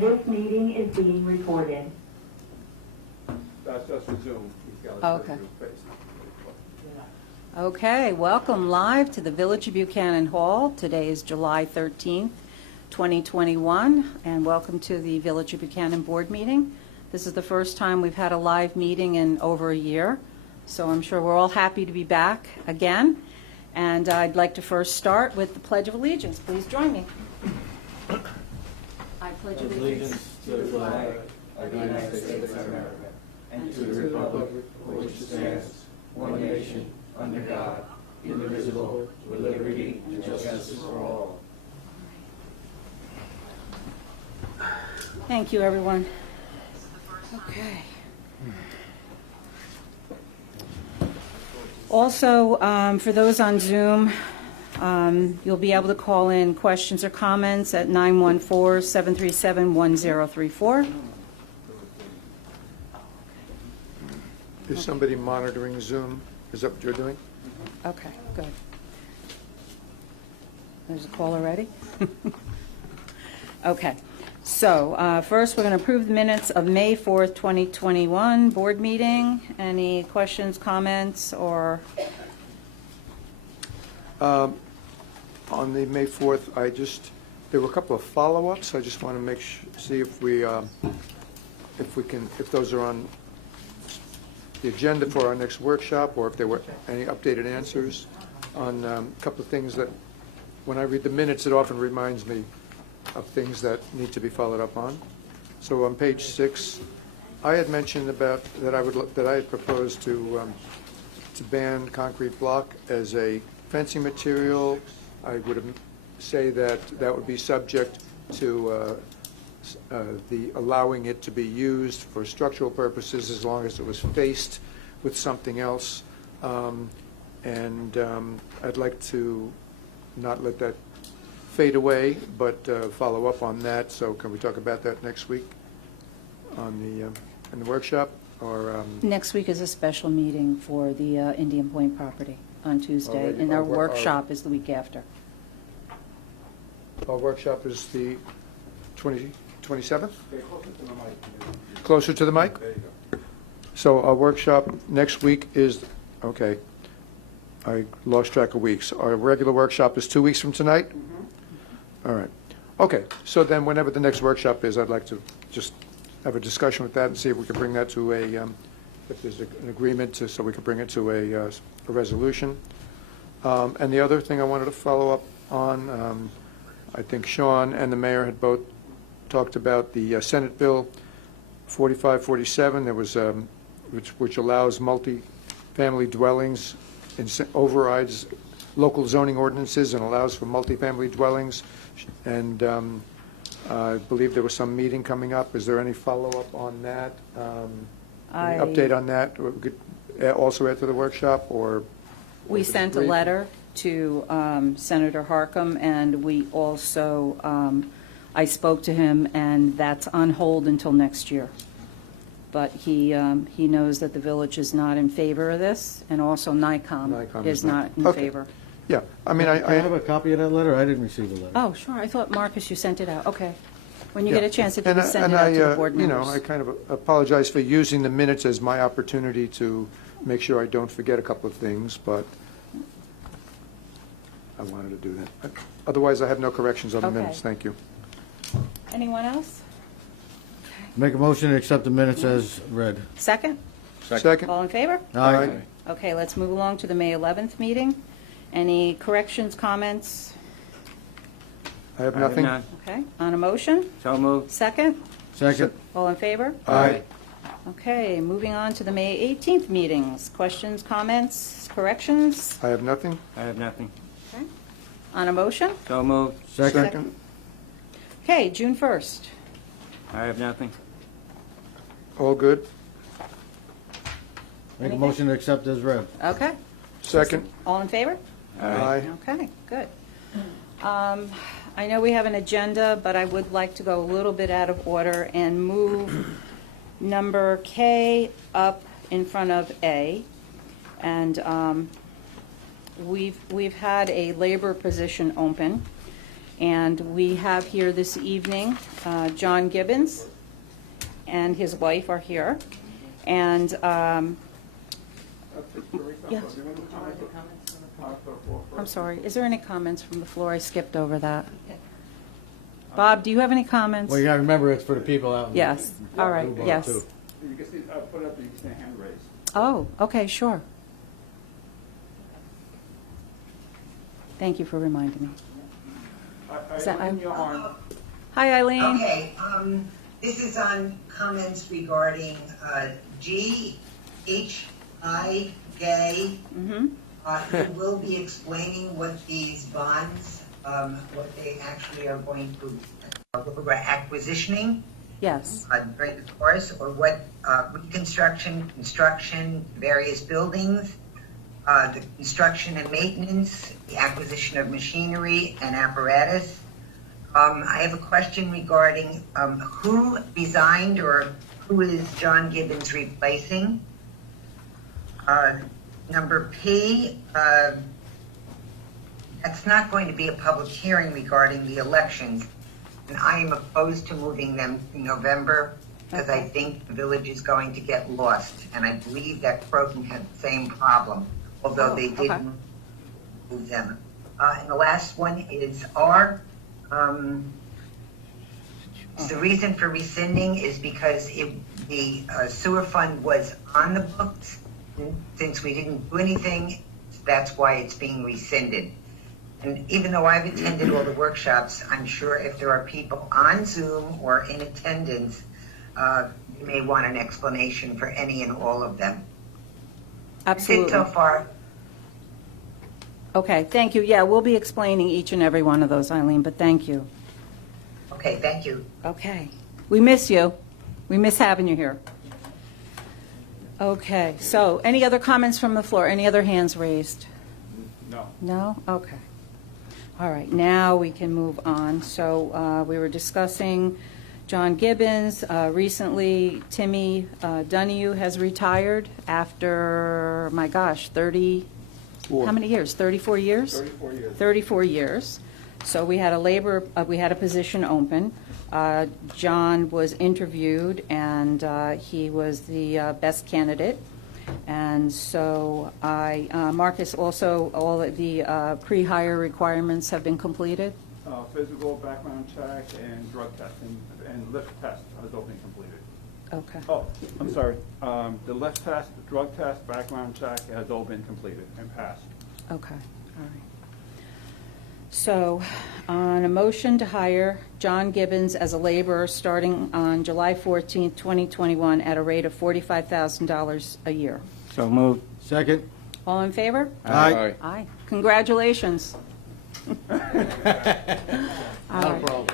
This meeting is being recorded. That's just for Zoom. Okay. Okay, welcome live to the Village of Buchanan Hall. Today is July 13th, 2021, and welcome to the Village of Buchanan Board meeting. This is the first time we've had a live meeting in over a year, so I'm sure we're all happy to be back again. And I'd like to first start with the Pledge of Allegiance. Please join me. I pledge allegiance To the flag of the United States of America and to the republic for which it stands, one nation, under God, indivisible, with liberty and justice for all. Thank you, everyone. Okay. Also, for those on Zoom, you'll be able to call in questions or comments at 914-737-1034. Is somebody monitoring Zoom? Is that what you're doing? Okay, good. There's a call already? Okay. So first, we're going to approve the minutes of May 4th, 2021 board meeting. Any questions, comments, or? On the May 4th, there were a couple of follow-ups. I just want to see if those are on the agenda for our next workshop, or if there were any updated answers on a couple of things that, when I read the minutes, it often reminds me of things that need to be followed up on. So on page 6, I had mentioned about that I had proposed to ban concrete block as a fencing material. I would say that would be subject to the allowing it to be used for structural purposes as long as it was faced with something else. I'd like to not let that fade away, but follow up on that. So can we talk about that next week in the workshop? Or Next week is a special meeting for the Indian Point property on Tuesday, Already- and our our- workshop is the week after. our workshop is the 27th? Closer to the mic? There you go. So our workshop next week is, okay, I lost track of weeks. Our regular workshop is 2 weeks from tonight? All right. Okay, so then whenever the next workshop is, I'd like to just have a discussion with that and see if we can bring that to if there's an agreement so we can bring it to a resolution. And the other thing I wanted to follow up on, I think Sean and the mayor had both talked about the Senate Bill 4547. There was which allows multi-family dwellings and overrides local zoning ordinances and allows for multi-family dwellings. And I believe there was some meeting coming up. Is there any follow-up on that? Any update on that? We could also add to the workshop, or? We sent a letter to Senator Harcum, and we also, I spoke to him, and that's on hold until next year. But he knows that the village is not in favor of this, and also NICOM is not in Okay. favor. Yeah, I mean, Can I have a copy of that letter? I didn't receive the letter. Oh, sure, I thought, Marcus, you sent it out. Okay. When you yeah. get a chance, if you And can send it out to the board you members. know, I kind of apologize for using the minutes as my opportunity to make sure I don't forget a couple of things, but I wanted to do that. Otherwise, I have no corrections on the Okay. minutes. Thank you. Anyone else? Make a motion to accept the minutes as read. Second? Second? All in favor? Aye. Okay, let's move along to the May 11th meeting. Any corrections, comments? I have nothing. Okay, on a motion? So moved. Second? Second. All in favor? Aye. Okay, moving on to the May 18th meetings. Questions, comments, corrections? I have nothing. I have nothing. Okay. On a motion? So moved. Second. Okay, June 1st. I have nothing. All good. Make a Anything? motion to accept as read. Okay, Second. all in favor? Aye. Okay, good. I know we have an agenda, but I would like to go a little bit out of order and move number K up in front of A. And we've had a labor position open, and we have here this evening John Gibbons and his wife are here. And, yeah. I'm sorry, is there any comments from the floor? I skipped over that. Bob, do you have any comments? Well, you gotta remember, it's for the people out in the Yes, all right, blue bar, yes. too. You can see, put up, you can see a hand raised. Oh, okay, sure. Thank you for reminding me. Is that Eileen, you're on. Hi, Eileen. Okay, this is on comments regarding G, H, I, J. You will be explaining what these bonds, what they actually are going to, acquisitioning Yes, during the course, or what reconstruction, construction, various buildings, the construction and maintenance, the acquisition of machinery and apparatus. I have a question regarding who resigned or who is John Gibbons replacing? Number P, that's not going to be a public hearing regarding the elections, and I am opposed to moving them to November because I think the village is going to get lost, and I believe that Croton had the same problem, although they okay. didn't move them. And the last one is R. The reason for rescinding is because the sewer fund was on the books. Since we didn't do anything, that's why it's being rescinded. And even though I've attended all the workshops, I'm sure if there are people on Zoom or in attendance, you may want an explanation for any and all of them. absolutely. That's it so far. Okay, thank you. Yeah, we'll be explaining each and every one of those, Eileen, but thank you. Okay, thank you. Okay. We miss you. We miss having you here. Okay, so any other comments from the floor? Any other hands raised? No. No? Okay. All right, now we can move on. So we were discussing John Gibbons. Recently, Timmy Donahue has retired after, my gosh, 30, how many years? 34 years? 34 years. 34 years. So we had a position open. John was interviewed, and he was the best candidate. And so Marcus, also, all of the pre-hire requirements have been completed? Physical background check and drug testing and lift test has all been completed. Okay. Oh, I'm sorry. The lift test, drug test, background check has all been completed and passed. Okay, all right. So, on a motion to hire John Gibbons as a laborer starting on July 14th, 2021, at a rate of $45,000 a year. So moved. Second? All in favor? Aye. Aye. Congratulations. All Not a right. problem.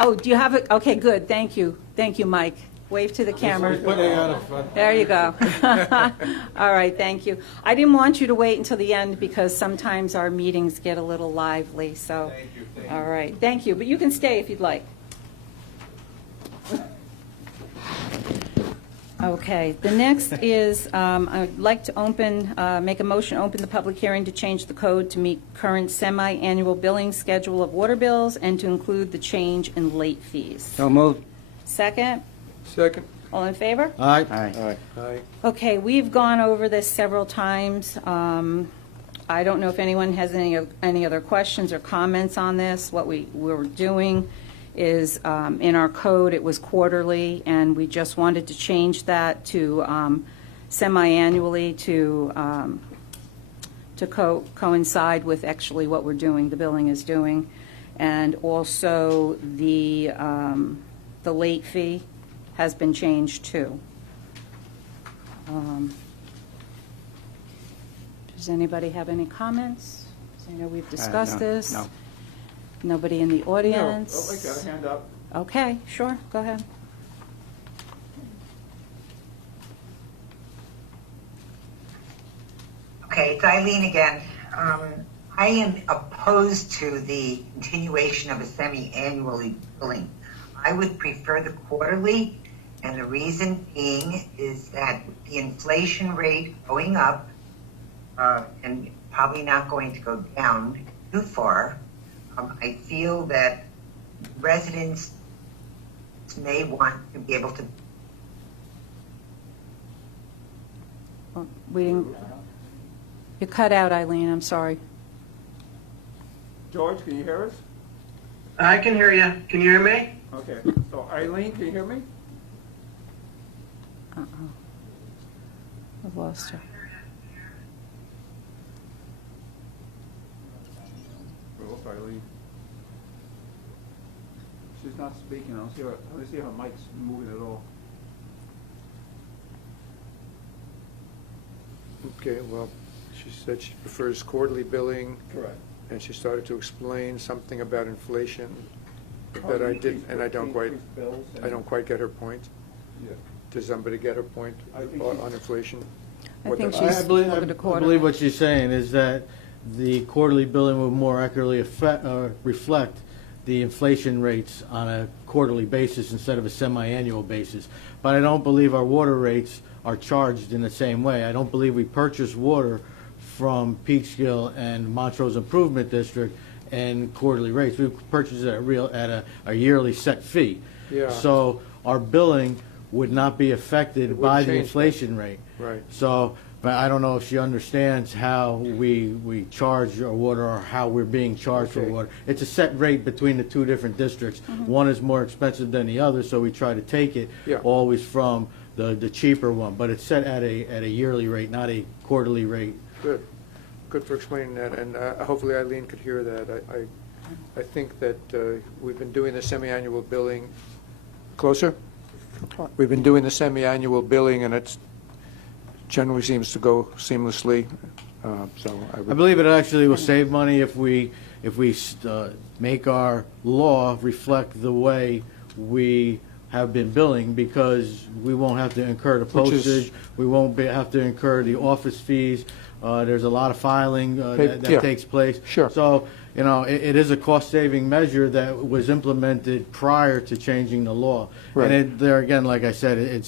Oh, do you have it? Okay, good, thank you. Thank you, Mike. Wave to the camera. Put it on the front. There you go. All right, thank you. I didn't want you to wait until the end because sometimes our meetings get a little lively, so. Thank you. All right, thank you, but you can stay if you'd like. Okay, the next is, I'd like to make a motion, open the public hearing to change the code to meet current semi-annual billing schedule of water bills and to include the change in late fees. So moved. Second, Second. all in favor? Aye. Aye. Aye. Okay, we've gone over this several times. I don't know if anyone has any other questions or comments on this. What we were doing is, in our code, it was quarterly, and we just wanted to change that to semi-annually to coincide with actually what we're doing, the billing is doing. And also, the late fee has been changed too. Does anybody have any comments? I know we've discussed No, this. no. Nobody in the No, audience? I got a hand up. Okay, sure, go ahead. Okay, it's Eileen again. I am opposed to the continuation of a semi-annually billing. I would prefer the quarterly, and the reason being is that the inflation rate going up, and probably not going to go down too far, I feel that residents may want to be able to. We didn't, you cut out, Eileen, I'm sorry. George, can you hear us? I can hear you. Can you hear me? Okay, so Eileen, can you hear me? Uh-oh. I've lost her. We lost Eileen. She's not speaking. I don't see her mic's moving at all. Okay, well, she said she prefers quarterly billing, Correct. and she started to explain something about inflation that I didn't, and I don't quite get her point. Yeah. Does somebody get her point I think on inflation? I What think the- she's I believe, looking to I quarterly. believe what she's saying is that the quarterly billing will more accurately reflect the inflation rates on a quarterly basis instead of a semi-annual basis. But I don't believe our water rates are charged in the same way. I don't believe we purchase water from Peekskill and Montrose Improvement District and quarterly rates. We purchase it at a yearly set fee. Yeah. So our billing would not be affected It wouldn't by the change that. inflation rate. Right. So, but I don't know if she understands how we charge our water or how we're being charged for Okay. water. It's a set rate between the two different districts. One is more expensive than the other, so we try to take it Yeah. always from the cheaper one. But it's set at a yearly rate, not a quarterly rate. Good. Good for explaining that, and hopefully Eileen could hear that. I think that we've been doing the semi-annual billing. Closer? We've been doing the semi-annual billing, and it generally seems to go seamlessly, so I I would... believe it actually will save money if we make our law reflect the way we have been billing, because we won't have to incur the Which is- postage, we won't have to incur the office fees. There's a lot of filing Yeah. that takes place. Sure. So, it is a cost-saving measure that was implemented prior to changing the law. Right. And there again, like I said, it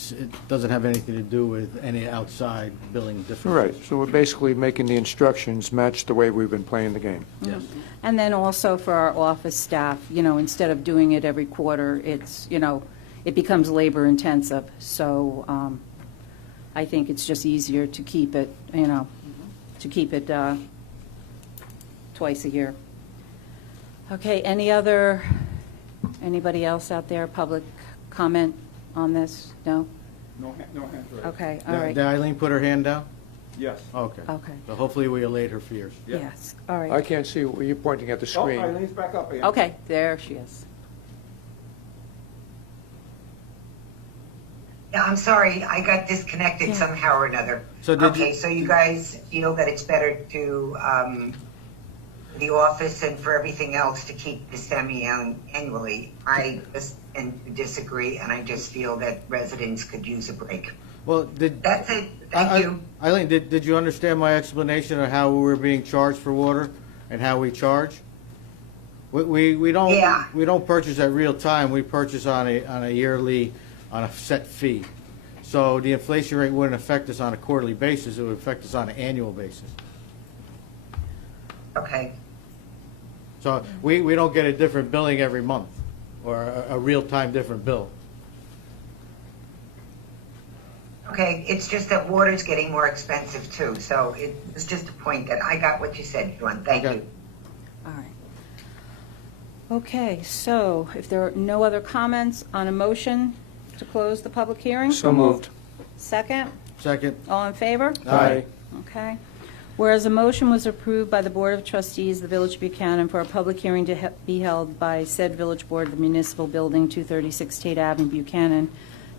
doesn't have anything to do with any outside billing differences. Right, so we're basically making the instructions match the way we've been playing the game. Yes. And then also for our office staff, instead of doing it every quarter, it's, it becomes labor intensive. So I think it's just easier to keep it, twice a year. Okay, anybody else out there, public comment on this? No? No hands raised. Okay, all Did right. did Eileen put her hand down? Yes. Okay. Okay, So hopefully we allay her fears. Yeah. yes, all I right. can't see, you're pointing at the Oh, screen. Eileen's back up again. Okay, there she is. Yeah, I'm sorry, I got disconnected Yeah. somehow or another. So did Okay, you- so you guys feel that it's better to, the office and for everything else to keep the semi-annually. I just tend to disagree, and I just feel that residents could use a break. Well, did, That's it, thank you. Eileen, did you understand my explanation of how we were being charged for water and how we charge? We don't, Yeah. we don't purchase at real time, we purchase on a yearly, on a set fee. So the inflation rate wouldn't affect us on a quarterly basis, it would affect us on an annual basis. Okay, So we don't get a different billing every month, or a real-time different bill. okay, it's just that water's getting more expensive too, so it was just a point that I got what you said, Dawn, thank Okay. you. All right. Okay, so if there are no other comments on a motion to close the public hearing? So moved. Second? Second? All in favor? Aye. Okay. Whereas a motion was approved by the Board of Trustees of the Village of Buchanan for a public hearing to be held by said Village Board of the Municipal Building, 236 Tate Avenue, Buchanan,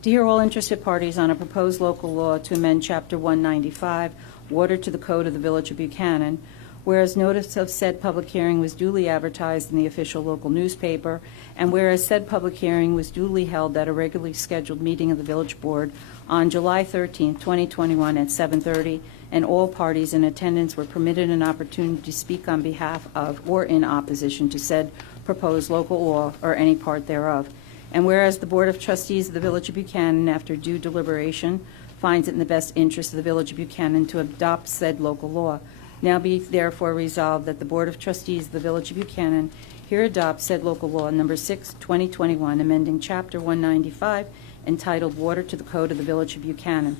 to hear all interested parties on a proposed local law to amend Chapter 195, Water to the Code of the Village of Buchanan, whereas notice of said public hearing was duly advertised in the official local newspaper, and whereas said public hearing was duly held at a regularly scheduled meeting of the Village Board on July 13, 2021 at 7:30, and all parties in attendance were permitted an opportunity to speak on behalf of or in opposition to said proposed local law or any part thereof. And whereas the Board of Trustees of the Village of Buchanan, after due deliberation, finds it in the best interest of the Village of Buchanan to adopt said local law, now be therefore resolved that the Board of Trustees of the Village of Buchanan here adopt said local law number 6, 2021, amending Chapter 195 entitled Water to the Code of the Village of Buchanan.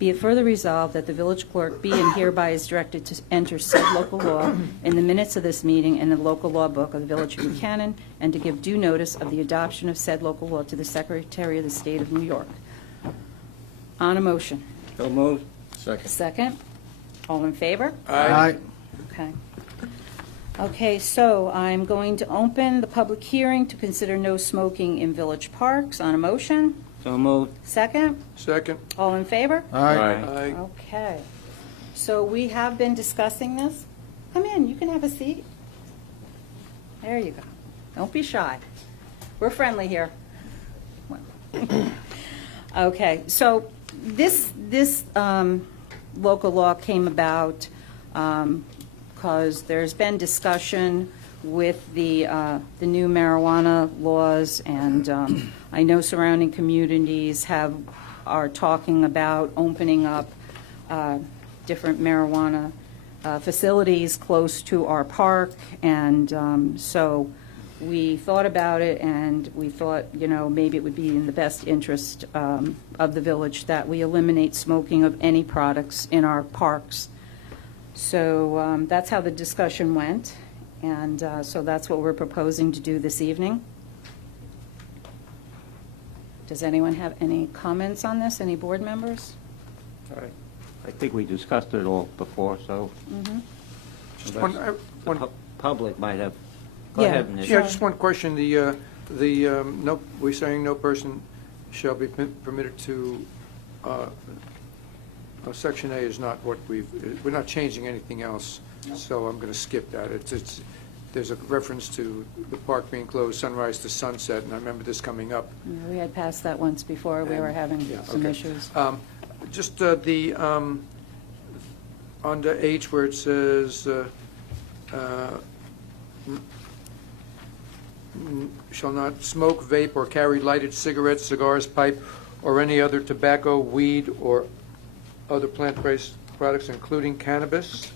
Be it further resolved that the village clerk be and hereby is directed to enter said local law in the minutes of this meeting in the local law book of the Village of Buchanan, and to give due notice of the adoption of said local law to the Secretary of the State of New York. On a motion. So moved. Second. Second. All in favor? Aye. Okay. Okay, so I'm going to open the public hearing to consider no smoking in village parks. On a motion. So moved. Second. Second. All in favor? Aye. Aye. Okay. So we have been discussing this. Come in, you can have a seat. There you go. Don't be shy. We're friendly here. Okay, so this local law came about because there's been discussion with the new marijuana laws, and I know surrounding communities are talking about opening up different marijuana facilities close to our park, and so we thought about it, and we thought, maybe it would be in the best interest of the village that we eliminate smoking of any products in our parks. So that's how the discussion went, and so that's what we're proposing to do this evening. Does anyone have any comments on this? Any board members? I think we discussed it all before, so Just the one, public might have. Go Yeah. ahead, Nick. yeah, just one question. No, we're saying no person shall be permitted to, Section A is not what we're not changing anything else, so I'm going to skip that. There's a reference to the park being closed sunrise to sunset, and I remember this coming up. Yeah, we had passed that once before. We were having Yeah, some okay. issues. Just under H where it says, shall not smoke, vape, or carry lighted cigarettes, cigars, pipe, or any other tobacco, weed, or other plant-based products, including cannabis.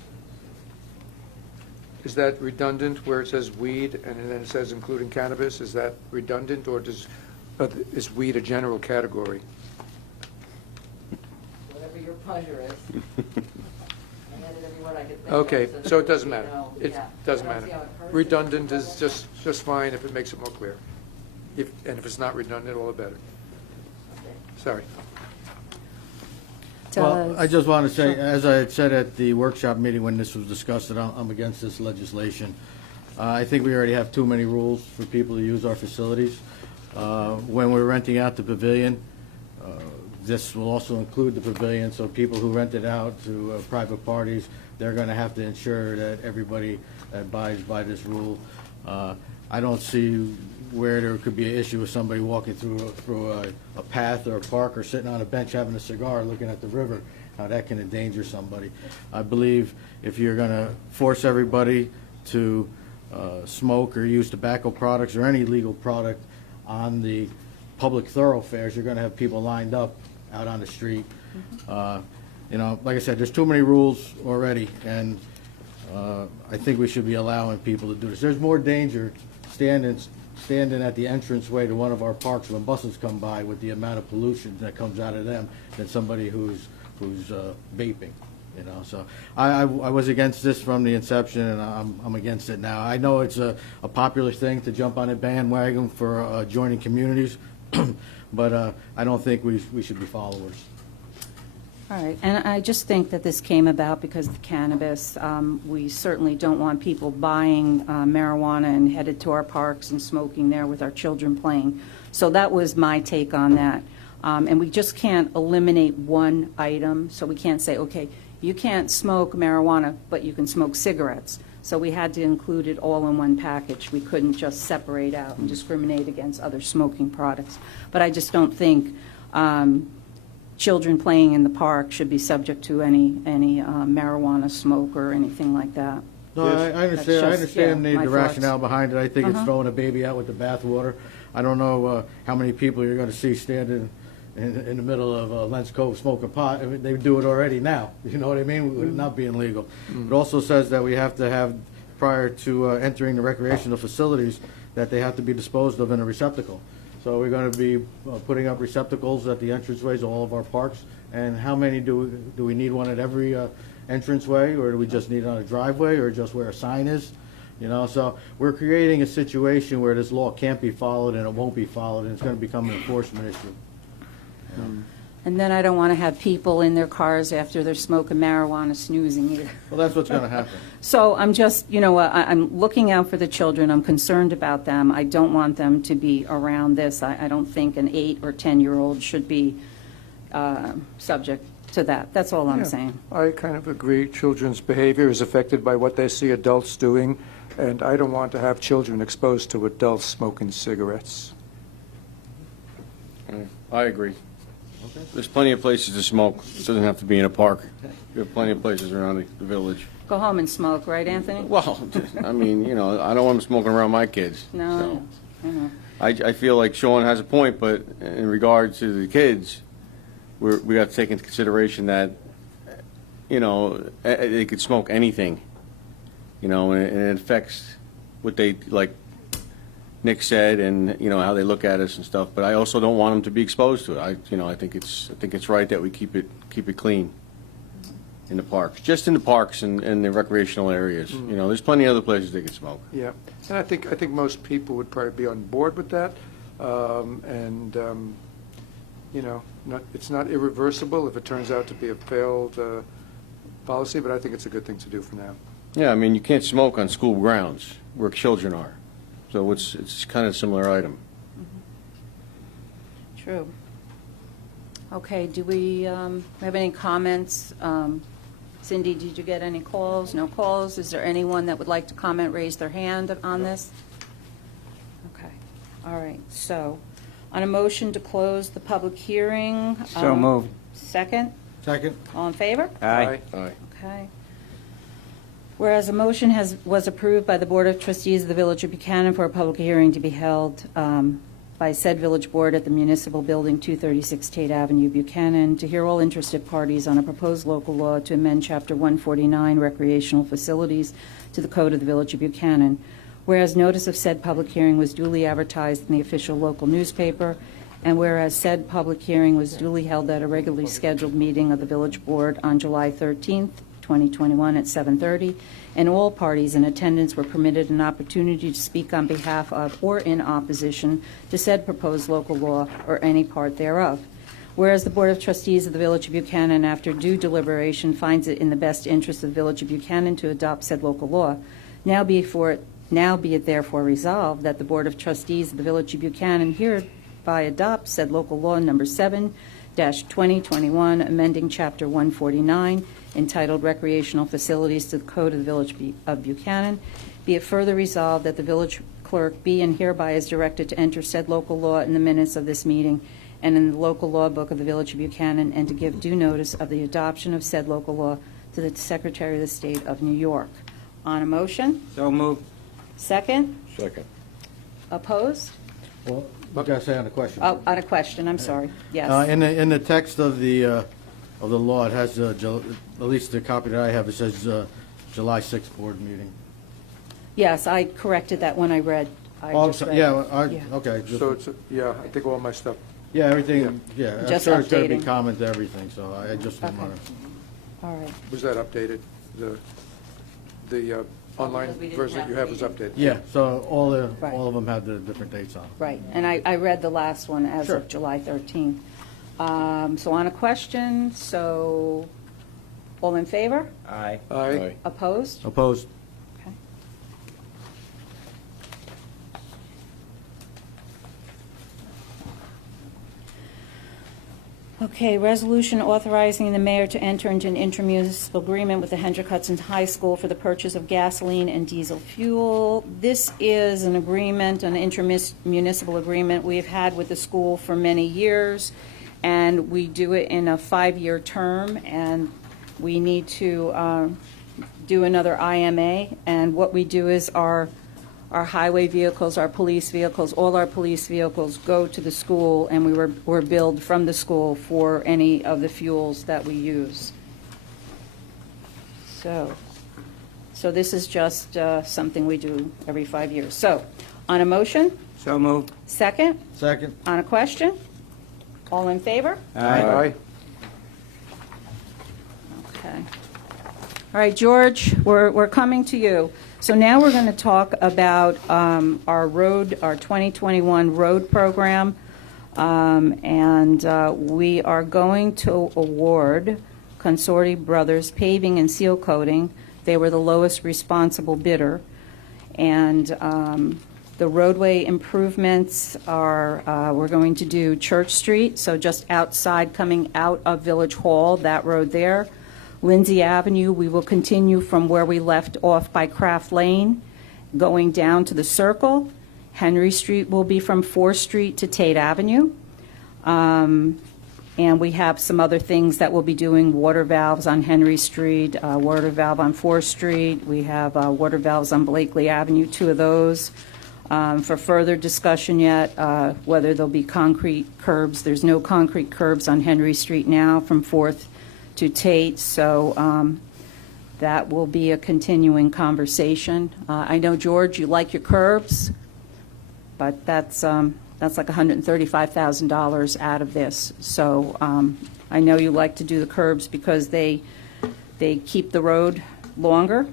Is that redundant where it says weed and then it says including cannabis? Is that redundant, or is weed a general category? Whatever your pleasure is. I added every word I could think of. Okay, that so it you doesn't matter. know. It Yeah. doesn't I don't matter. see how it hurts. Redundant is just fine if it makes it more clear. And if it's not redundant, all the better. Okay. Sorry. Well, I just want to say, Sure. as I had said at the workshop meeting when this was discussed, that I'm against this legislation. I think we already have too many rules for people to use our facilities. When we're renting out the pavilion, this will also include the pavilion, so people who rent it out to private parties, they're going to have to ensure that everybody abides by this rule. I don't see where there could be an issue with somebody walking through a path or a park or sitting on a bench having a cigar looking at the river, how that can endanger somebody. I believe if you're going to force everybody to smoke or use tobacco products or any legal product on the public thoroughfares, you're going to have people lined up out on the street. Like I said, there's too many rules already, and I think we should be allowing people to do this. There's more danger standing at the entranceway to one of our parks when buses come by with the amount of pollution that comes out of them than somebody who's vaping. So I was against this from the inception, and I'm against it now. I know it's a popular thing to jump on a bandwagon for joining communities, but I don't think we should be followers. All right, and I just think that this came about because of the cannabis. We certainly don't want people buying marijuana and headed to our parks and smoking there with our children playing. So that was my take on that. And we just can't eliminate one item, so we can't say, okay, you can't smoke marijuana, but you can smoke cigarettes. So we had to include it all in one package. We couldn't just separate out and discriminate against other smoking products. But I just don't think children playing in the park should be subject to any marijuana smoke or anything like that. No, I understand. I understand my the thoughts. rationale behind it. I think it's throwing a baby out with the bathwater. I don't know how many people you're going to see standing in the middle of Lents Cove smoking pot. I mean, they do it already now. You know what I mean? With it not being legal. It also says that we have to have prior to entering the recreational facilities that they have to be disposed of in a receptacle. So we're going to be putting up receptacles at the entranceways of all of our parks. And how many do we need one at every entranceway, or do we just need it on a driveway, or just where a sign is? You know, so we're creating a situation where this law can't be followed and it won't be followed, and it's going to become an enforcement issue. And then I don't want to have people in their cars after they're smoking marijuana snoozing either. Well, that's what's going to happen. So I'm just, I'm looking out for the children. I'm concerned about them. I don't want them to be around this. I don't think an 8 or 10-year-old should be subject to that. That's all I'm Yeah, saying. I kind of agree. Children's behavior is affected by what they see adults doing, and I don't want to have children exposed to adults smoking cigarettes. I agree. There's plenty of places to smoke. It doesn't have to be in a park. You have plenty of places around the village. Go home and smoke, right, Anthony? Well, I mean, I don't want them smoking around my kids. No. So. I feel like Sean has a point, but in regard to the kids, we have to take into consideration that, they could smoke anything, and it affects what they, like Nick said, and, how they look at us and stuff. But I also don't want them to be exposed to it. I think it's right that we keep it clean in the parks, just in the parks and the recreational areas. There's plenty of other places they can smoke. Yeah, and I think most people would probably be on board with that, it's not irreversible if it turns out to be a failed policy, but I think it's a good thing to do for now. Yeah, I mean, you can't smoke on school grounds where children are, so it's kind of a similar item. True. Okay, do we have any comments? Cindy, did you get any calls? No calls? Is there anyone that would like to comment, raise their hand on this? Okay, all right. So, on a motion to close the public hearing. So moved. Second? Second? All in favor? Aye. Aye. Okay. Whereas a motion was approved by the Board of Trustees of the Village of Buchanan for a public hearing to be held by said village board at the Municipal Building, 236 Tate Avenue, Buchanan, to hear all interested parties on a proposed local law to amend Chapter 149 recreational facilities to the Code of the Village of Buchanan. Whereas notice of said public hearing was duly advertised in the official local newspaper, and whereas said public hearing was duly held at a regularly scheduled meeting of the village board on July 13th, 2021 at 7:30, and all parties in attendance were permitted an opportunity to speak on behalf of or in opposition to said proposed local law or any part thereof. Whereas the Board of Trustees of the Village of Buchanan, after due deliberation, finds it in the best interest of the Village of Buchanan to adopt said local law, now be it therefore resolved that the Board of Trustees of the Village of Buchanan hereby adopts said local law number 7-2021, amending Chapter 149, entitled Recreational Facilities to the Code of the Village of Buchanan. Be it further resolved that the village clerk be and hereby is directed to enter said local law in the minutes of this meeting and in the local law book of the Village of Buchanan, and to give due notice of the adoption of said local law to the Secretary of the State of New York. On a motion? So moved. Second? Second. Opposed? Well, you got to say on the question. Oh, on a question, I'm sorry. Yes. In the text of the law, it has, at least the copy that I have, it says July 6th board meeting. Yes, I corrected that when I read. Okay. So I think all my stuff. Yeah, everything, yeah. I'm Just sure it's going to be updating. common to everything, so I just Okay. want to. All right. Was that updated? The online Because we didn't version that have you have the was meeting. updated? Yeah, so all Right. of them have the different dates on. Right, and I read the last one as Sure. of July 13th. So on a question, so all in favor? Aye. Aye. Opposed? Opposed? Okay. Okay, resolution authorizing the mayor to enter into an intermunicipal agreement with the Hendra High School for the purchase of gasoline and diesel fuel. This is an agreement, an intermunicipal agreement we've had with the school for many years, and we do it in a 5-year term, and we need to do another IMA, and what we do is our highway vehicles, our police vehicles, all our police vehicles go to the school, and we're billed from the school for any of the fuels that we use. So, So this is just something we do every 5 years. So, on a motion, So moved. second, Second. on a question, all in favor? Aye. Okay. All right, George, we're coming to you. So now we're going to talk about our 2021 road program, and we are going to award Consorti Brothers Paving and Seal Coating. They were the lowest responsible bidder, and the roadway improvements are, we're going to do Church Street, so just outside, coming out of Village Hall, that road there. Lindsay Avenue, we will continue from where we left off by Craft Lane, going down to the Circle. Henry Street will be from 4th Street to Tate Avenue. And we have some other things that we'll be doing, water valves on Henry Street, water valve on 4th Street. We have water valves on Blakely Avenue, 2 of those. For further discussion yet, whether there'll be concrete curbs. There's no concrete curbs on Henry Street now from 4th to Tate, so that will be a continuing conversation. I know, George, you like your curbs, but that's like $135,000 out of this. So I know you like to do the curbs because they keep the road longer.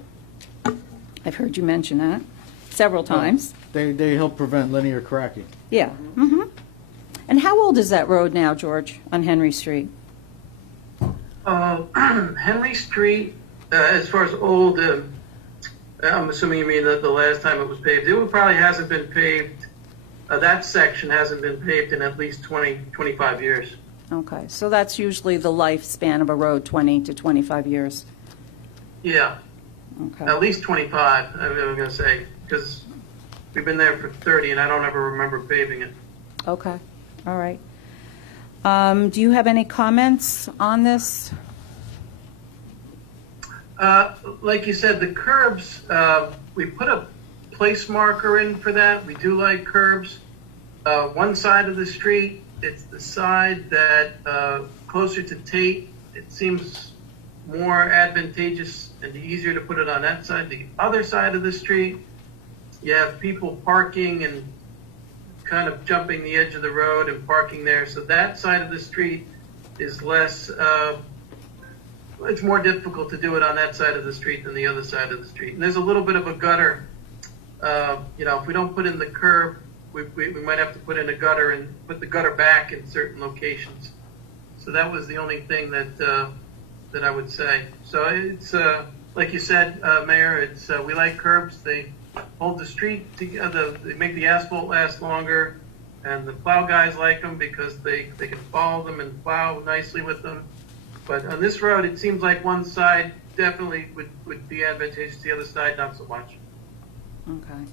I've heard you mention that several times. They help prevent linear cracking. Yeah. And how old is that road now, George, on Henry Street? Henry Street, as far as old, I'm assuming you mean the last time it was paved. It probably hasn't been paved, that section hasn't been paved in at least 25 years. Okay, so that's usually the lifespan of a road, 20 to 25 years. Yeah, Okay. at least 25, I'm going to say, because we've been there for 30 and I don't ever remember paving it. Okay, all right. Do you have any comments on this? Like you said, the curbs, we put a place marker in for that. We do like curbs. One side of the street, it's the side that closer to Tate. It seems more advantageous and easier to put it on that side. The other side of the street, you have people parking and kind of jumping the edge of the road and parking there. So that side of the street is less, it's more difficult to do it on that side of the street than the other side of the street. And there's a little bit of a gutter. If we don't put in the curb, we might have to put in a gutter and put the gutter back in certain locations. So that was the only thing that I would say. So it's, like you said, Mayor, it's, we like curbs. They hold the street together, they make the asphalt last longer, and the plow guys like them because they can follow them and plow nicely with them. But on this road, it seems like one side definitely would be advantageous, the other side not so much. Okay.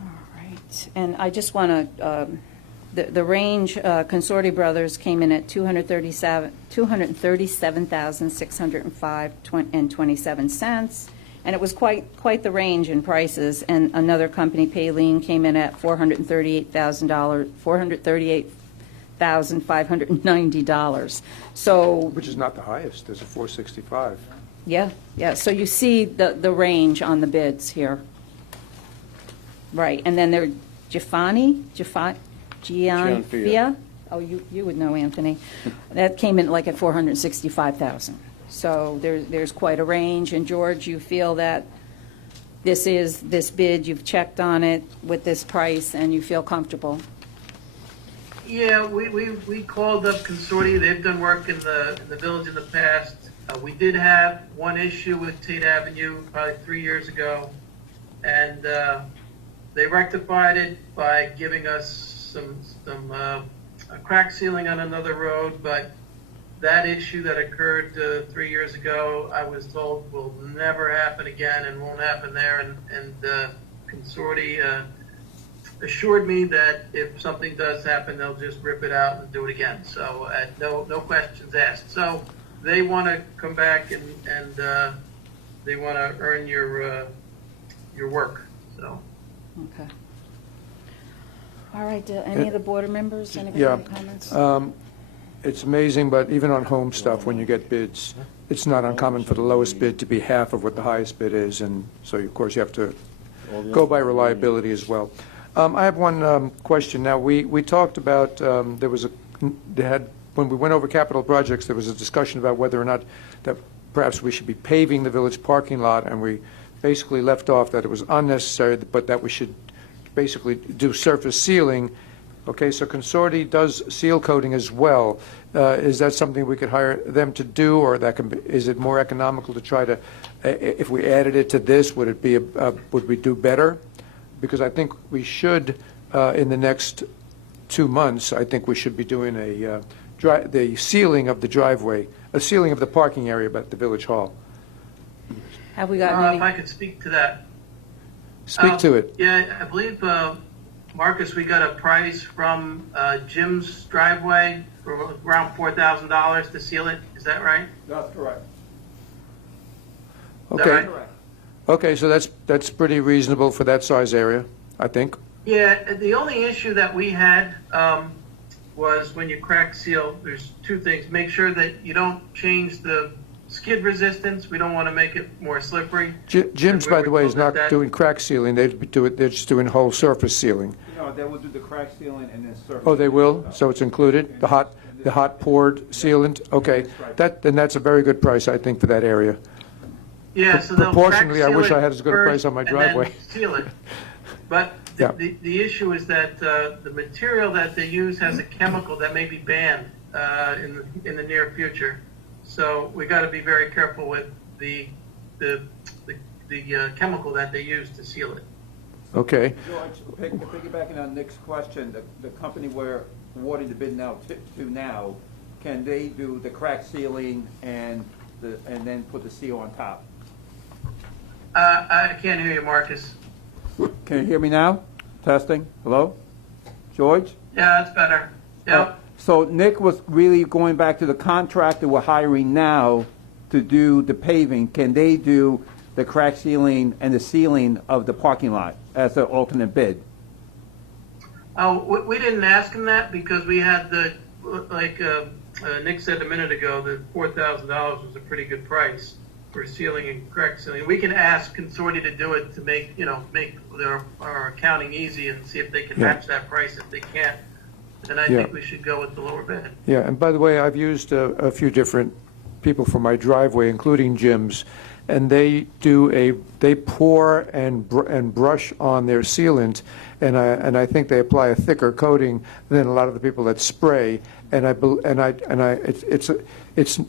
All right. And I just want to, the range, Consorti Brothers came in at $237,605.27, and it was quite the range in prices. And another company, Payleen, came in at $438,590. So, Which is not the highest, there's a 465. yeah. So you see the range on the bids here. Right, and then there, Gianfia? Oh, you would know, Anthony. That came in like at $465,000. So there's quite a range. And George, you feel that this bid, you've checked on it with this price, and you feel comfortable? Yeah, we called up Consorti. They've done work in the village in the past. We did have one issue with Tate Avenue probably 3 years ago, and they rectified it by giving us some crack sealing on another road. But that issue that occurred 3 years ago, I was told will never happen again and won't happen there. And Consorti assured me that if something does happen, they'll just rip it out and do it again. So no questions asked. So they want to come back and they want to earn your work. So. Okay. All right, any of the board members, anybody Yeah. have any comments? It's amazing, but even on home stuff, when you get bids, it's not uncommon for the lowest bid to be half of what the highest bid is, and so, of course, you have to go by reliability as well. I have one question. Now, we talked about, when we went over capital projects, there was a discussion about whether or not that perhaps we should be paving the village parking lot, and we basically left off that it was unnecessary, but that we should basically do surface sealing. Okay, so Consorti does seal coating as well. Is that something we could hire them to do, or is it more economical to try to, if we added it to this, would we do better? Because I think we should, in the next 2 months, I think we should be doing the sealing of the driveway, a sealing of the parking area at the Village Hall. Have we gotten If I any? could speak to that. Speak to it. Yeah, I believe, Marcus, we got a price from Jim's driveway for around $4,000 to seal it. Is that right? That's correct. Is that Okay. right? Okay, so that's pretty reasonable for that size area, I think. Yeah, the only issue that we had was when you crack seal, there's two things. Make sure that you don't change the skid resistance. We don't want to make it more slippery. Jim's, by the way, is not that- doing crack sealing. They're just doing whole surface sealing. No, they will do the crack sealing and then surface. Oh, they will? So it's included? The hot poured sealant? Okay. Then that's a very good price, I think, for that area. Yeah, so they'll crack Proportionally, I seal wish it I had as good a price first on my and then driveway. seal it. But Yeah. the issue is that the material that they use has a chemical that may be banned in the near future. So we got to be very careful with the chemical that they use to seal it. Okay. George, piggybacking on Nick's question, the company we're awarding the bid to now, can they do the crack sealing and then put the seal on top? I can't hear you, Marcus. Can you hear me now? Testing. Hello? George? Yeah, that's better. Yep. So Nick was really going back to the contractor we're hiring now to do the paving. Can they do the crack sealing and the sealing of the parking lot as an alternate bid? Oh, we didn't ask him that because we had Nick said a minute ago, that $4,000 was a pretty good price for sealing and crack sealing. We can ask Consorti to do it to make our accounting easy and see if they can match that price. If they can't, then I think we should go with the lower bid. Yeah, and by the way, I've used a few different people for my driveway, including Jim's, and they pour and brush on their sealant, and I think they apply a thicker coating than a lot of the people that spray, and it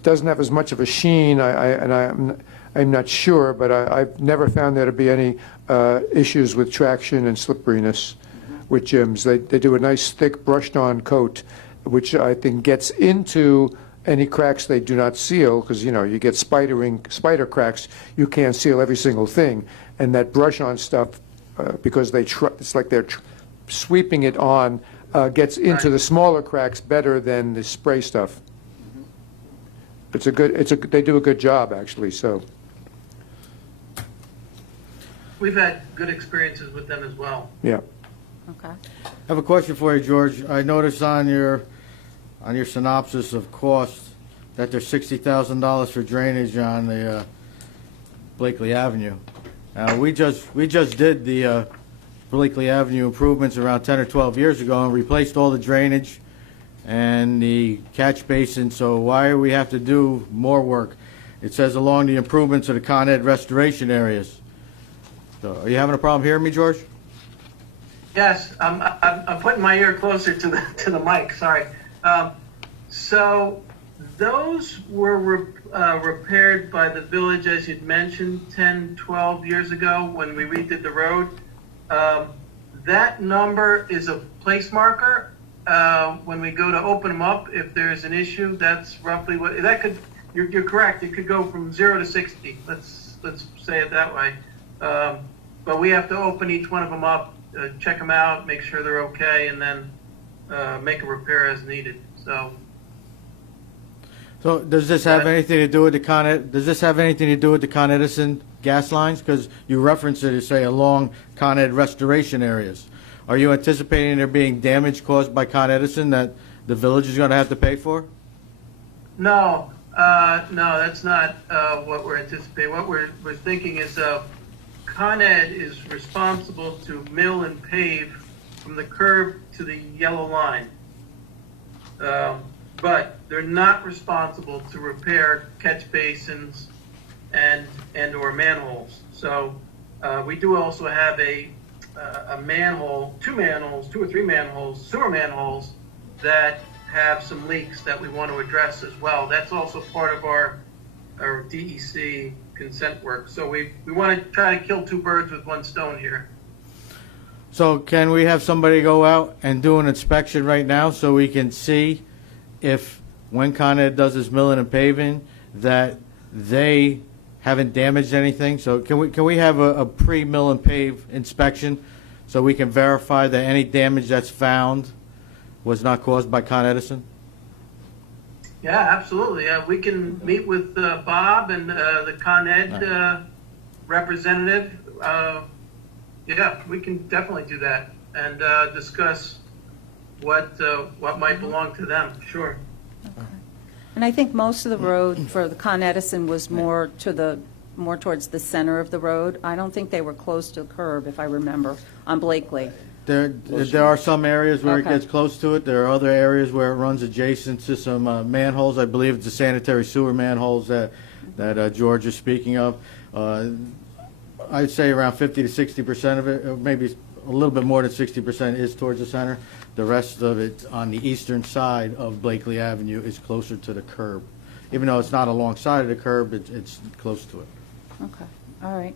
doesn't have as much of a sheen. I'm not sure, but I've never found there to be any issues with traction and slipperiness with Jim's. They do a nice thick brushed on coat, which I think gets into any cracks they do not seal, because you get spider cracks. You can't seal every single thing, and that brush on stuff, because it's like they're sweeping it on, gets into the smaller cracks better than the spray stuff. They do a good job, actually. So We've had good experiences with them as well. yeah. Okay. I have a question for you, George. I noticed on your synopsis of costs that there's $60,000 for drainage on the Blakely Avenue. We just did the Blakely Avenue improvements around 10 or 12 years ago and replaced all the drainage and the catch basin, so why do we have to do more work? It says along the improvements of the Con Ed restoration areas. So are you having a problem hearing me, George? Yes, I'm putting my ear closer to the mic. Sorry. So those were repaired by the village, as you'd mentioned, 10, 12 years ago when we redid the road. That number is a place marker. When we go to open them up, if there's an issue, that's roughly what that could. You're correct. It could go from 0 to 60. Let's say it that way. But we have to open each one of them up, check them out, make sure they're okay, and then make a repair as needed. So does this have anything to do with the Con Ed? Does this have anything to do with the Con Edison gas lines? Because you reference it as say along Con Ed restoration areas. Are you anticipating there being damage caused by Con Edison that the village is going to have to pay for? No, No, that's not what we're anticipating. What we're thinking is Con Ed is responsible to mill and pave from the curb to the yellow line. But they're not responsible to repair catch basins and or manholes. So we do also have a manhole, two or three manholes, sewer manholes that have some leaks that we want to address as well. That's also part of our DEC consent work. So we want to try to kill two birds with one stone here. So can we have somebody go out and do an inspection right now so we can see if, when Con Ed does his milling and paving, that they haven't damaged anything? So can we have a pre-mill and pave inspection so we can verify that any damage that's found was not caused by Con Edison? Yeah, absolutely. We can meet with Bob and the Con Ed representative. Yeah, we can definitely do that and discuss what might belong to them. Sure. And I think most of the road for the Con Edison was more towards the center of the road. I don't think they were close to the curb, if I remember, on Blakely. There are some areas where it Okay. gets close to it. There are other areas where it runs adjacent to some manholes. I believe it's the sanitary sewer manholes that George is speaking of. I'd say around 50 to 60% of it, or maybe a little bit more than 60% is towards the center. The rest of it on the eastern side of Blakely Avenue is closer to the curb. Even though it's not alongside of the curb, it's close to it. Okay, all right.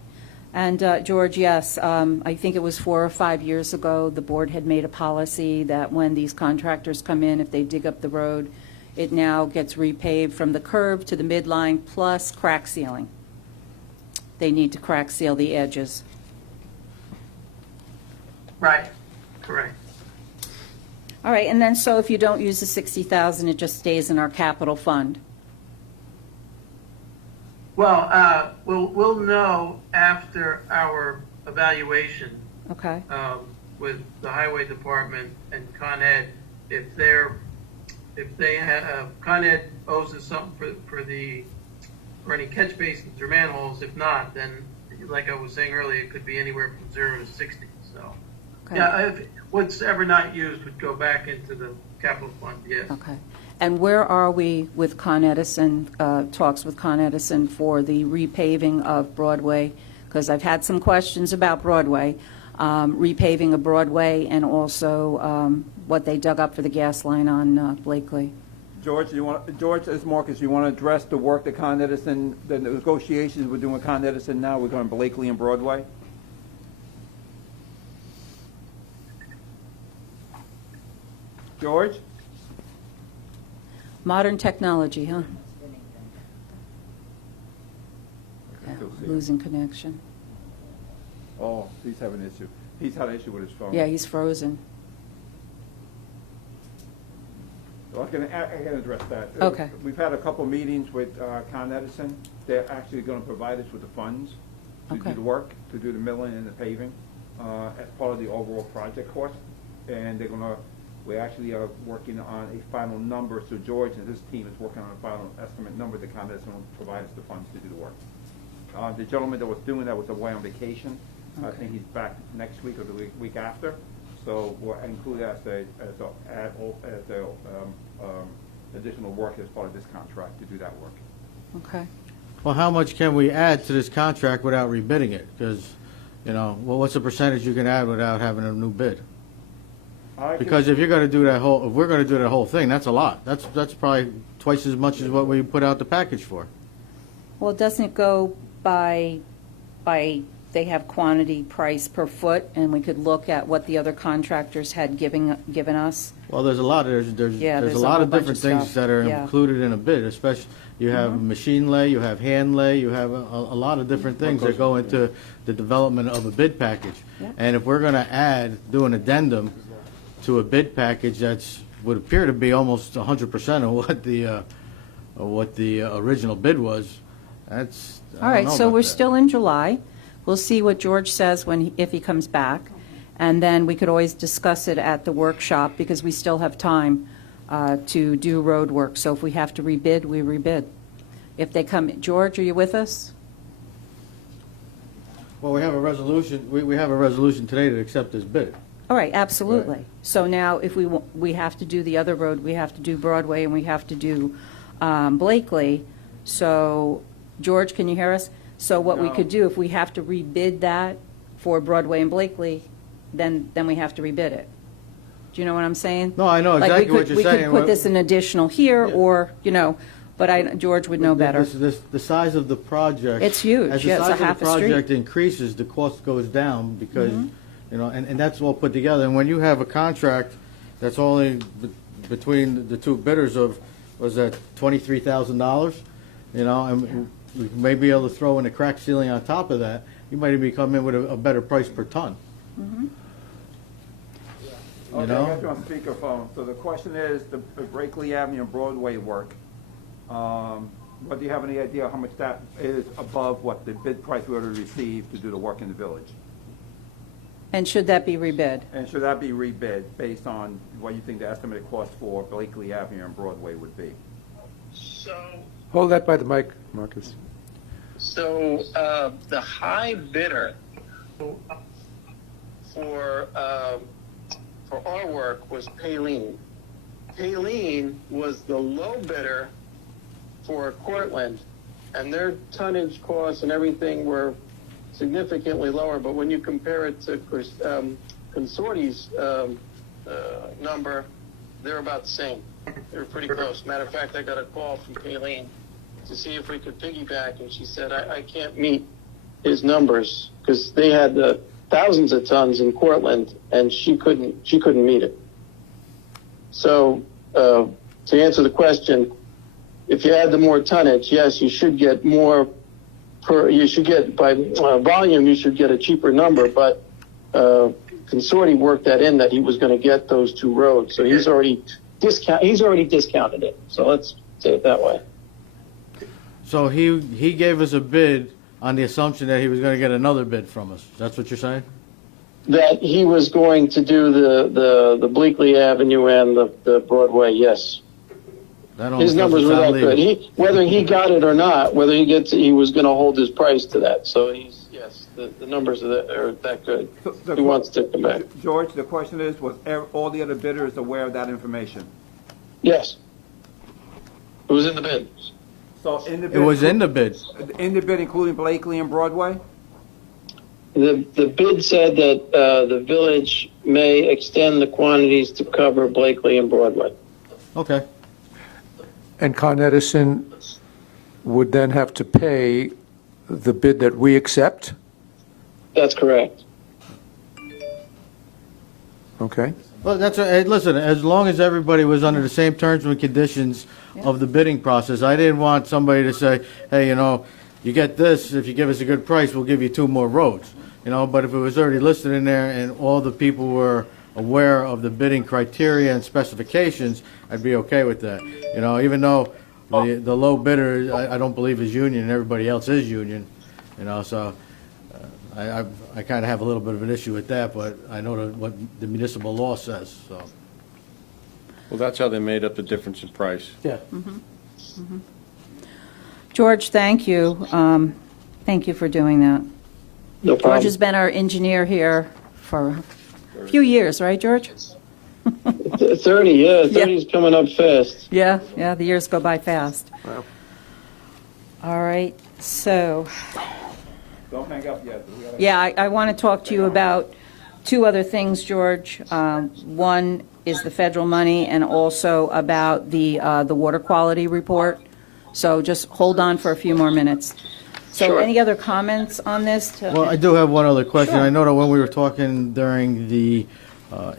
And George, yes, I think it was 4 or 5 years ago, the board had made a policy that when these contractors come in, if they dig up the road, it now gets repaved from the curb to the midline plus crack sealing. They need to crack seal the edges. Right. Correct. All right, and then so if you don't use the 60,000, it just stays in our capital fund. Well, we'll know after our evaluation Okay, with the highway department and Con Ed if they have Con Ed owes us something for any catch basins or manholes. If not, then like I was saying earlier, it could be anywhere from 0 to 60. So okay. yeah, what's ever not used would go back into the capital fund. Yes. Okay. And where are we with Con Edison, talks with Con Edison for the repaving of Broadway? Because I've had some questions about Broadway, repaving of Broadway, and also what they dug up for the gas line on Blakely. George, as Marcus, you want to address the work that Con Edison, the negotiations we're doing with Con Edison now, we're going Blakely and Broadway? George? Modern technology, huh? I can still see him. Losing connection. Oh, he's having an issue. He's had an issue with his phone. Yeah, he's frozen. So I can address that. Okay. We've had a couple meetings with Con Edison. They're actually going to provide us with the funds to Okay. do the work, to do the milling and the paving as part of the overall project cost. And we actually are working on a final number. So George and his team is working on a final estimate number that Con Edison will provide us the funds to do the work. The gentleman that was doing that was away on vacation. I think he's back next week or the week after. So we'll include that as additional work as part of this contract to do that work. Okay. Well, how much can we add to this contract without rebidding it? Because, what's the percentage you can add without having a new bid? Because if you're going to do if we're going to do that whole thing, that's a lot. That's probably twice as much as what we put out the package for. Well, doesn't it go by they have quantity price per foot, and we could look at what the other contractors had given us? Well, there's a lot. There's Yeah, a there's a lot whole of bunch different of things stuff. that are Yeah. included in a bid. Especially, you have machine lay, you have hand lay, you have a lot of different things that go into the development of a bid package. Yeah. And if we're going to do an addendum to a bid package would appear to be almost 100% of what the original bid was, that's I All don't right, know so about we're that. still in July. We'll see what George says if he comes back, and then we could always discuss it at the workshop, because we still have time to do road work. So if we have to rebid, we rebid. if they come, George, are you with us? Well, we have a resolution, we have a resolution today to accept this bid. All right, absolutely. So now, if we have to do the other road, we have to do Broadway, and we have to do Blakely. So, George, can you hear us? So what we could do, if we have to rebid that for Broadway and Blakely, then we have to rebid it. Do you know what I'm saying? No, I know Like, exactly what you're we saying. could put this in additional here, or, but George would know better. The size of the project. It's huge. As Yeah, the it's a size of half the a street. project increases, the cost goes down because, Mm-hmm. and that's all put together. And when you have a contract that's only between the two bidders of, was that $23,000? And we may be able to throw in a crack ceiling on top of that. You might even come in with a better price per ton. Okay, I got you on speakerphone. So the question is, the Blakely Avenue and Broadway work, but do you have any idea how much that is above what the bid price we already received to do the work in the village? And should that be rebid? And should that be rebid based on what you think the estimated cost for Blakely Avenue and Broadway would be? So, Hold that by the mic, Marcus. the high bidder for our work was Paline. Paline was the low bidder for Cortland, and their tonnage costs and everything were significantly lower. But when you compare it to Consorti's number, they're about the same. They're pretty close. Matter of fact, I got a call from Paline to see if we could piggyback, and she said, I can't meet his numbers because they had the thousands of tons in Cortland, and she couldn't meet it. So to answer the question, if you add the more tonnage, yes, you should get more you should get by volume, you should get a cheaper number, but Consorti worked that in that he was going to get those two roads. So he's already discounted it. So let's say it that way. So he gave us a bid on the assumption that he was going to get another bid from us. That's what you're saying? That he was going to do the Bleakley Avenue and the Broadway, yes. That almost His numbers doesn't were that sound good. legal. Whether he got it or not, he was going to hold his price to that. So the numbers are that good. So He wants to come back. George, the question is, was all the other bidders aware of that information? Yes. It was in the bid. So in the It bid, was in the bid. in the bid, including Blakely and Broadway? The bid said that the village may extend the quantities to cover Blakely and Broadway. Okay. And Con Edison would then have to pay the bid that we accept? That's correct. Okay. Well, hey, listen, as long as everybody was under the same terms and conditions of the bidding process, I didn't want somebody to say, hey, you get this, if you give us a good price, we'll give you 2 more roads. But if it was already listed in there and all the people were aware of the bidding criteria and specifications, I'd be okay with that. Even though the low bidder, I don't believe is union and everybody else is union, so I kind of have a little bit of an issue with that, but I know what the municipal law says, so. Well, that's how they made up the difference in price. Yeah. George, thank you. Thank you for doing that. No George problem. has been our engineer here for a few years, right, George? 30, yeah. 30 is coming up fast. Yeah, the years go by fast. Wow. All right, so, Don't hang up yet. yeah, I want to talk to you about 2 other things, George. One is the federal money, and also about the water quality report. So just hold on for a few more minutes. So Sure. any other comments on this? Well, I do have one other question. Sure. I know that when we were talking during the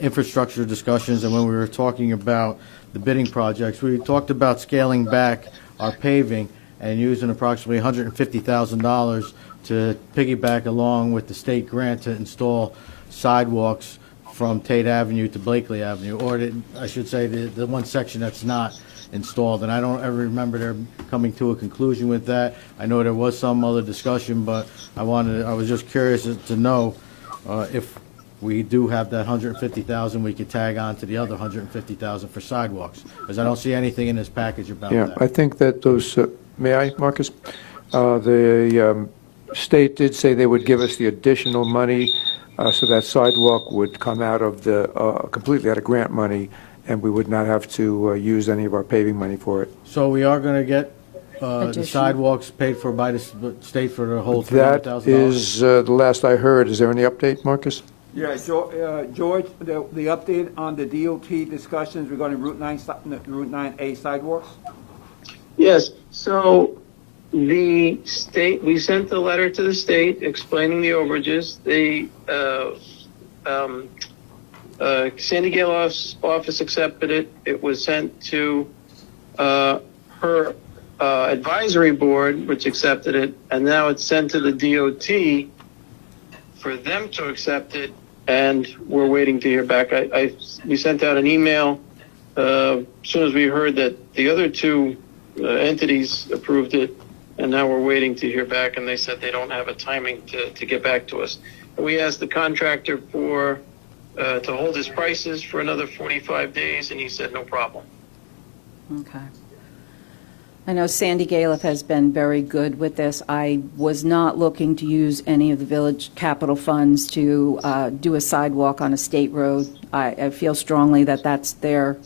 infrastructure discussions and when we were talking about the bidding projects, we talked about scaling back our paving and using approximately $150,000 to piggyback along with the state grant to install sidewalks from Tate Avenue to Blakely Avenue, or I should say the one section that's not installed. And I don't ever remember there coming to a conclusion with that. I know there was some other discussion, but I was just curious to know if we do have that 150,000 we could tag on to the other 150,000 for sidewalks, because I don't see anything in this package about Yeah, that. I think that those, may I, Marcus? The state did say they would give us the additional money, so that sidewalk would come out of the, completely out of grant money, and we would not have to use any of our paving money for it. So we are going to get the Additional. sidewalks paid for by the state for the whole That $300,000? is the last I heard. Is there any update, Marcus? Yeah, George, the update on the DOT discussions regarding Route 9A sidewalks? Yes, so the state, we sent the letter to the state explaining the overages. The Sandy Gale's office accepted it. It was sent to her advisory board, which accepted it, and now it's sent to the DOT for them to accept it, and we're waiting to hear back. We sent out an email as soon as we heard that the other two entities approved it, and now we're waiting to hear back, and they said they don't have a timing to get back to us. We asked the contractor for to hold his prices for another 45 days, and he said no problem. Okay. I know Sandy Galef has been very good with this. I was not looking to use any of the village capital funds to do a sidewalk on a state road. I feel strongly that that's their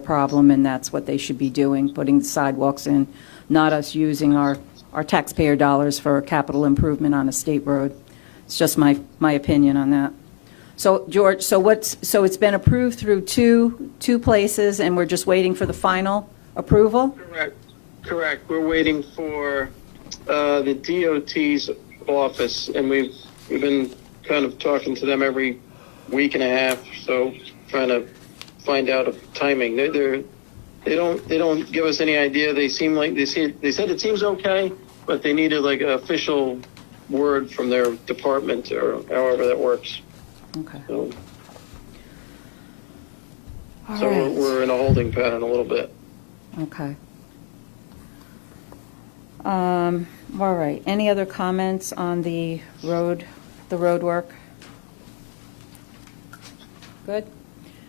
problem, and that's what they should be doing, putting the sidewalks in, not us using our taxpayer dollars for capital improvement on a state road. It's just my opinion on that. So, George, so it's been approved through two places, and we're just waiting for the final approval? Correct. We're waiting for the DOT's office, and we've been kind of talking to them every week and a half, so trying to find out timing. They don't give us any idea. They seem like they said it seems okay, but they needed like an official word from their department or however that works. Okay. So All so right. we're in a holding pattern a little bit. Okay. All right. Any other comments on the road work? Good?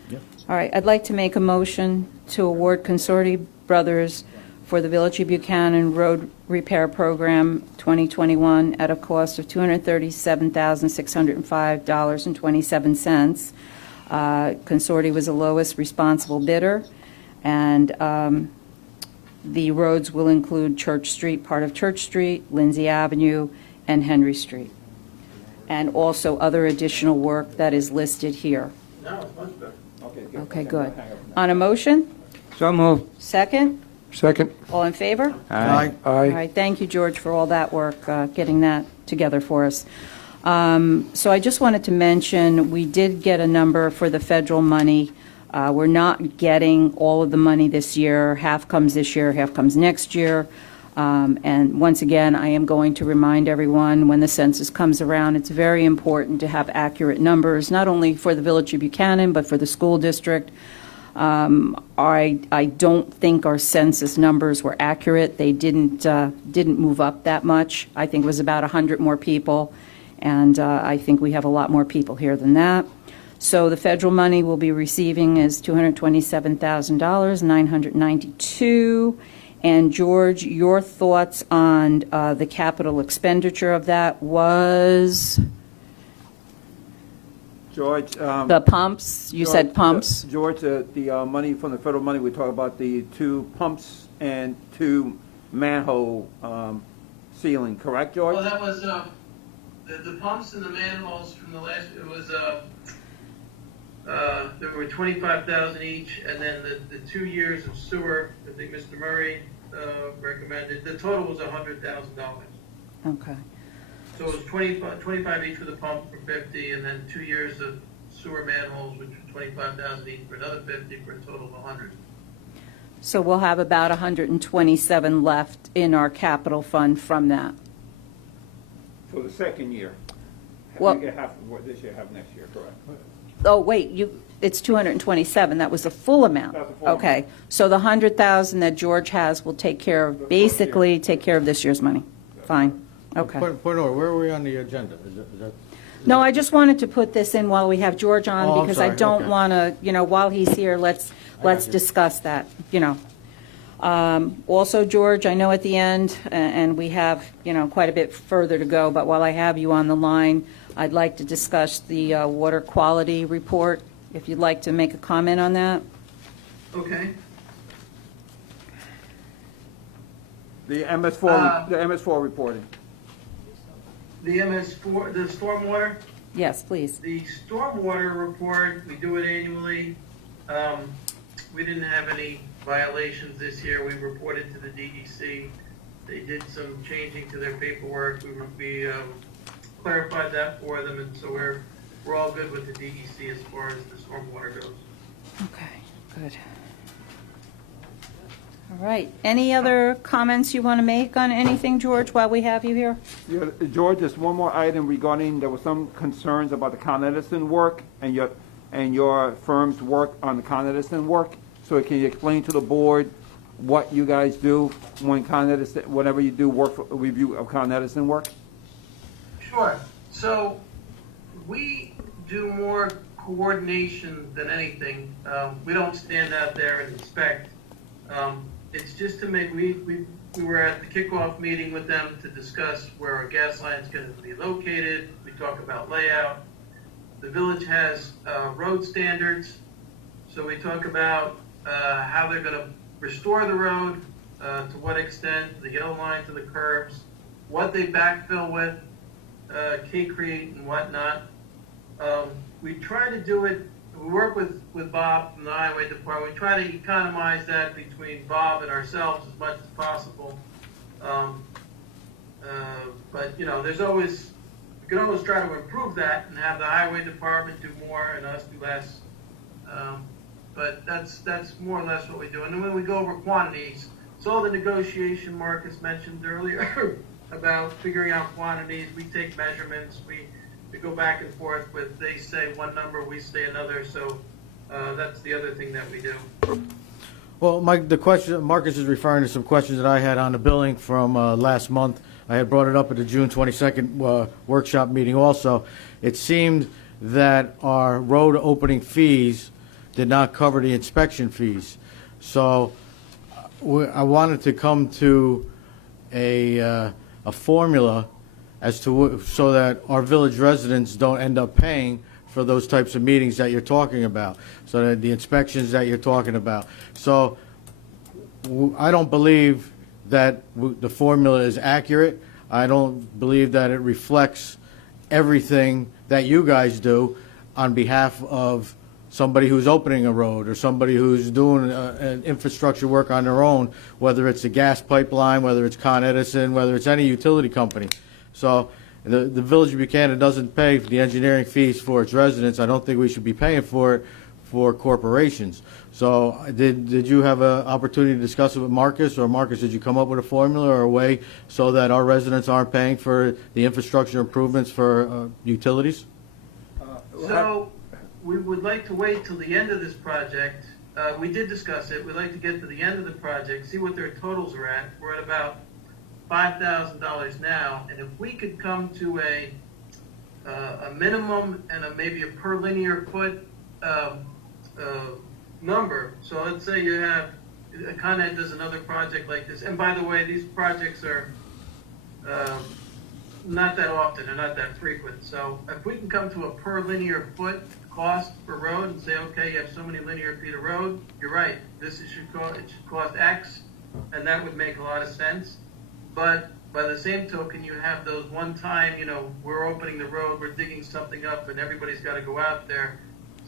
Yep. All right. I'd like to make a motion to award Consorti Brothers for the Village of Buchanan Road Repair Program 2021 at a cost of $237,605.27. Consorti was the lowest responsible bidder, and the roads will include Church Street, part of Church Street, Lindsay Avenue, and Henry Street, and also other additional work that is listed here. No, it's much better. Okay, good. On a motion? So moved. Second? Second? All in favor? Aye. All Aye. right, thank you, George, for all that work, getting that together for us. So I just wanted to mention, we did get a number for the federal money. We're not getting all of the money this year. Half comes this year, half comes next year. And once again, I am going to remind everyone, when the census comes around, it's very important to have accurate numbers, not only for the Village of Buchanan, but for the school district. I don't think our census numbers were accurate. They didn't move up that much. I think it was about 100 more people, and I think we have a lot more people here than that. So the federal money we'll be receiving is $227,992. And George, your thoughts on the capital expenditure of that was George. the pumps? You said pumps? George, the money from the federal money, we talk about the 2 pumps and 2 manhole ceiling, correct, George? Well, that was, the pumps and the manholes from the last, it was, there were 25,000 each, and then the 2 years of sewer, I think Mr. Murray recommended, the total was $100,000. Okay. So it was 25 each for the pump for 50, and then 2 years of sewer manholes, which were 25,000 each for another 50, for a total of 100. So we'll have about 127 left in our capital fund from that. For the second year. Well- You get half of what this year, half next year, correct? Oh, wait, it's 227. That was the full amount. That's the full Okay. So the 100,000 that George has will take care of, basically take care of this year's money. Fine. Okay. Point of order, where are we on the agenda? Is that No, I just wanted to put this in while we have George Oh, on, I'm because I sorry. don't Okay. want to, while he's here, let's you. discuss that, Also, George, I know at the end, and we have, quite a bit further to go, but while I have you on the line, I'd like to discuss the water quality report, if you'd like to make a comment on that. Okay. The MS4 reporting. The MS4, the stormwater, Yes, please. the stormwater report, we do it annually. We didn't have any violations this year. We reported to the DEC. They did some changing to their paperwork. We clarified that for them, and so we're all good with the DEC as far as the stormwater goes. Okay, good. All right. Any other comments you want to make on anything, George, while we have you here? Yeah, George, just one more item regarding, there were some concerns about the Con Edison work and your firm's work on the Con Edison work. So can you explain to the board what you guys do when Con Edison, whenever you do work for, review of Con Edison work? Sure. So we do more coordination than anything. We don't stand out there and inspect. It's just to make, we were at the kickoff meeting with them to discuss where our gas line is going to be located. We talk about layout. The village has road standards, so we talk about how they're going to restore the road, to what extent, the yellow line to the curbs, what they backfill with, K-Crete and whatnot. We try to do it, we work with Bob from the Highway Department. We try to economize that between Bob and ourselves as much as possible. But, there's always, we can always try to improve that and have the Highway Department do more and us do less. But that's more or less what we do. And then when we go over quantities, it's all the negotiation Marcus mentioned earlier about figuring out quantities. We take measurements. We go back and forth with, they say one number, we say another. So that's the other thing that we do. Well, Mike, the question, Marcus is referring to some questions that I had on the billing from last month. I had brought it up at the June 22nd workshop meeting also. It seemed that our road opening fees did not cover the inspection fees. So I wanted to come to a formula as to so that our village residents don't end up paying for those types of meetings that you're talking about, so that the inspections that you're talking about. So I don't believe that the formula is accurate. I don't believe that it reflects everything that you guys do on behalf of somebody who's opening a road or somebody who's doing an infrastructure work on their own, whether it's a gas pipeline, whether it's Con Edison, whether it's any utility company. So the Village of Buchanan doesn't pay for the engineering fees for its residents. I don't think we should be paying for it for corporations. So did you have an opportunity to discuss it with Marcus, or Marcus, did you come up with a formula or a way so that our residents aren't paying for the infrastructure improvements for utilities? So we would like to wait till the end of this project. We did discuss it. We'd like to get to the end of the project, see what their totals are at. We're at about $5,000 now, and if we could come to a minimum and maybe a per linear foot number. So let's say you have, Con Ed does another project like this, and by the way, these projects are not that often, they're not that frequent. So if we can come to a per linear foot cost per road and say, okay, you have so many linear feet of road, you're right, it should cost X, and that would make a lot of sense. But by the same token, you have those one time, we're opening the road, we're digging something up, and everybody's got to go out there.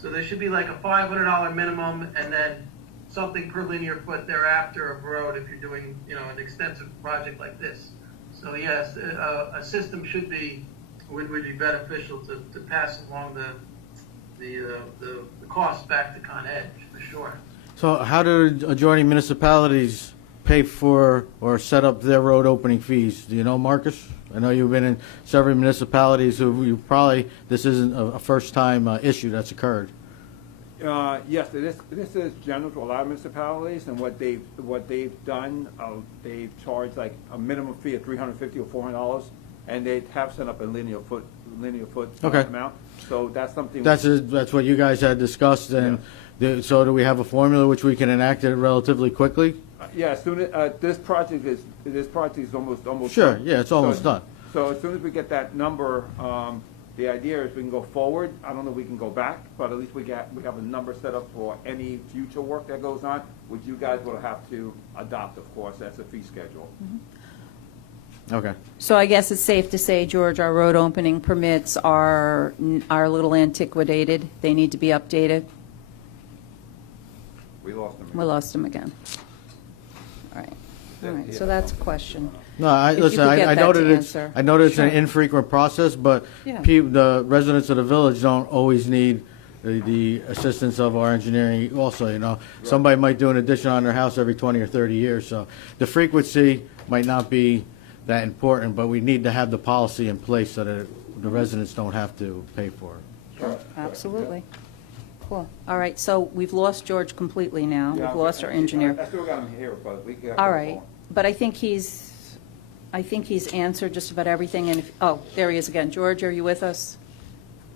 So there should be like a $500 minimum, and then something per linear foot thereafter of road if you're doing, an extensive project like this. So yes, a system would be beneficial to pass along the cost back to Con Ed, for sure. So how do adjoining municipalities pay for or set up their road opening fees? Do you know, Marcus? I know you've been in several municipalities this isn't a first-time issue that's occurred. Yes, this is general to a lot of municipalities, and what they've done, they've charged like a minimum fee of $350 or $400, and they have set up a linear foot linear foot Okay. amount. So that's something. That's what you guys had discussed, and so do we have a formula which we can enact it relatively quickly? Yeah, as soon as, this project is almost. Sure, done. yeah, it's almost So- done. So as soon as we get that number, the idea is we can go forward. I don't know if we can go back, but at least we have a number set up for any future work that goes on, which you guys will have to adopt, of course, that's a fee schedule. Okay. So I guess it's safe to say, George, our road opening permits are a little antiquated. They need to be updated. We lost them. We lost them again. All right. All right, so that's a question. No, If you listen, could get I that know to that it's, answer. I know that it's an Sure. infrequent process, but Yeah. the residents of the village don't always need the assistance of our engineering also, you know. Somebody might do an addition on their house every 20 or 30 years, so the frequency might not be that important, but we need to have the policy in place so that the residents don't have to pay for it. Absolutely. Cool. All right, so we've lost George completely now. Yeah, We've lost our engineer. I still got him here, but we can. All right, but I think he's answered just about everything, and oh, there he is again. George, are you with us?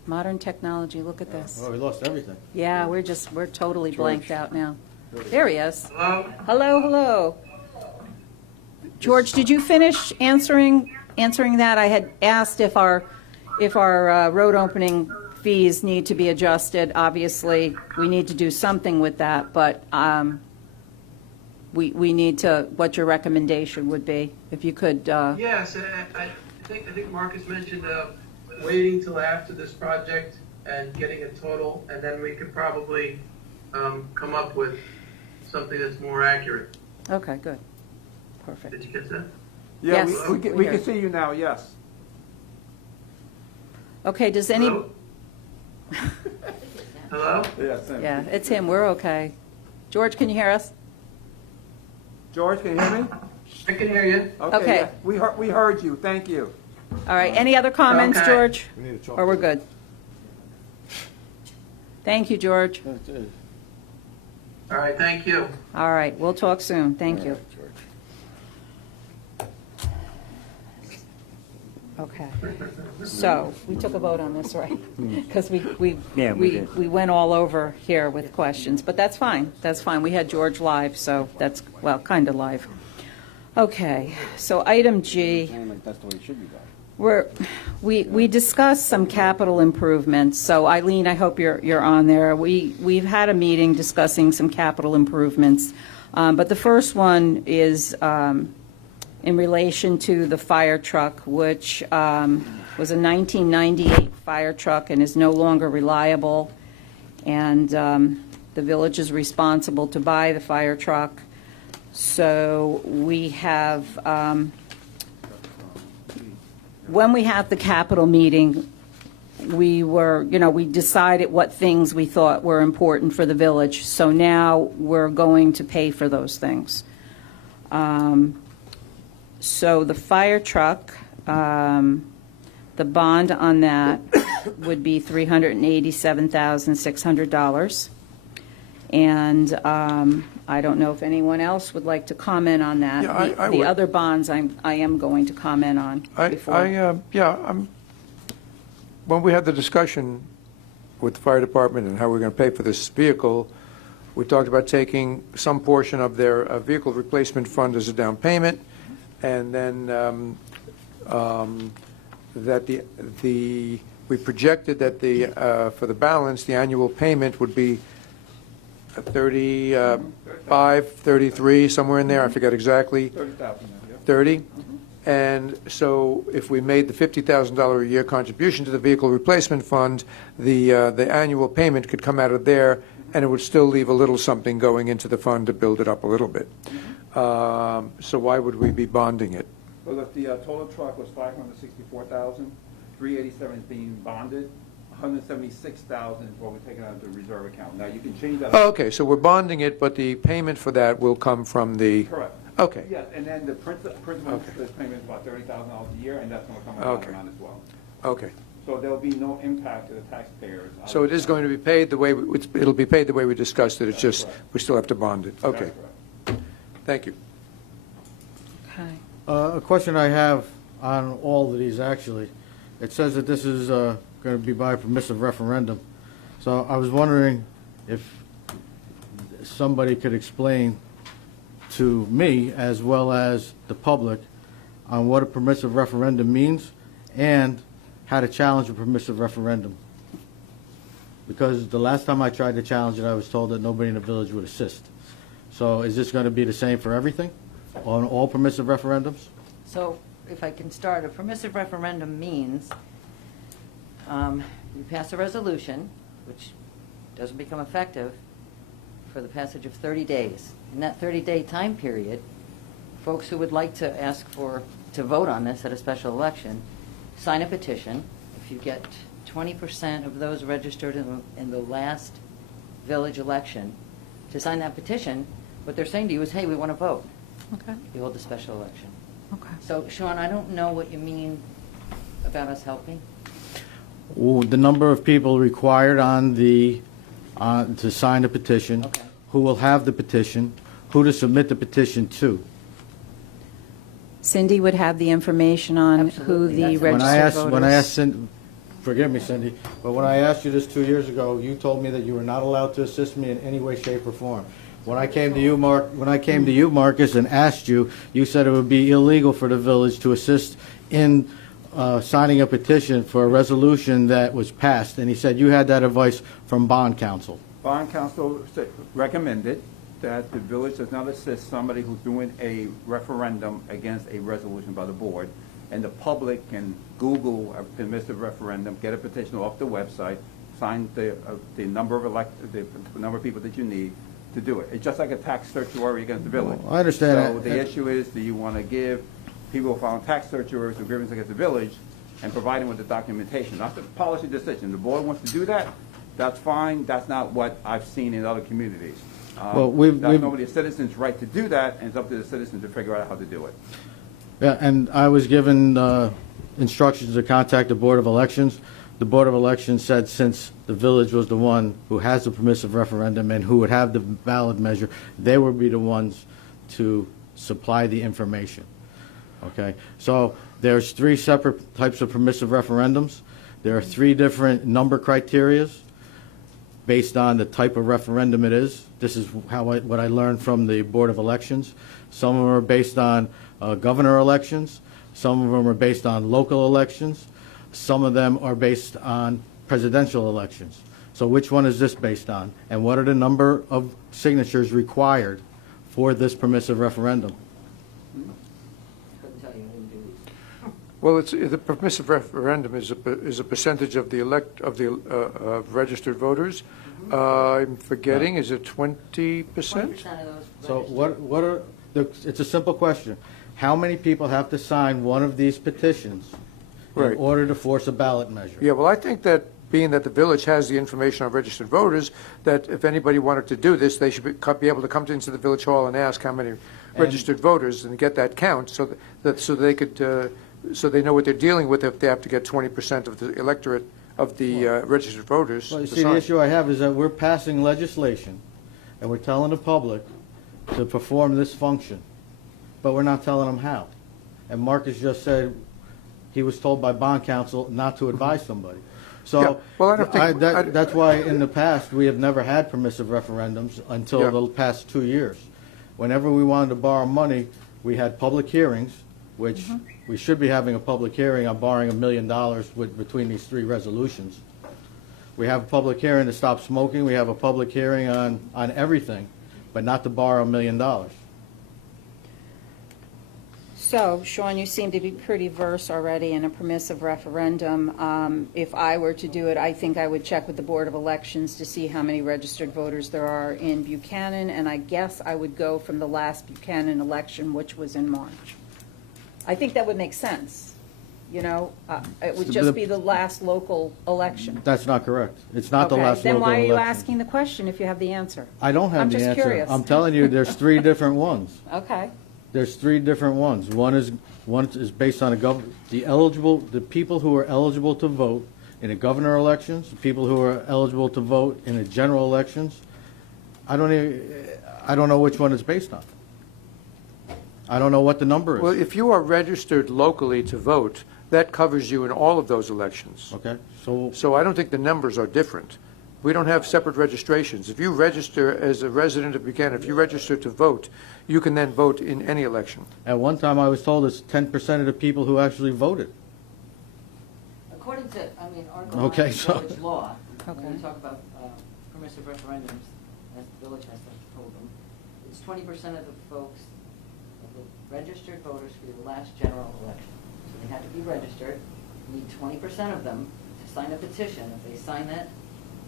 Modern technology, look at this. Oh, we lost everything. Yeah, we're totally blanked out now. There he is. Hello? Hello, hello. George, did you finish answering that? I had asked if our road opening fees need to be adjusted. Obviously, we need to do something with that, but we need to, what your recommendation would be, if you could. Yes, I think Marcus mentioned waiting till after this project and getting a total, and then we could probably come up with something that's more accurate. Okay, good. Perfect. Did you get that? Yeah, Yes, we we can heard. see you now, yes. Okay, does any, Hello? Hello? Yes. yeah, it's him, we're okay. George, can you hear us? George, can you hear me? I can hear you. Okay. Yeah. We heard you, thank you. All right, any other comments, Okay. George? Or we're good? Thank you, George. All right, thank you. All right, we'll talk soon, thank you. Okay, so, we took a vote on this, right? Because we went all over here with questions, but that's fine, we had George live, so that's, well, kind of live. Okay, so item G. That's the way it should be done. We discussed some capital improvements, so Eileen, I hope you're on there. We've had a meeting discussing some capital improvements, but the first one is in relation to the fire truck, which was a 1998 fire truck and is no longer reliable, and the village is responsible to buy the fire truck. So we have, when we had the capital meeting, we decided what things we thought were important for the village. So now we're going to pay for those things. So the fire truck, the bond on that would be $387,600. And I don't know if anyone else would like to comment on that. Yeah, I The would. other bonds I am going to comment on before. When we had the discussion with the fire department and how we're going to pay for this vehicle, we talked about taking some portion of their vehicle replacement fund as a down payment, and then that we projected that for the balance, the annual payment would be 35, 33, somewhere in there, I forget exactly. 30,000. 30. And so if we made the $50,000 a year contribution to the vehicle replacement fund, the annual payment could come out of there, and it would still leave a little something going into the fund to build it up a little bit. So why would we be bonding it? Well, if the total truck was $564,000, $387 is being bonded, $176,000 is what we're taking out of the reserve account. Now, you can change that. Oh, okay, so we're bonding it, but the payment for that will come from the... Correct. Okay. Yes, and then the principal this payment is about $30,000 a year, and that's going to come out of Okay. that amount as well. Okay. So there'll be no impact to the taxpayers. So it is going to be paid the way, it'll be paid the way we discussed it, it's just, correct. we still have to bond it. Okay, That's correct. thank you. Okay. A question I have on all of these, actually, it says that this is going to be by a permissive referendum. So I was wondering if somebody could explain to me, as well as the public, on what a permissive referendum means and how to challenge a permissive referendum. Because the last time I tried to challenge it, I was told that nobody in the village would assist. So is this going to be the same for everything, on all permissive referendums? So if I can start, a permissive referendum means you pass a resolution, which doesn't become effective for the passage of 30 days. In that 30-day time period, folks who would like to ask to vote on this at a special election, sign a petition. If you get 20% of those registered in the last village election to sign that petition, what they're saying to you is, hey, we want to vote. Okay. You hold a special election. Okay. So, Sean, I don't know what you mean about us helping. Well, the number of people required on the, to sign the petition, Okay. who will have the petition, who to submit the petition to. Cindy would have the information on who Absolutely. the That's- registered When I asked, voters. forgive me, Cindy, but when I asked you this 2 years ago, you told me that you were not allowed to assist me in any way, shape, or form. When I came to you, Marcus, and asked you, you said it would be illegal for the village to assist in signing a petition for a resolution that was passed, and he said you had that advice from bond counsel. Bond counsel recommended that the village does not assist somebody who's doing a referendum against a resolution by the board, and the public can Google a permissive referendum, get a petition off the website, sign the number of the number of people that you need to do it. It's just like a tax certiorari against the village. Well, I understand So that. the issue is, do you want to give people who file tax certiorari or grievance against the village and provide them with the documentation? That's a policy decision. The board wants to do that, that's fine. That's not what I've seen in other communities. Well, That's normally a citizen's right to do that, and it's up to the citizen to figure out how to do it. Yeah, and I was given instructions to contact the Board of Elections. The Board of Elections said since the village was the one who has the permissive referendum and who would have the ballot measure, they would be the ones to supply the information. Okay, so there's 3 separate types of permissive referendums. There are 3 different number criterias based on the type of referendum it is. This is what I learned from the Board of Elections. Some of them are based on governor elections. Some of them are based on local elections. Some of them are based on presidential elections. So which one is this based on? And what are the number of signatures required for this permissive referendum? Couldn't tell you, I didn't do these. Well, the permissive referendum is a percentage of the registered voters. I'm forgetting, is it 20%? 20% of those So registered. it's a simple question. How many people have to sign one of these petitions in Right. order to force a ballot measure? Yeah, well, I think that being that the village has the information on registered voters, that if anybody wanted to do this, they should be able to come into the village hall and ask how many registered voters and get that count so they could, so they know what they're dealing with if they have to get 20% of the electorate of the registered voters Well, you to see, the sign. issue I have is that we're passing legislation, and we're telling the public to perform this function, but we're not telling them how. And Marcus just said he was told by bond counsel not to advise somebody. Yeah, So well, I don't think- that's why in the past, we have never had permissive referendums until Yeah. the past 2 years. Whenever we wanted to borrow money, we had public hearings, which we should be having a public hearing on borrowing $1 million between these 3 resolutions. We have a public hearing to stop smoking. We have a public hearing on everything, but not to borrow $1 million. So, Sean, you seem to be pretty versed already in a permissive referendum. If I were to do it, I think I would check with the Board of Elections to see how many registered voters there are in Buchanan, and I guess I would go from the last Buchanan election, which was in March. I think that would make sense. You know, it would just be the last local election. That's not correct. It's not the Okay, last then local why are you election. asking the question if you have the answer? I don't have I'm the just answer. curious. I'm telling you, there's 3 different ones. Okay. There's 3 different ones. One is based on the people who are eligible to vote in the governor elections, the people who are eligible to vote in the general elections. I don't know which one it's based on. I don't know what the number is. Well, if you are registered locally to vote, that covers you in all of those elections. Okay, so, So I don't think the numbers are different. We don't have separate registrations. If you register as a resident of Buchanan, if you register to vote, you can then vote in any election. at one time I was told it's 10% of the people who actually voted. According to, Article Okay, 9 of so- village law, when Okay. we talk about permissive referendums, as the village has told them, it's 20% of the folks, of the registered voters for your last general election. So they have to be registered, you need 20% of them to sign a petition. If they sign that,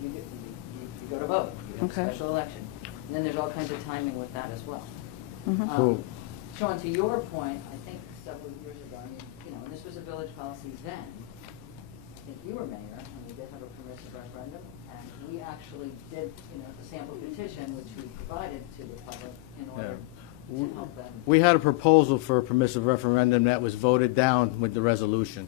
you go to vote, you have a Okay. special election. And then there's all kinds of timing with that as well. Mhm. Cool. Sean, to your point, I think several years ago, and this was a village policy then, I think you were mayor, and we did have a permissive referendum, and we actually did, the sample petition, which we provided to the public in order to help them. We had a proposal for a permissive referendum that was voted down with the resolution.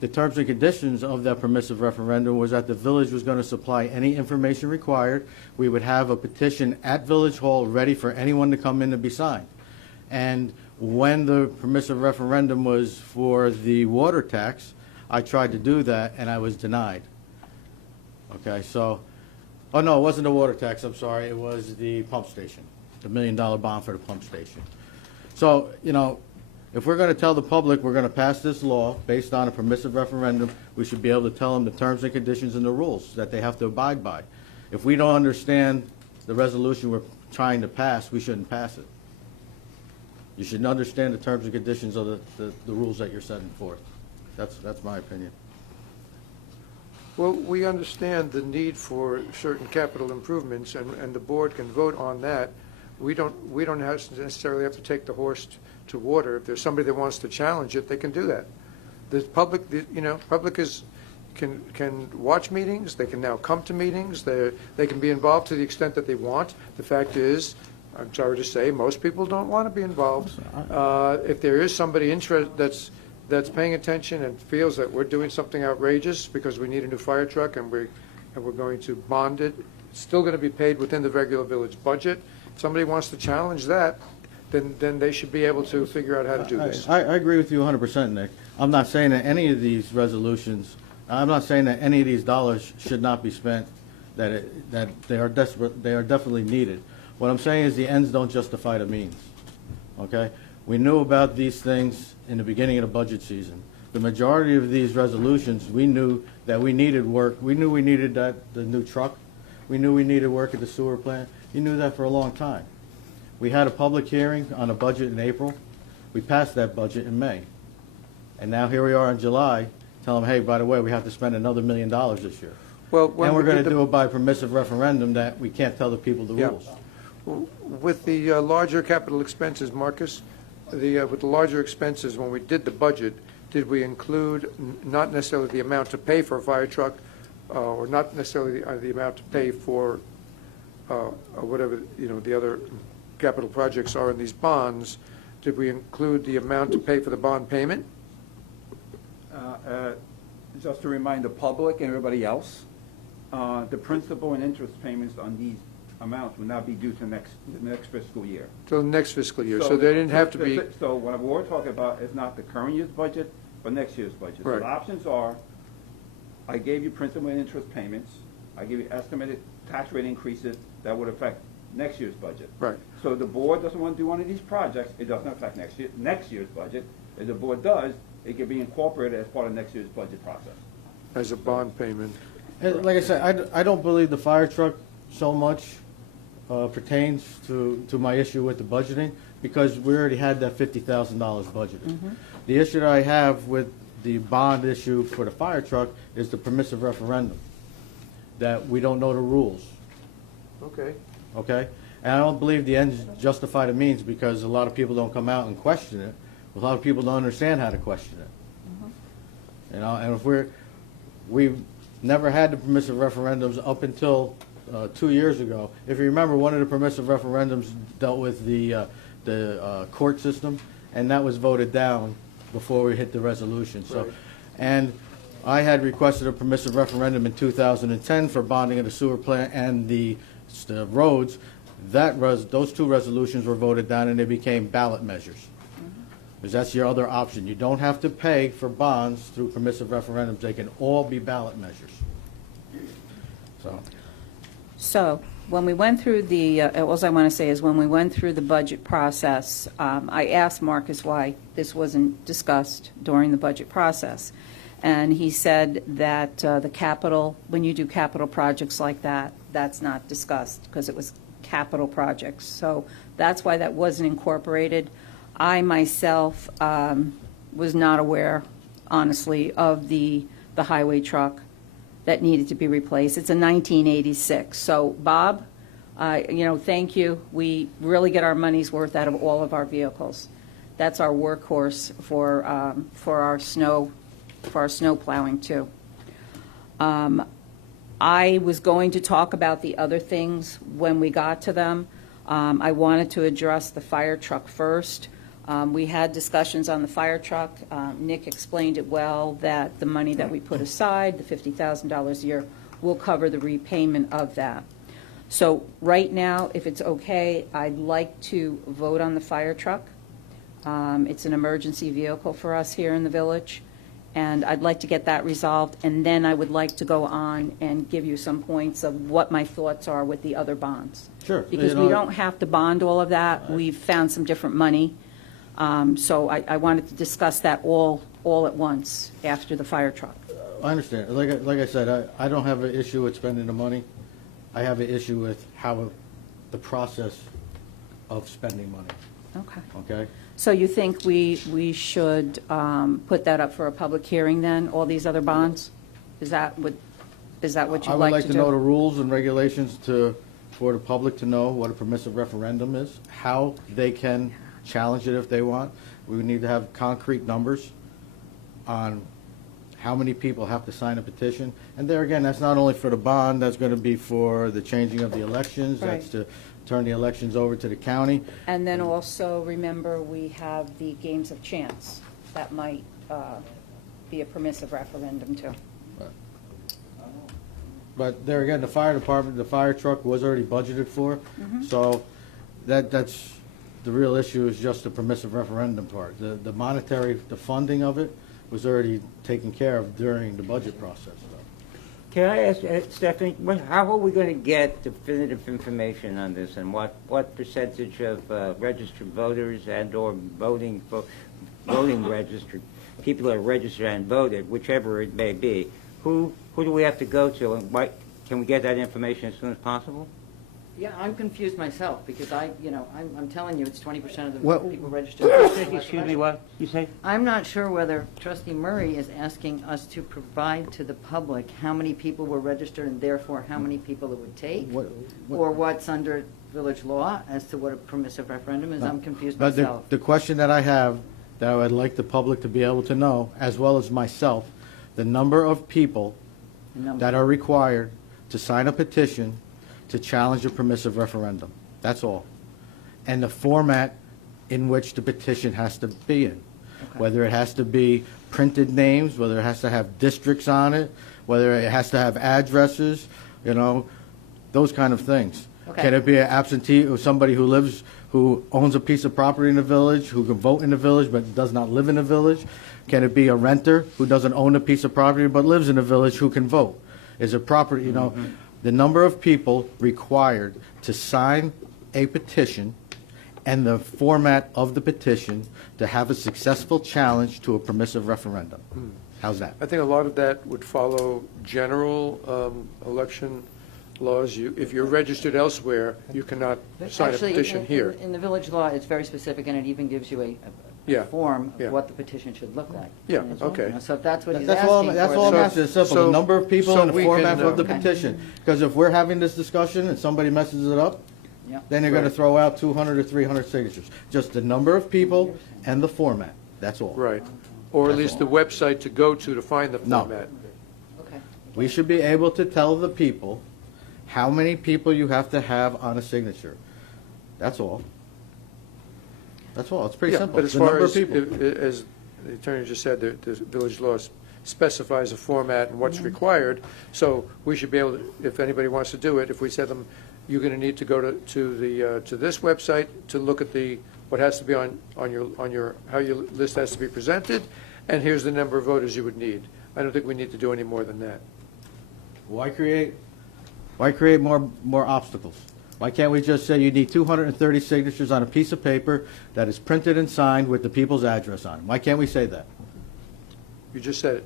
The terms and conditions of that permissive referendum was that the village was going to supply any information required. We would have a petition at Village Hall ready for anyone to come in to be signed. And when the permissive referendum was for the water tax, I tried to do that and I was denied. Okay, so, oh no, it wasn't the water tax, I'm sorry, it was the pump station, the $1 million bond for the pump station. So, if we're going to tell the public we're going to pass this law based on a permissive referendum, we should be able to tell them the terms and conditions and the rules that they have to abide by. If we don't understand the resolution we're trying to pass, we shouldn't pass it. You should understand the terms and conditions of the rules that you're setting forth. That's my opinion. Well, we understand the need for certain capital improvements, and the board can vote on that. We don't necessarily have to take the horse to water. If there's somebody that wants to challenge it, they can do that. The public, public can watch meetings. They can now come to meetings. They can be involved to the extent that they want. The fact is, I'm sorry to say, most people don't want to be involved. If there is somebody that's paying attention and feels that we're doing something outrageous because we need a new fire truck and we're going to bond it, it's still going to be paid within the regular village budget. If somebody wants to challenge that, then they should be able to figure out how to do this. I agree with you 100%, Nick. I'm not saying that any of these resolutions, I'm not saying that any of these dollars should not be spent, that they are definitely needed. What I'm saying is the ends don't justify the means, okay? We knew about these things in the beginning of the budget season. The majority of these resolutions, we knew that we needed work. We knew we needed the new truck. We knew we needed work at the sewer plant. You knew that for a long time. We had a public hearing on a budget in April. We passed that budget in May. And now here we are in July, telling them, hey, by the way, we have to spend another $1 million this year. Well, And when we're we going did to do it by permissive referendum that we can't tell the people the Yeah. rules. With the larger capital expenses, Marcus, with the larger expenses, when we did the budget, did we include not necessarily the amount to pay for a fire truck, or not necessarily the amount to pay for whatever, the other capital projects are in these bonds? Did we include the amount to pay for the bond payment? Just to remind the public and everybody else, the principal and interest payments on these amounts will not be due to the next fiscal year. Till the next fiscal year, so they didn't have to be, So what we're talking about is not the current year's budget, but next year's budget. So Right. the options are, I gave you principal and interest payments, I gave you estimated tax rate increases that would affect next year's budget. right. So the board doesn't want to do one of these projects, it doesn't affect next year's budget. If the board does, it can be incorporated as part of next year's budget process. As a bond payment. And like I said, I don't believe the fire truck so much pertains to my issue with the budgeting, because we already had that $50,000 budgeted. The issue that I have with the bond issue for the fire truck is the permissive referendum, that we don't know the rules, Okay. okay? And I don't believe the ends justify the means, because a lot of people don't come out and question it. A lot of people don't understand how to question it. And if we've never had the permissive referendums up until 2 years ago. If you remember, one of the permissive referendums dealt with the court system, and that was voted down before we hit the resolution. So, Right. and I had requested a permissive referendum in 2010 for bonding of the sewer plant and the roads. Those two resolutions were voted down, and they became ballot measures. because that's your other option. You don't have to pay for bonds through permissive referendums. They can all be ballot measures. So when we went through the, all I want to say is when we went through the budget process, I asked Marcus why this wasn't discussed during the budget process. And he said that the capital, when you do capital projects like that, that's not discussed because it was capital projects. So that's why that wasn't incorporated. I myself was not aware, honestly, of the highway truck that needed to be replaced. It's a 1986. So Bob, thank you. We really get our money's worth out of all of our vehicles. That's our workhorse for our snow plowing too. I was going to talk about the other things when we got to them. I wanted to address the fire truck first. We had discussions on the fire truck. Nick explained it well, that the money that we put aside, the $50,000 a year, will cover the repayment of that. So right now, if it's okay, I'd like to vote on the fire truck. It's an emergency vehicle for us here in the village, and I'd like to get that resolved, and then I would like to go on and give you some points of what my thoughts are with the other bonds. Sure. Because we don't have to bond all of that. We've found some different money. So I wanted to discuss that all at once after the fire truck. I understand. Like I said, I don't have an issue with spending the money. I have an issue with how the process of spending money. Okay. Okay? So you think we should put that up for a public hearing then, all these other bonds? Is that what you'd like to do? I would like to know the rules and regulations for the public to know what a permissive referendum is, how they can challenge it if they want. We would need to have concrete numbers on how many people have to sign a petition. And there again, that's not only for the bond, that's going to be for the changing of the elections, Right. that's to turn the elections over to the county. And then also, remember, we have the games of chance. That might be a permissive referendum too. But there again, the fire department, the fire truck was already budgeted for, so that's, the real issue is just the permissive referendum part. The monetary, the funding of it was already taken care of during the budget process. Can I ask, Stephanie, how are we going to get definitive information on this, and what percentage of registered voters and/or voting registered people that are registered and voted, whichever it may be, who do we have to go to, and can we get that information as soon as possible? Yeah, I'm confused myself, because I'm telling you, it's 20% of the Well- people registered. Excuse me, what you say? I'm not sure whether Trustee Murray is asking us to provide to the public how many people were registered and therefore how many people it would take, or what's under village law as to what a permissive referendum is. I'm confused But myself. the question that I have, that I would like the public to be able to know, as well as myself, the number of people that are required to sign a petition to challenge a permissive referendum. That's all. And the format in which the petition has to be in. Whether it has to be printed names, whether it has to have districts on it, whether it has to have addresses, those kind of things. Okay. Can it be an absentee or somebody who owns a piece of property in the village, who can vote in the village but does not live in the village? Can it be a renter who doesn't own a piece of property but lives in the village who can vote? Is it property, the number of people required to sign a petition and the format of the petition to have a successful challenge to a permissive referendum. How's that? I think a lot of that would follow general election laws. If you're registered elsewhere, you cannot sign a Actually, petition here. in the village law, it's very specific, and it even gives you a Yeah, form yeah. of what the petition should look like. Yeah, as well. okay. So if that's what he's That's asking all, for. that's all I'm then- asking, it's simple, So- the number of people so and the we format can, of the Okay. petition. Because if we're having this discussion and somebody messes it up, Yeah. then they're gonna Right. throw out 200 or 300 signatures. Just the number of people and the format, that's all. Right. Or at least the website to go to find the No. format. Okay. We should be able to tell the people how many people you have to have on a signature. That's all. That's all, it's pretty Yeah, simple. but as The far number of as, people. as the attorney just said, the village law specifies a format and what's required, so we should be able to, if anybody wants to do it, if we said them, you're going to need to go to this website to look at the what has to be on your, how your list has to be presented, and here's the number of voters you would need. I don't think we need to do any more than that. Why create more obstacles? Why can't we just say you need 230 signatures on a piece of paper that is printed and signed with the people's address on it? Why can't we say that? You just said it.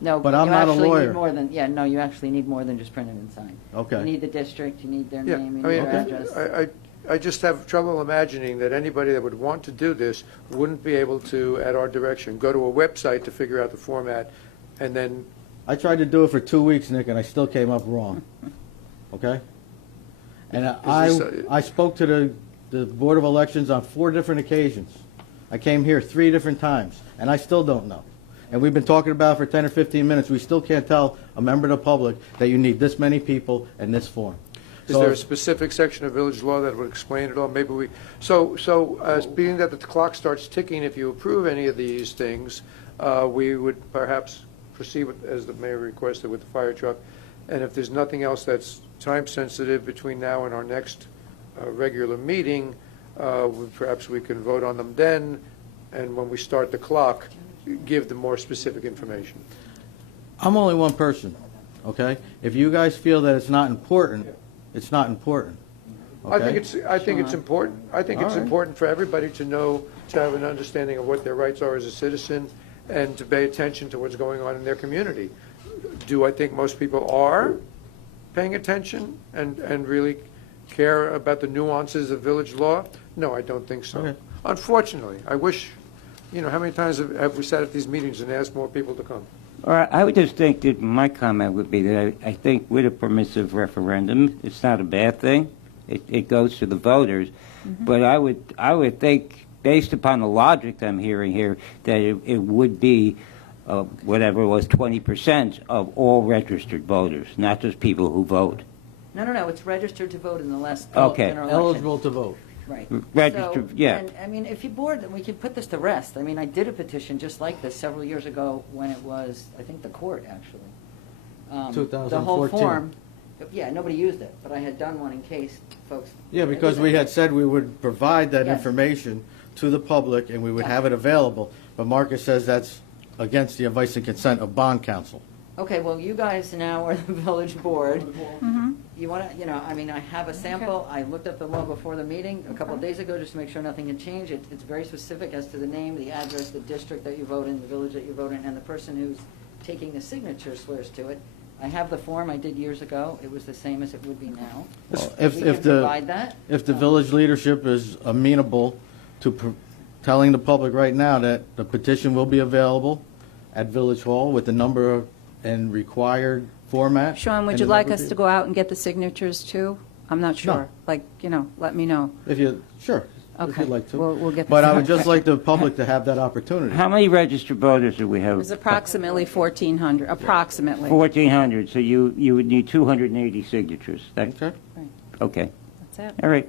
No, But but I'm you not a actually lawyer. need more than, yeah, no, you actually need more than just printed and signed. Okay. You need the district, you need their Yeah, name, you I need mean, their address. I just have trouble imagining that anybody that would want to do this wouldn't be able to, at our direction, go to a website to figure out the format, and then, I tried to do it for 2 weeks, Nick, and I still came up wrong. Okay? And I spoke to the Board of Elections on 4 different occasions. I came here 3 different times, and I still don't know. And we've been talking about it for 10 or 15 minutes. We still can't tell a member of the public that you need this many people and this form. is there a specific section of village law that would explain it all? Maybe we, being that the clock starts ticking, if you approve any of these things, we would perhaps proceed with, as the mayor requested, with the fire truck. And if there's nothing else that's time-sensitive between now and our next regular meeting, perhaps we can vote on them then, and when we start the clock, give them more specific information. I'm only one person, okay? If you guys feel that it's not important, it's not important. I Okay? think it's important. I think it's All right. important for everybody to know, to have an understanding of what their rights are as a citizen, and to pay attention to what's going on in their community. Do I think most people are paying attention and really care about the nuances of village law? No, I don't think so. Okay. Unfortunately, I wish, how many times have we sat at these meetings and asked more people to come? All right, I would just think that my comment would be that I think with a permissive referendum, it's not a bad thing. It goes to the voters. But I would think, based upon the logic I'm hearing here, that it would be whatever it was, 20% of all registered voters, not just people who vote. No, it's registered to vote in the last Okay. general election. Eligible to vote. Right. Registered, So, yeah. And, I mean, if you're bored, then we could put this to rest. I mean, I did a petition just like this several years ago when it was, I think, the court, actually. The whole 2014. form, yeah, nobody used it, but I had done one in case folks. Yeah, because we had said we would provide that Yes. information to the public and we would have it available. But Marcus says that's against the advice and consent of bond counsel. Okay, well, you guys now are the village board. You want to, I have a sample. I looked up the law before the meeting a couple of days ago just to make sure nothing had changed. It's very specific as to the name, the address, the district that you vote in, the village that you vote in, and the person who's taking the signature swears to it. I have the form I did years ago. It was the same as it would be now. Well, We can provide that. If the village leadership is amenable to telling the public right now that the petition will be available at Village Hall with the number and required format. Sean, would and you the like number us of to go out and get the signatures too? I'm not sure. Let me know. If you, sure, if Okay. you'd like to. We'll get the But I would signatures. just like the public to have that opportunity. How many registered voters do we It have? was approximately 1,400, approximately. 1,400, so you would need 280 signatures. Okay. Okay, That's it. all right.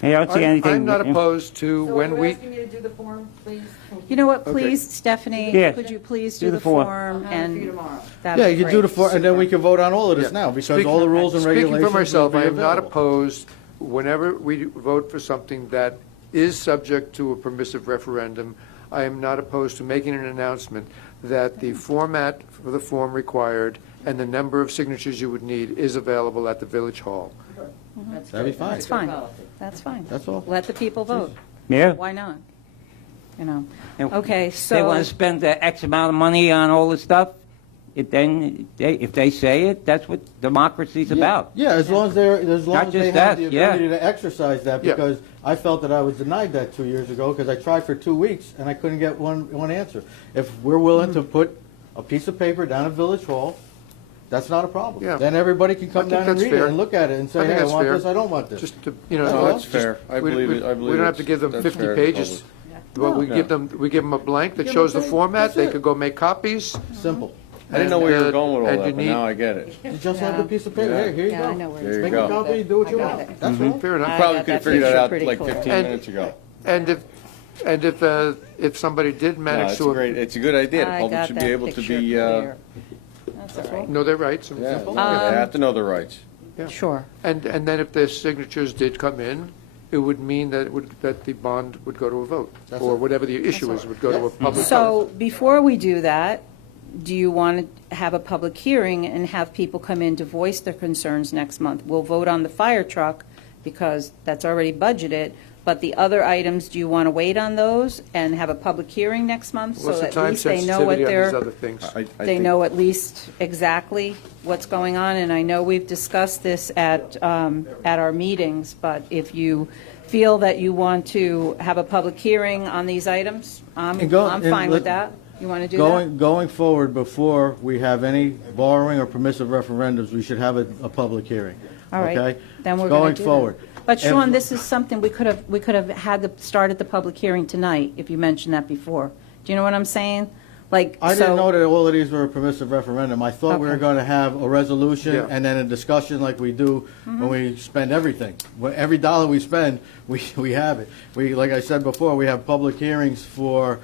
Hey, I don't see anything. I'm not opposed to So when you're we, asking me to do the form, please? You know what, Okay. please, Stephanie, Yeah. could you please Do do the the form. form? I'll have it for you And tomorrow. that'd Yeah, be you can do great. the form, and then we can vote on all of this Yeah. now, because Speaking- all the rules and regulations speaking for myself, will be I am not available. opposed, whenever we vote for something that is subject to a permissive referendum, I am not opposed to making an announcement that the format for the form required and the number of signatures you would need is available at the Village Hall. That's That'd be great. fine. That's Good fine. policy. That's fine. That's all. Let the people vote. Yeah. Why not? And Okay, They want so, to spend X amount of money on all this stuff, if they say it, that's what democracy's about. Yeah, as long as they just have that, the yeah. ability to exercise that, Yeah. because I felt that I was denied that 2 years ago, because I tried for 2 weeks and I couldn't get one answer. If we're willing to put a piece of paper down at Village Hall, that's not a problem. Yeah. Then everybody can come I think down and that's read it fair. and look at it and I say, think hey, I that's want fair. this, I don't want this. Just to, That's No, all. that's fair. I believe it. We don't have to give them that's 50 fair to the pages. Well, we No. give them a blank that Give shows them the a- format, that's they it. could go make copies. Simple. I didn't know where you were going with all And that, you but need- now I get it. You just have the piece of paper, Yeah. here you yeah, I go. know where There it's you Make go. a copy, do what you I got want. it. That's all. Fair You enough. probably got could have that figured that picture out pretty like clear. 15 And- minutes ago. And if somebody did No, manage it's to. great. It's a good idea. The I public got should be that able to picture be, clear. That's all right. Know their rights. and yeah, simple. they have to know their rights. Yeah. Sure. And then if the signatures did come in, it would mean that that the bond would go to a vote, or whatever the issue is, would go to a public. So before we do that, do you want to have a public hearing and have people come in to voice their concerns next month? We'll vote on the fire truck because that's already budgeted, but the other items, do you want to wait on those and have a public hearing next month? What's the So time at least they know what sensitivity on they're, these other things? I they think- know at least exactly what's going on, and I know we've discussed this at our meetings, but if you feel that you want to have a public hearing on these items, I'm And go- I'm and fine with let- that. You want to do that? Going forward, before we have any borrowing or permissive referendums, we should have a public hearing. All right, Okay? then we're going to do that. Going forward. But And- Sean, this is something we could have had started the public hearing tonight, if you mentioned that before. Do you know what I'm saying? Like, I didn't know so, that all of these were a permissive referendum. I thought we were Okay. going to have a resolution Yeah. and then a discussion like we do Mm-hmm. when we spend everything. Every dollar we spend, we have it. Like I said before, we have public hearings for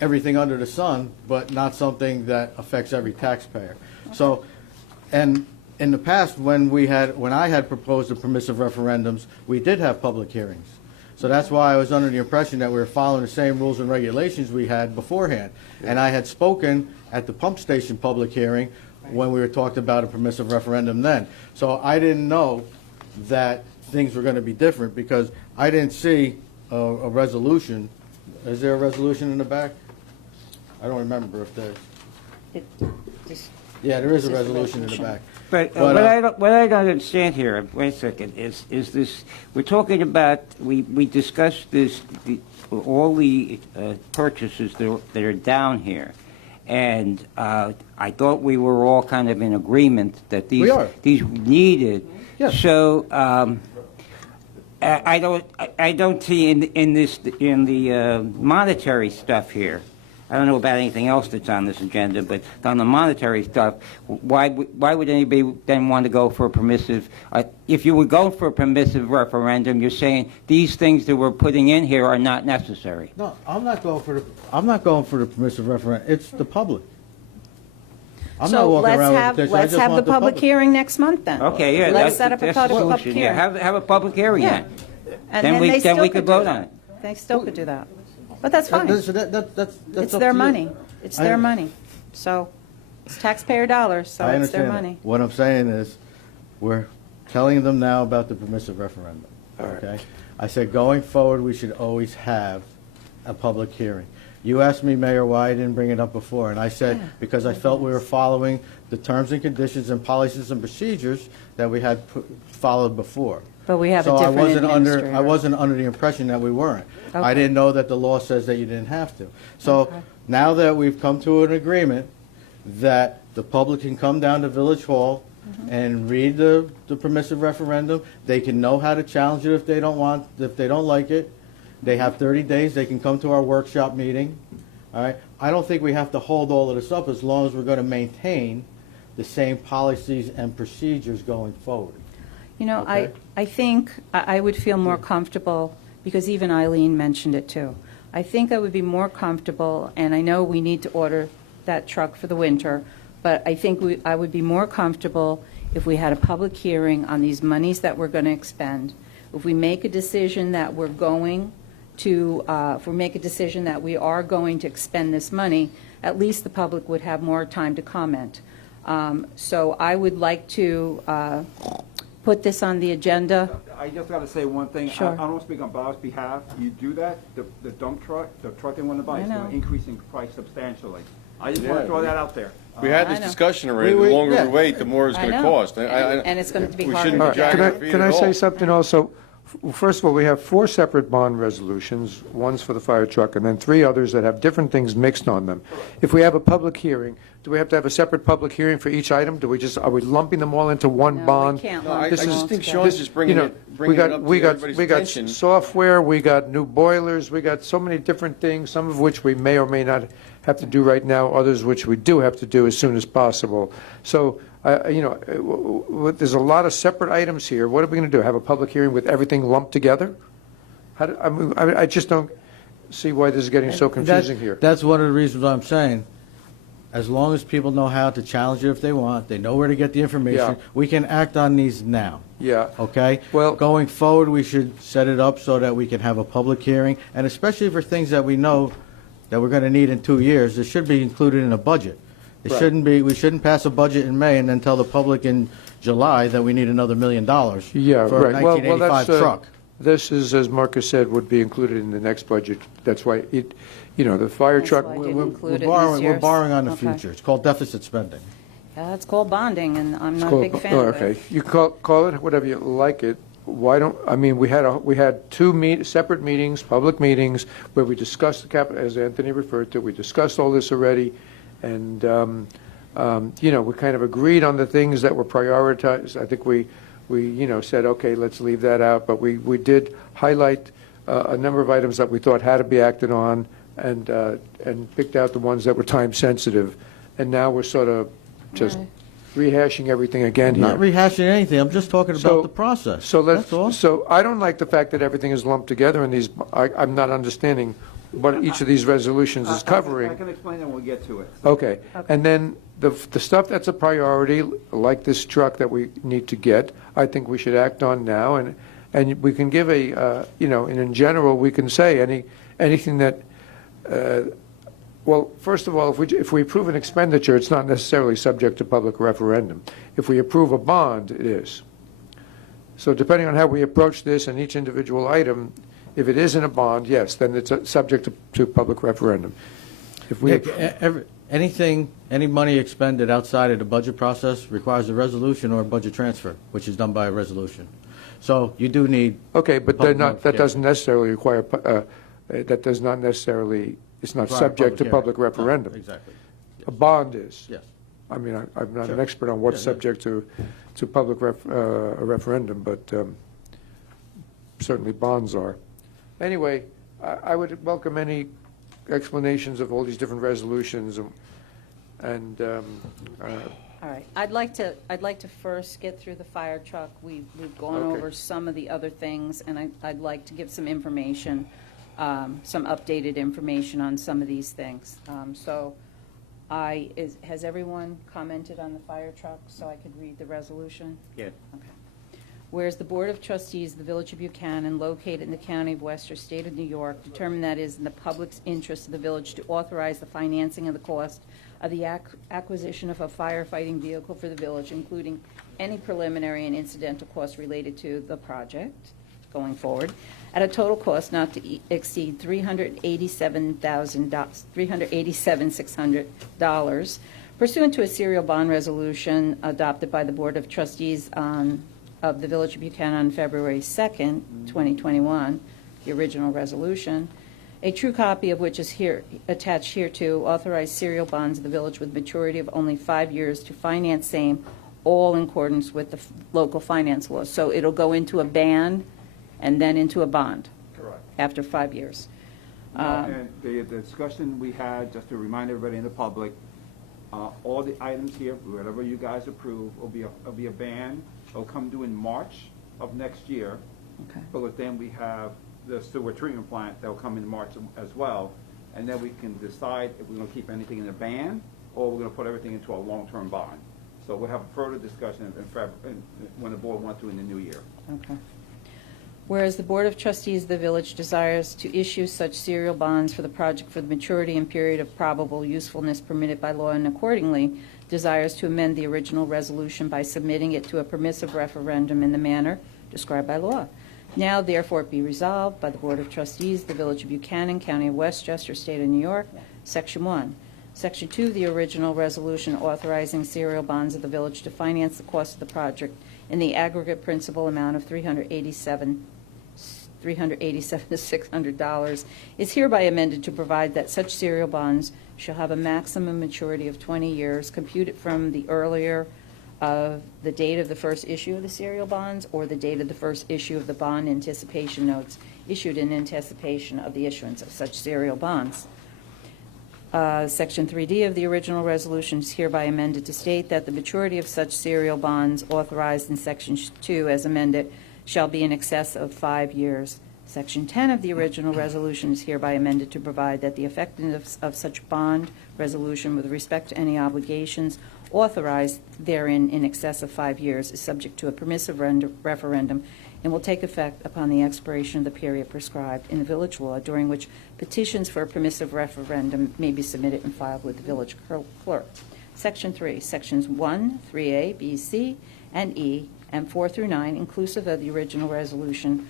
everything under the sun, but not something that affects every taxpayer. So, and in the past, when I had proposed the permissive referendums, we did have public hearings. So that's why I was under the impression that we were following the same rules and regulations we had beforehand. And I had spoken at the pump station public hearing when we were talked about a permissive referendum then. So I didn't know that things were going to be different because I didn't see a resolution. Is there a resolution in the back? I don't remember if there's. Yeah, there is a resolution in the back. But But, what I don't understand here, wait a second, is this, we're talking about, we discussed this, all the purchases that are down here. And I thought we were all kind of in agreement that these. We are. These needed. Yes. So, I don't see in the monetary stuff here. I don't know about anything else that's on this agenda, but on the monetary stuff, why would anybody then want to go for a permissive? If you would go for a permissive referendum, you're saying these things that we're putting in here are not necessary. No, I'm not going for the permissive referendum. It's the public. I'm not so walking let's around with a have, petition. I let's just have the want public hearing next month then. Okay, yeah, Let's set up a that's public the public solution. hearing. Yeah, have a public hearing Yeah. then. And Then then we they then still we could could do vote that. on it. They still could do that. But that's fine. That's It's up their to you. money. It's their money. So it's taxpayer dollars, so I it's their understand money. that. What I'm saying is, we're telling them now about the permissive referendum, okay? I said, going forward, we should always have a public hearing. You asked me, Mayor, why I didn't bring it up before, and I said, because I felt we were following the terms and conditions and policies and procedures that we had followed before. But we have a So different I administrator. wasn't under the impression that we weren't. I Okay. didn't know that the law says that you didn't have to. So now that we've come to an agreement that the public can come down to Village Hall Mm-hmm. and read the permissive referendum, they can know how to challenge it if they don't like it. They have 30 days, they can come to our workshop meeting, all right? I don't think we have to hold all of this up as long as we're going to maintain the same policies and procedures going forward. You know, Okay. I think I would feel more comfortable, because even Eileen mentioned it too. I think I would be more comfortable, and I know we need to order that truck for the winter, but I think I would be more comfortable if we had a public hearing on these monies that we're going to expend. If we make a decision that we're going to, if we make a decision that we are going to expend this money, at least the public would have more time to comment. So I would like to put this on the agenda. I just gotta say one thing. Sure. I don't speak on Bob's behalf. You do that, the dump truck, the truck they want to buy I is know. going to increase in price substantially. I just want Yeah. to throw that out there. We had I this know. discussion already. We- The longer yeah. we wait, the more it's I going to know. cost. And it's going to be We harder. shouldn't to be dragging get. our feet Can at I say all. something also? First of all, we have 4 separate bond resolutions. One's for the fire truck, and then 3 others that have different things mixed on them. If we have a public hearing, do we have to have a separate public hearing for each item? Are we lumping them all into one No, we bond? can't No, lump I them just all think together. Sean's just bringing it up we to got everybody's attention. software, we got new boilers, we got so many different things, some of which we may or may not have to do right now, others which we do have to do as soon as possible. So, there's a lot of separate items here. What are we going to do? Have a public hearing with everything lumped together? I just don't see why this is getting so confusing here. That's one of the reasons I'm saying, as long as people know how to challenge it if they want, they know where to get the information, Yeah. we can act on these now. Yeah. Okay? Well- Going forward, we should set it up so that we can have a public hearing, and especially for things that we know that we're going to need in 2 years, it should be included in a budget. It Right. shouldn't be, we shouldn't pass a budget in May and then tell the public in July that we need another $1 million Yeah, for a right. Well, 1985 that's, truck. This is, as Marcus said, would be included in the next budget. That's why it, the fire That's truck. why I We're didn't include it in this borrowing, we're year's. borrowing on the Okay. future. It's called deficit spending. It's called bonding, and I'm not a Call- big fan oh, of okay. it. You call it whatever you like it. Why don't, I mean, we had two separate meetings, public meetings, where we discussed the capital, as Anthony referred to, we discussed all this already, and, we kind of agreed on the things that were prioritized. I think we said, okay, let's leave that out, but we did highlight a number of items that we thought had to be acted on, and picked out the ones that were time-sensitive, and now we're sort of just rehashing everything again here. Not rehashing anything, I'm just talking about the process. So That's all. So I don't like the fact that everything is lumped together in these, I'm not understanding what each of these resolutions is I covering. can explain that when we get to it. Okay, and then the stuff that's a priority, like this truck that we need to get, I think we should act on now, and we can give and in general, we can say anything that, well, first of all, if we approve an expenditure, it's not necessarily subject to public referendum. If we approve a bond, it is. So depending on how we approach this and each individual item, if it isn't a bond, yes, then it's subject to public referendum. If we, Any money expended outside of the budget process requires a resolution or a budget transfer, which is done by a resolution. So you do need. okay, but public that doesn't notification. necessarily require, that does not necessarily, it's not Require subject to hearing. public No, referendum. Exactly. A bond is. Yes. I mean, I'm not an Sure. expert on what's Yeah, yeah. subject to public a referendum, but certainly bonds are. Anyway, I would welcome any explanations of all these different resolutions, and All right, I'd like to first get through the fire truck. We've gone Okay. over some of the other things, and I'd like to give some information, some updated information on some of these things. Has everyone commented on the fire truck, so I could read the resolution? Yeah. Okay. Whereas the Board of Trustees of the Village of Buchanan, located in the County of Westchester, State of New York, determined that it is in the public's interest of the village to authorize the financing of the cost of the acquisition of a firefighting vehicle for the village, including any preliminary and incidental costs related to the project going forward, at a total cost not to exceed $387,600 pursuant to a serial bond resolution adopted by the Board of Trustees of the Village of Buchanan on February 2nd, 2021, the original resolution, a true copy of which is here attached hereto, authorized serial bonds of the village with maturity of only 5 years to finance same, all in accordance with the local finance laws. So it'll go into a ban and then into a bond Correct. after 5 years. And the discussion we had, just to remind everybody in the public, all the items here, whatever you guys approve, will be a ban. It'll come due in March of next year. Okay. But then we have the sewer treatment plant that'll come in March as well. And then we can decide if we're going to keep anything in a ban or we're going to put everything into a long-term bond. So we'll have a further discussion when the board wants to in the new year. Okay. Whereas the Board of Trustees of the village desires to issue such serial bonds for the project for the maturity and period of probable usefulness permitted by law, and accordingly desires to amend the original resolution by submitting it to a permissive referendum in the manner described by law. Now therefore be resolved by the Board of Trustees of the Village of Buchanan, County of Westchester, State of New York, Section 1. Section 2 of the original resolution authorizing serial bonds of the village to finance the cost of the project in the aggregate principal amount of $387,600 is hereby amended to provide that such serial bonds shall have a maximum maturity of 20 years computed from the earlier of the date of the first issue of the serial bonds or the date of the first issue of the bond anticipation notes issued in anticipation of the issuance of such serial bonds. Section 3D of the original resolution is hereby amended to state that the maturity of such serial bonds authorized in Section 2 as amended shall be in excess of 5 years. Section 10 of the original resolution is hereby amended to provide that the effectiveness of such bond resolution with respect to any obligations authorized therein in excess of 5 years is subject to a permissive referendum and will take effect upon the expiration of the period prescribed in the village law, during which petitions for a permissive referendum may be submitted and filed with the village clerk. Section 3, Sections 1, 3A, B, C, and E, and 4 through 9, inclusive of the original resolution,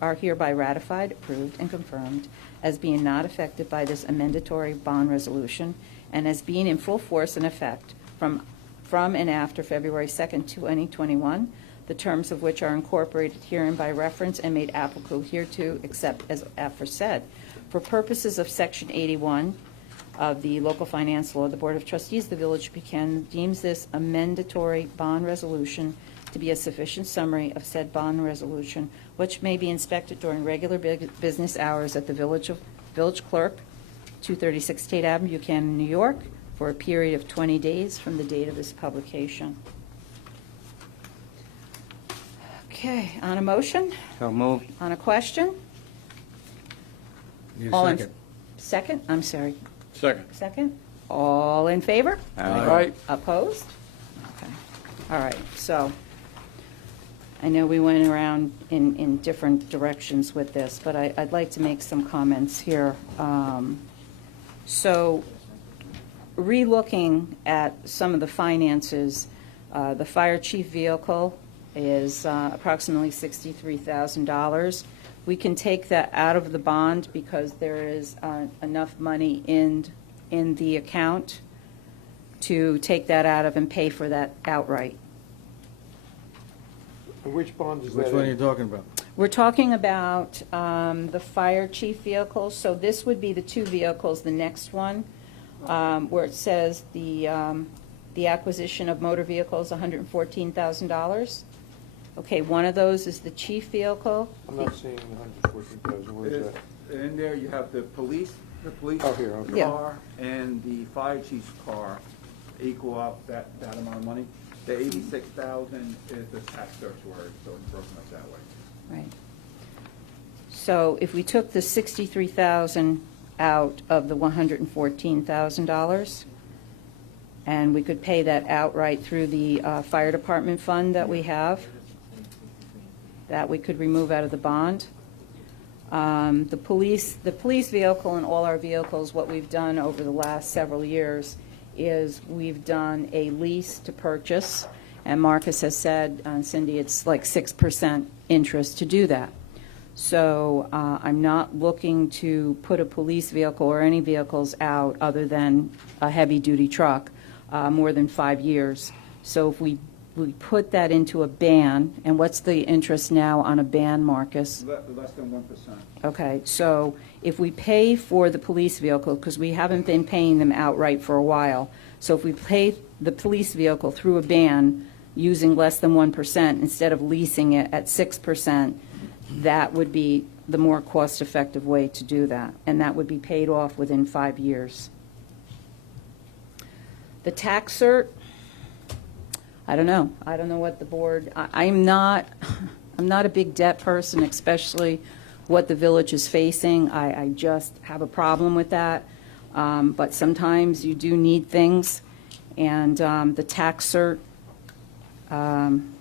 are hereby ratified, approved, and confirmed as being not affected by this amendatory bond resolution and as being in full force and effect from and after February 2nd, 2021, the terms of which are incorporated herein by reference and made applicable hereto, except as aforesaid. For purposes of Section 81 of the local finance law, the Board of Trustees of the Village of Buchanan deems this amendatory bond resolution to be a sufficient summary of said bond resolution, which may be inspected during regular business hours at the village clerk, 236 State Avenue, Buchanan, New York, for a period of 20 days from the date of this publication. Okay, on a motion? So moved. On a question? Need All a in- second. Second? I'm sorry. Second. Second? All in favor? Aye. Opposed? Okay. All right, so I know we went around in different directions with this, but I'd like to make some comments here. So, relooking at some of the finances, the fire chief vehicle is approximately $63,000. We can take that out of the bond because there is enough money in the account to take that out of and pay for that outright. And which bond is that Which one are you in? talking about? We're talking about the fire chief vehicles, so this would be the two vehicles, the next one, where it says the acquisition of motor vehicles, $114,000. Okay, one of those is the chief vehicle. I'm not seeing the 114,000, where is that? In there, you have the police Oh, here, okay. Yeah. car and the fire chief's car equal out that amount of money. The 86,000 is the tax surcharge, so it's broken up that way. Right. So if we took the $63,000 out of the $114,000, and we could pay that outright through the fire department fund that we have, that we could remove out of the bond. The police vehicle and all our vehicles, what we've done over the last several years is we've done a lease to purchase, and Marcus has said, Cindy, it's like 6% interest to do that. So I'm not looking to put a police vehicle or any vehicles out other than a heavy-duty truck more than 5 years. So if we put that into a ban, and what's the interest now on a ban, Marcus? Less than 1%. Okay, so if we pay for the police vehicle, because we haven't been paying them outright for a while, so if we pay the police vehicle through a ban using less than 1% instead of leasing it at 6%, that would be the more cost-effective way to do that, and that would be paid off within 5 years. The tax cert, I don't know. I don't know what the board, I'm not a big debt person, especially what the village is facing. I just have a problem with that. But sometimes you do need things, and the tax cert, Can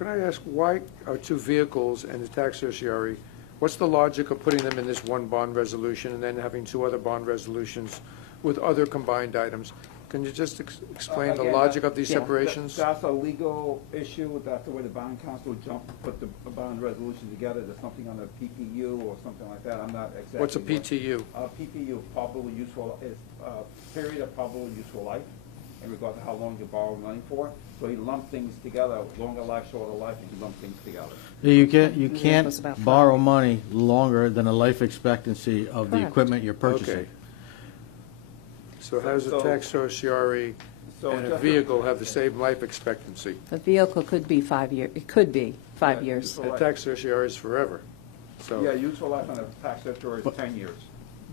I ask, why are two vehicles and the tax certiorari, what's the logic of putting them in this one bond resolution and then having two other bond resolutions with other combined items? Can you just explain the Again, logic of these yeah. separations? That's a legal issue. That's the way the bond council put the bond resolution together. There's something on a PPU or something like that. I'm not exactly. What's a PTU? PPU, probable useful, is period of probable useful life in regard to how long you borrow money for. So you lump things together, longer life, shorter life, and you lump things together. You was can't about 5. borrow money longer than the life expectancy of the Correct. equipment you're purchasing. Okay. So how does a tax certiorari So and a just- vehicle have the same life expectancy? the vehicle could be 5 years, it could be 5 Yeah, years. useful A life. tax certiorari is forever, so. Yeah, useful life on a tax certiorari is 10 years.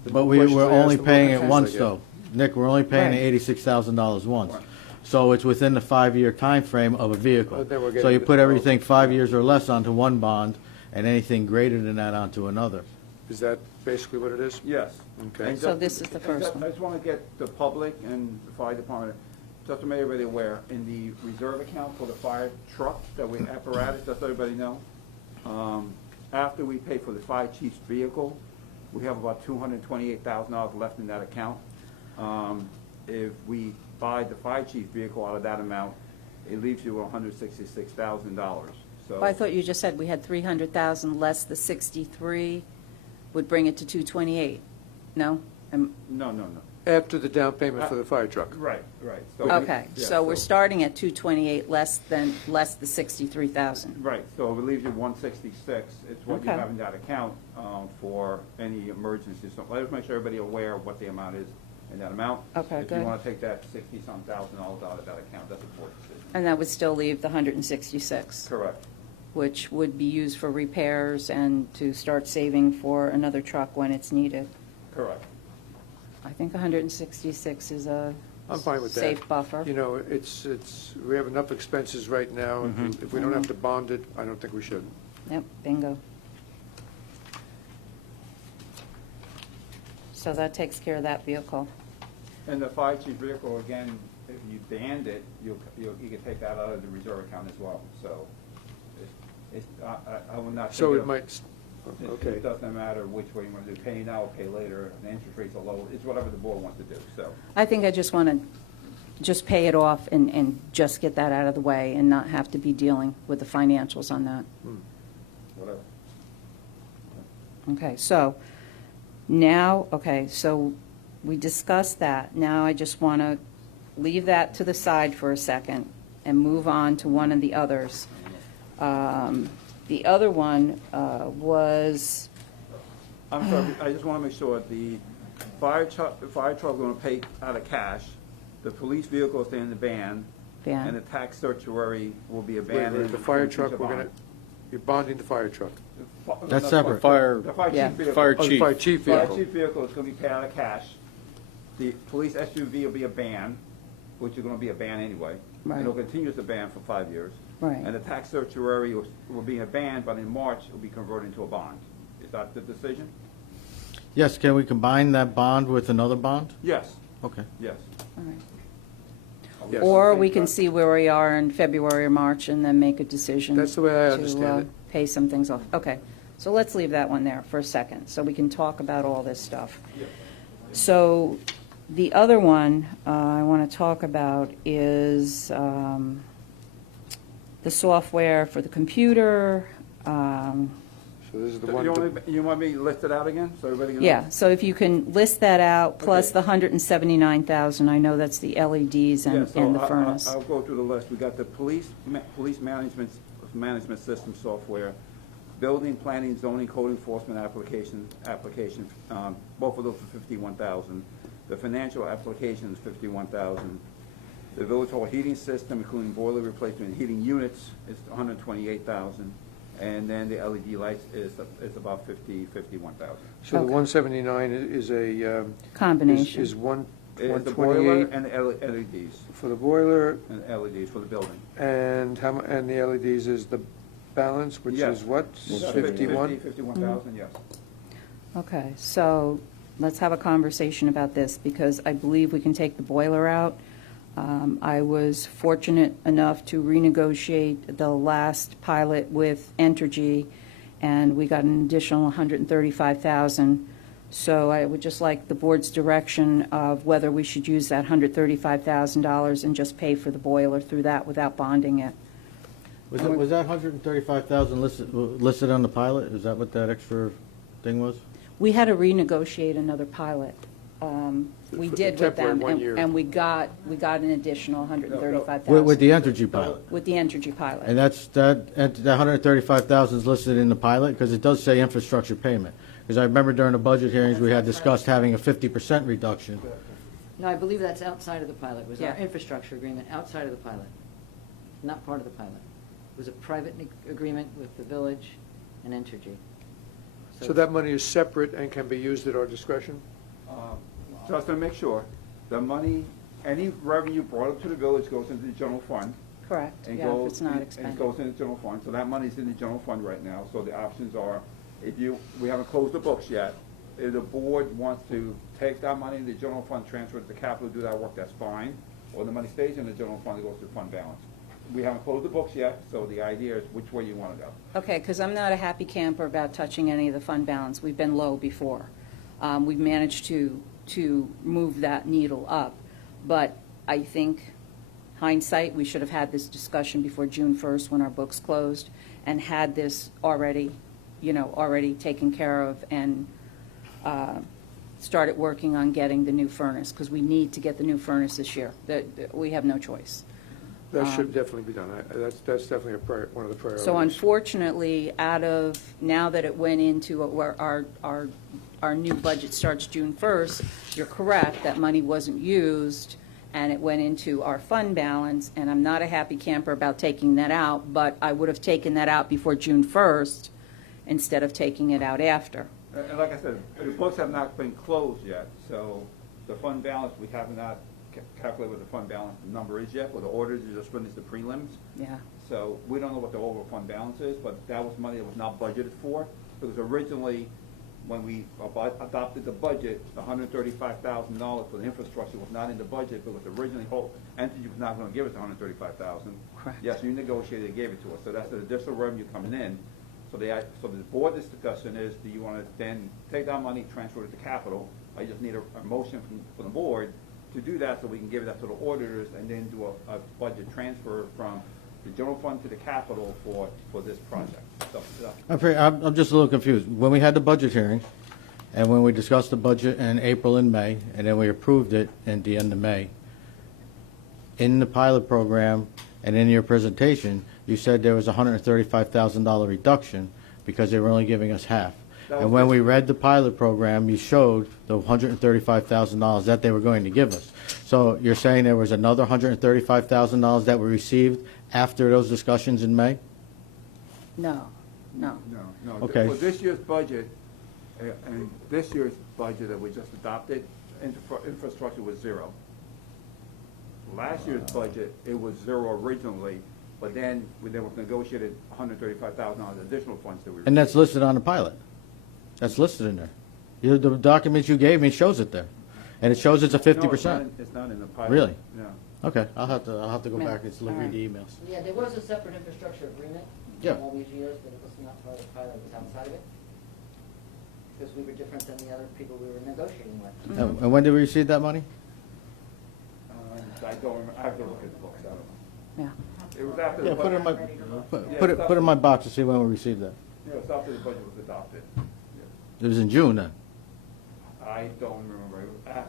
But questions we're I asked only them paying about it the once, tax I though. Nick, we're only paying the Right. $86,000 once. Right. So it's within the 5-year time frame of a Oh, vehicle. then we're getting So you to put the- everything 5 years or less onto one bond, and anything greater than that onto another. Is that basically what it is? Yes. Okay. And So just- this is the and first just- one. I just want to get the public and the fire department, just to make everybody aware, in the reserve account for the fire truck that we apparatus, just so everybody know, after we pay for the fire chief's vehicle, we have about $228,000 left in that account. If we buy the fire chief vehicle out of that amount, it leaves you $166,000. So Well, I thought you just said we had 300,000 less the 63 would bring it to 228. No? No. After the down payment for the fire truck. Right. So Okay, yeah, so we're starting at 228 less the 63,000. Right, so it leaves you 166, it's what you Okay. have in that account for any emergencies. So let us make sure everybody aware of what the amount is in that amount. Okay, If you good. want to take that 60-some thousand dollars out of that account, that's a board decision. And that would still leave the 166, Correct. which would be used for repairs and to start saving for another truck when it's needed. Correct. I think 166 is a I'm fine with that. safe buffer. You know, we have enough expenses right now. If we don't have to bond it, I don't think we should. Yep, bingo. So that takes care of that vehicle. And the fire chief vehicle, again, if you banned it, you can take that out of the reserve account as well, so I will not. So take it up- might, okay. It doesn't matter which way you want to do, pay now or pay later, the interest rates are low, it's whatever the board wants to do, so. I think I just want to just pay it off and just get that out of the way and not have to be dealing with the financials on that. Whatever. Okay, so now, so we discussed that. Now I just want to leave that to the side for a second and move on to one of the others. The other one was, I'm sorry, I just want to make sure, the fire truck, we're going to pay out of cash, the police vehicle is staying in the ban, Ban. and the tax statuary will be Wait, abandoned. the fire and truck, keep we're it gonna, you're bonding the fire truck. on. That's separate. The fire Yeah. chief vehicle. Fire Oh, the chief. fire chief Fire vehicle. chief vehicle is going to be paid out of cash. The police SUV will be a ban, which is going to be a ban anyway. Right. And it'll continue as a ban for 5 years. Right. And the tax certiorari will be a ban, but in March, it will be converted into a bond. Is that the decision? Yes, can we combine that bond with another bond? Yes, Okay. yes. all right. Yes. Or we can see where we are in February or March and then make a decision. That's the way I to, understand it. Pay some things off. Okay, so let's leave that one there for a second, so we can talk about all this stuff. So the other one I want to talk about is the software for the computer. So this is the one. You want me to list it out again, so everybody can know? Yeah, so if you can list that out, plus Okay. the 179,000, I know that's the LEDs Yeah, and so and the I'll furnace. go through the list. We got the police management system software, building, planning, zoning, code enforcement application, both of those are 51,000. The financial application is 51,000. The village hall heating system, including boiler replacement and heating units, is 128,000. And then the LED lights is about 51,000. So the Okay. 179 is a, Combination. is one, It's the boiler 128 and the LEDs, for the boiler, and LEDs for the building. and and the LEDs is the balance, which Yes. is what, That's 51? 51,000, yes. Okay, so let's have a conversation about this, because I believe we can take the boiler out. I was fortunate enough to renegotiate the last pilot with Entergy, and we got an additional 135,000. So I would just like the board's direction of whether we should use that $135,000 and just pay for the boiler through that without bonding it. Was that 135,000 listed on the pilot? Is that what that extra thing was? We had to renegotiate another pilot. We For the did with temporary them, 1 year. and we got an additional 135,000. With the Entergy pilot? With the Entergy pilot. And that 135,000 is listed in the pilot? Because it does say infrastructure payment. Because I remember during the budget hearings, we had discussed having a 50% reduction. No, I believe that's outside of the pilot. It was our Yeah. infrastructure agreement outside of the pilot, not part of the pilot. It was a private agreement with the village and Entergy. So that money is separate and can be used at our discretion? Just to make sure, the money, any revenue brought up to the village goes into the general fund, Correct, and yeah, if goes- it's not and- expended. And it goes in the general fund, so that money's in the general fund right now, so the options are, we haven't closed the books yet. If the board wants to take that money in the general fund, transfer it to capital, do that work, that's fine. Or the money stays in the general fund, it goes to fund balance. We haven't closed the books yet, so the idea is which way you want to go. Okay, because I'm not a happy camper about touching any of the fund balance. We've been low before. We've managed to move that needle up. But I think hindsight, we should have had this discussion before June 1st when our books closed and had this already taken care of and started working on getting the new furnace, because we need to get the new furnace this year. We have no choice. That should definitely be done. That's definitely one of the priorities. So unfortunately, now that it went into where our new budget starts June 1st, you're correct, that money wasn't used, and it went into our fund balance, and I'm not a happy camper about taking that out, but I would have taken that out before June 1st instead of taking it out after. And like I said, the books have not been closed yet, so the fund balance, we have not calculated what the fund balance number is yet, or the orders, you just finished the prelims. Yeah. So we don't know what the overall fund balance is, but that was money that was not budgeted for. Because originally, when we adopted the budget, the $135,000 for the infrastructure was not in the budget, because originally whole entity was not going to give us $135,000. Correct. Yes, you negotiated, they gave it to us, so that's the additional revenue coming in. So the board's discussion is, do you want to then take that money, transfer it to capital? I just need a motion from the board to do that, so we can give that to the auditors and then do a budget transfer from the general fund to the capital for this project. I'm just a little confused. When we had the budget hearing, and when we discussed the budget in April and May, and then we approved it at the end of May, in the pilot program and in your presentation, you said there was a $135,000 reduction because they were only giving us half. And when we read the pilot program, you showed the $135,000 that they were going to give us. So you're saying there was another $135,000 that we received after those discussions in May? No. No. Okay. For this year's budget, and this year's budget that we just adopted, infrastructure was zero. Last year's budget, it was zero originally, but then we negotiated $135,000 additional funds that we received. And that's listed on the pilot. That's listed in there. The documents you gave me shows it there. And it shows it's a 50%. No, it's not in the pilot. Really? No. Okay, I'll have to go Yeah. back and look at the emails. Yeah, there was a separate infrastructure agreement Yeah. all these years, but it was not part of the pilot, it was outside of it. Because we were different than the other people we were negotiating with. And when did we receive that money? I don't remember, I have to look at the books, I don't know. Yeah. It was after Yeah, the put it in my, budget. put it in my box to see when we received that. Yeah, it was after the budget was adopted. It was in June then. I don't remember. I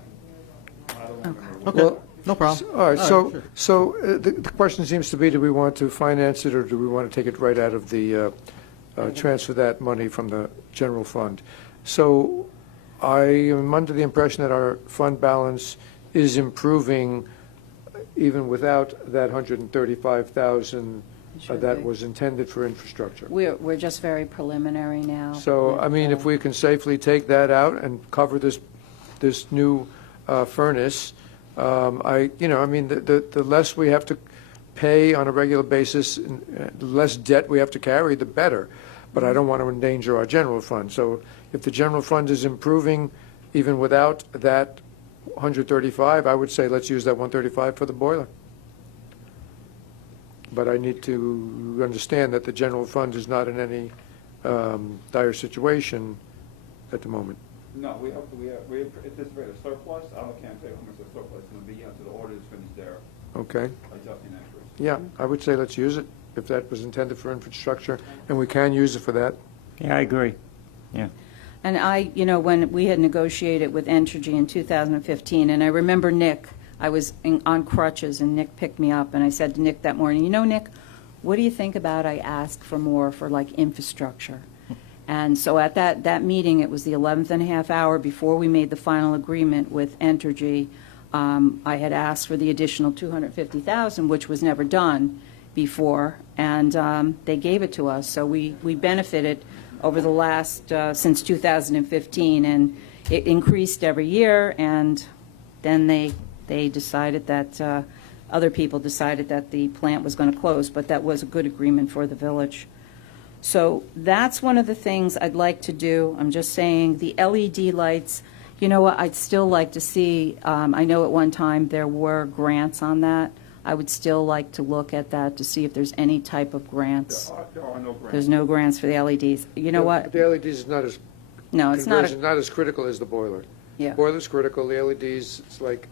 don't remember. Okay, Well, no problem. All right, sure. so the question seems to be, do we want to finance it, or do we want to take it right out of the, transfer that money from the general fund? So I am under the impression that our fund balance is improving even without that $135,000 Should that be. was intended for infrastructure. We're just very preliminary now. So, I mean, if we can safely take that out and cover this new furnace, the less we have to pay on a regular basis, the less debt we have to carry, the better. But I don't want to endanger our general fund. So if the general fund is improving even without that 135, I would say let's use that 135 for the boiler. But I need to understand that the general fund is not in any dire situation at the moment. No, we anticipate a surplus. I can't tell you how much the surplus is going to be until the order is finished there, Okay? adjusting entries. Yeah, I would say let's use it, if that was intended for infrastructure, and we can use it for that. Yeah, I agree. Yeah. And when we had negotiated with Entergy in 2015, and I remember Nick, I was on crutches, and Nick picked me up, and I said to Nick that morning, Nick, what do you think about I ask for more for, like, infrastructure? And so at that meeting, it was the 11th and a half hour before we made the final agreement with Entergy. I had asked for the additional $250,000, which was never done before, and they gave it to us. So we benefited over the last, since 2015, and it increased every year, and then they decided that other people decided that the plant was going to close, but that was a good agreement for the village. So that's one of the things I'd like to do. I'm just saying, the LED lights, you know what, I'd still like to see, I know at one time there were grants on that. I would still like to look at that to see if there's any type of grants. There are no grants. There's no grants for the LEDs. You know what? The LEDs is not as, No, it's not. conversion, not as critical as the boiler. Yeah. Boiler's critical, the LEDs, it's like,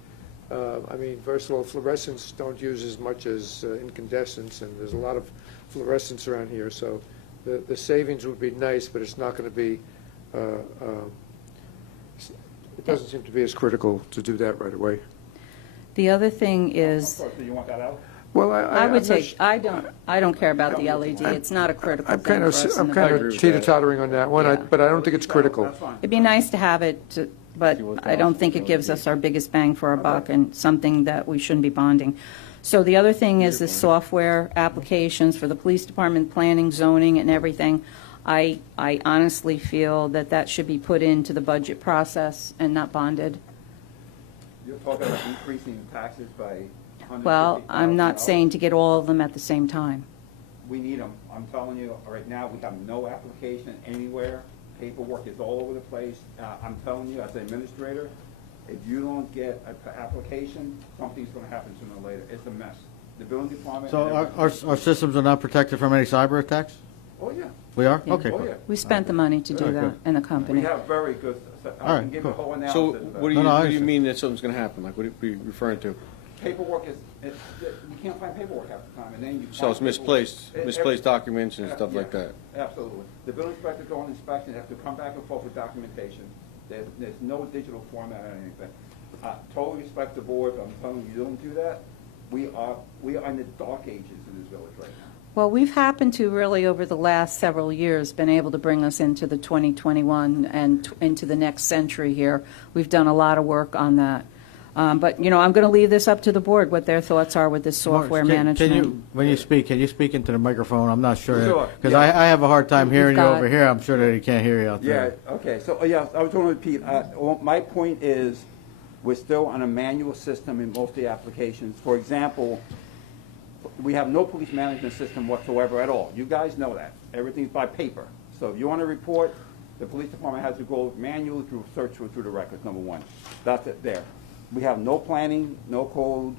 I mean, first of all, fluorescents don't use as much as incandescents, and there's a lot of fluorescents around here, so the savings would be nice, but it's not going to be, it doesn't seem to be as critical to do that right away. The other thing is, So you want that out? Well, I would I'm not take, I don't care about the LED. It's not a critical I'm thing kind for of, us in I'm the kind village. of teeter-tottering on that one, Yeah. but I don't think it's critical. That's fine. It'd be nice to have it, but I don't think it gives us our biggest bang for our buck, and something that we shouldn't be bonding. So the other thing is the software applications for the police department, planning, zoning, and everything. I honestly feel that that should be put into the budget process and not bonded. You're talking about increasing taxes by $150,000. Well, I'm not saying to get all of them at the same time. We need them. I'm telling you, right now, we have no application anywhere. Paperwork is all over the place. I'm telling you, as an administrator, if you don't get an application, something's gonna happen sooner or later. It's a mess. The building department. So our systems are not protected from any cyber attacks? Oh, yeah. We are? Yeah. Okay. Oh, yeah. We spent the money to do Very that good. in the We company. have very good, All I right, can give you a cool. whole analysis. So but what do No, no, I you understand. mean that something's going to happen? Like, what are you referring to? Paperwork you can't find paperwork half the time, and then you. So it's find misplaced, paperwork. misplaced documents and stuff like Yeah, that? Absolutely. The building inspector go on inspection, they have to come back and forth with documentation. There's no digital format or anything. Totally respect the board, but I'm telling you, you don't do that, we are in the dark ages in this village right now. Well, we've happened to really, over the last several years, been able to bring us into the 2021 and into the next century here. We've done a lot of work on that. But, you know, I'm going to leave this up to the board, what their thoughts are with this software Can management. you, when you speak, can you speak into the microphone? I'm not sure. Sure, Because yeah. I have a hard time hearing you got- over here. I'm sure that he can't hear you out Yeah, there. okay, so, yeah, I was going to repeat, well, my point is, we're still on a manual system in most of the applications. For example, we have no police management system whatsoever at all. You guys know that. Everything's by paper. So if you want to report, the police department has to go manually through, search through the records, number one. That's it there. We have no planning, no code,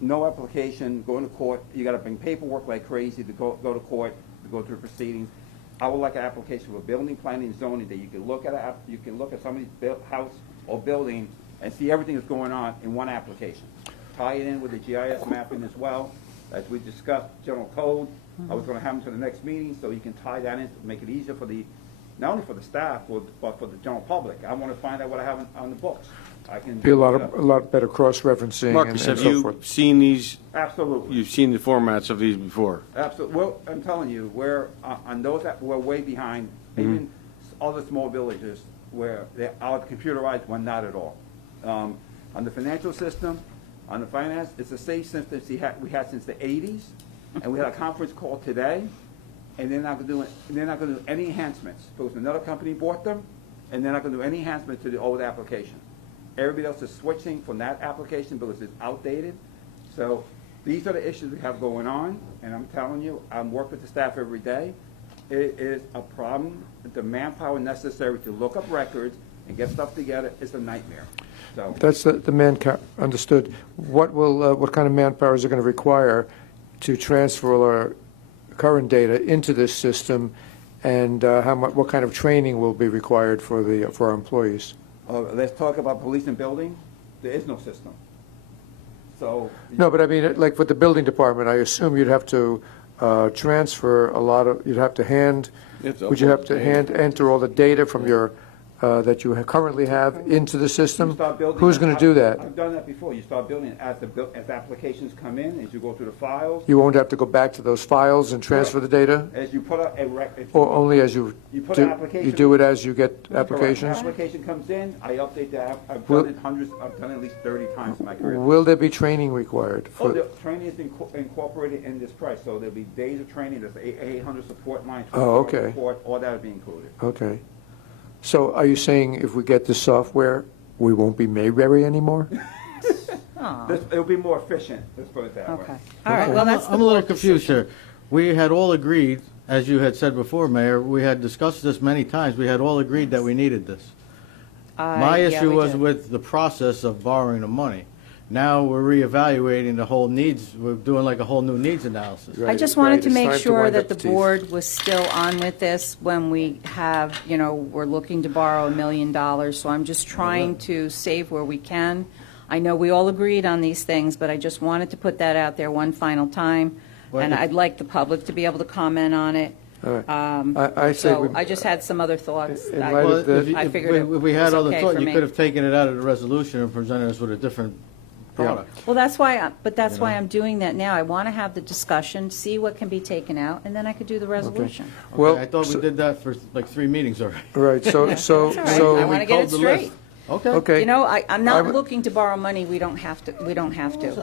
no application, going to court. You gotta bring paperwork like crazy to go to court, to go through proceedings. I would like an application for building, planning, and zoning that you can look at, you can look at somebody's house or building and see everything that's going on in one application. Tie it in with the GIS mapping as well, as we discussed, general code. I was gonna have them to the next meeting, so you can tie that in, to make it easier for the, not only for the staff, but for the general public. I wanna find out what I have on the books. I can. Be a lot better cross-referencing and Marcus, so have you forth. seen these, Absolutely. you've seen the formats of these before? Absolutely. Well, I'm telling you, we're, on those that, we're way behind, even other small villages where they are computerized, we're not at all. On the financial system, on the finance, it's the same system we had since the 80s, and we had a conference call today, and they're not gonna do any enhancements. Because another company bought them, and they're not gonna do any enhancements to the old application. Everybody else is switching from that application because it's outdated. So these are the issues we have going on, and I'm telling you, I'm working with the staff every day. It is a problem. The manpower necessary to look up records and get stuff together is a nightmare. So That's the understood. What kind of manpower is it going to require to transfer all our current data into this system, and what kind of training will be required for our employees? let's talk about police and building. There is no system. So. No, but I mean, like with the building department, I assume you'd have to transfer a lot of, you'd have to would you have to hand enter all the data from your, that you currently have into the You system? start building. Who's going to do that? I've done that before. You start building as applications come in, as you go through the files, You won't have to go back to those files and transfer the data? as you put up a Or only as you You put an do, application. you do it as you get Correct. applications? Application comes in, I update that. I've Will- done it hundreds, I've done it at least 30 times in my career. Will there be training required? Oh, for? the training is incorporated in this price, so there'll be days of training, there's 800 support line. Oh, okay. Support, all that will be included. Okay. So are you saying if we get the software, we won't be Mayberry anymore? Aw. It'll be more efficient, let's put it that way. Okay. All right, well, that's the I'm a little board confused decision. here. We had all agreed, as you had said before, Mayor, we had discussed this many times, we had all agreed that we needed this. My Yeah, issue we was did. with the process of borrowing the money. Now we're reevaluating the whole needs, we're doing like a whole new needs analysis. I Right, just wanted right. to It's make time to sure wind that up the the teeth. board was still on with this when we have, we're looking to borrow $1 million, so I'm just trying to save where we can. I know we all agreed on these things, but I just wanted to put that out there one final time, Well, and if- I'd like the public to be able to comment on it. All right. I say So we- I just had some other thoughts. In I- light Well, of the- I figured if we it had was other okay thought, for you me. could have taken it out of the resolution and presented us with a different product. Well, that's why, that's why I'm doing that now. I want to have the discussion, see what can be taken out, and then I could do the resolution. Well, Okay, I thought we so- did that for like 3 meetings already. Right, so, That's all right. I so, want to get it Told the list. straight. Okay. okay. I'm not I- looking to borrow money we don't have to.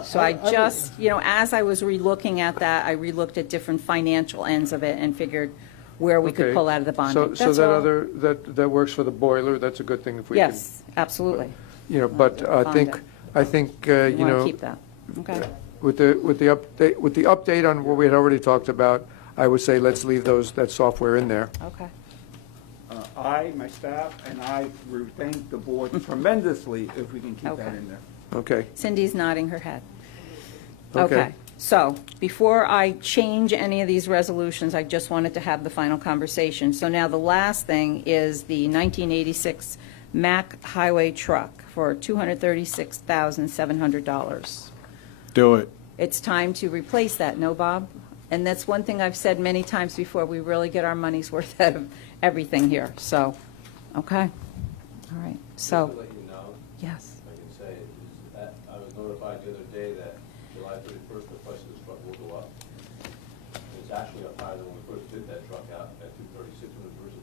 So I just, as I was re-looking at that, I re-looked at different financial ends of it and figured where we could Okay. pull out of the bonding. So That's that all. other, that works for the boiler, that's a good thing if we can. Yes, absolutely. But I Bond think, it. I think, We want to know, keep that. Okay. with the update on what we had already talked about, I would say let's leave that software in there. Okay. I, my staff, and I would thank the board tremendously if we can keep that Okay. in there. Okay, Cindy's nodding her head. Okay. Okay, so before I change any of these resolutions, I just wanted to have the final conversation. So now the last thing is the 1986 Mack Highway truck for $236,700. Do it. It's time to replace that, no, Bob? And that's one thing I've said many times before, we really get our money's worth out of everything here, so, okay? All right, so, Just to let you know, yes, I can say, is that I was notified the other day that July 31st, the price of this truck will go up. It's actually up higher than when we first did that truck out at 236 versus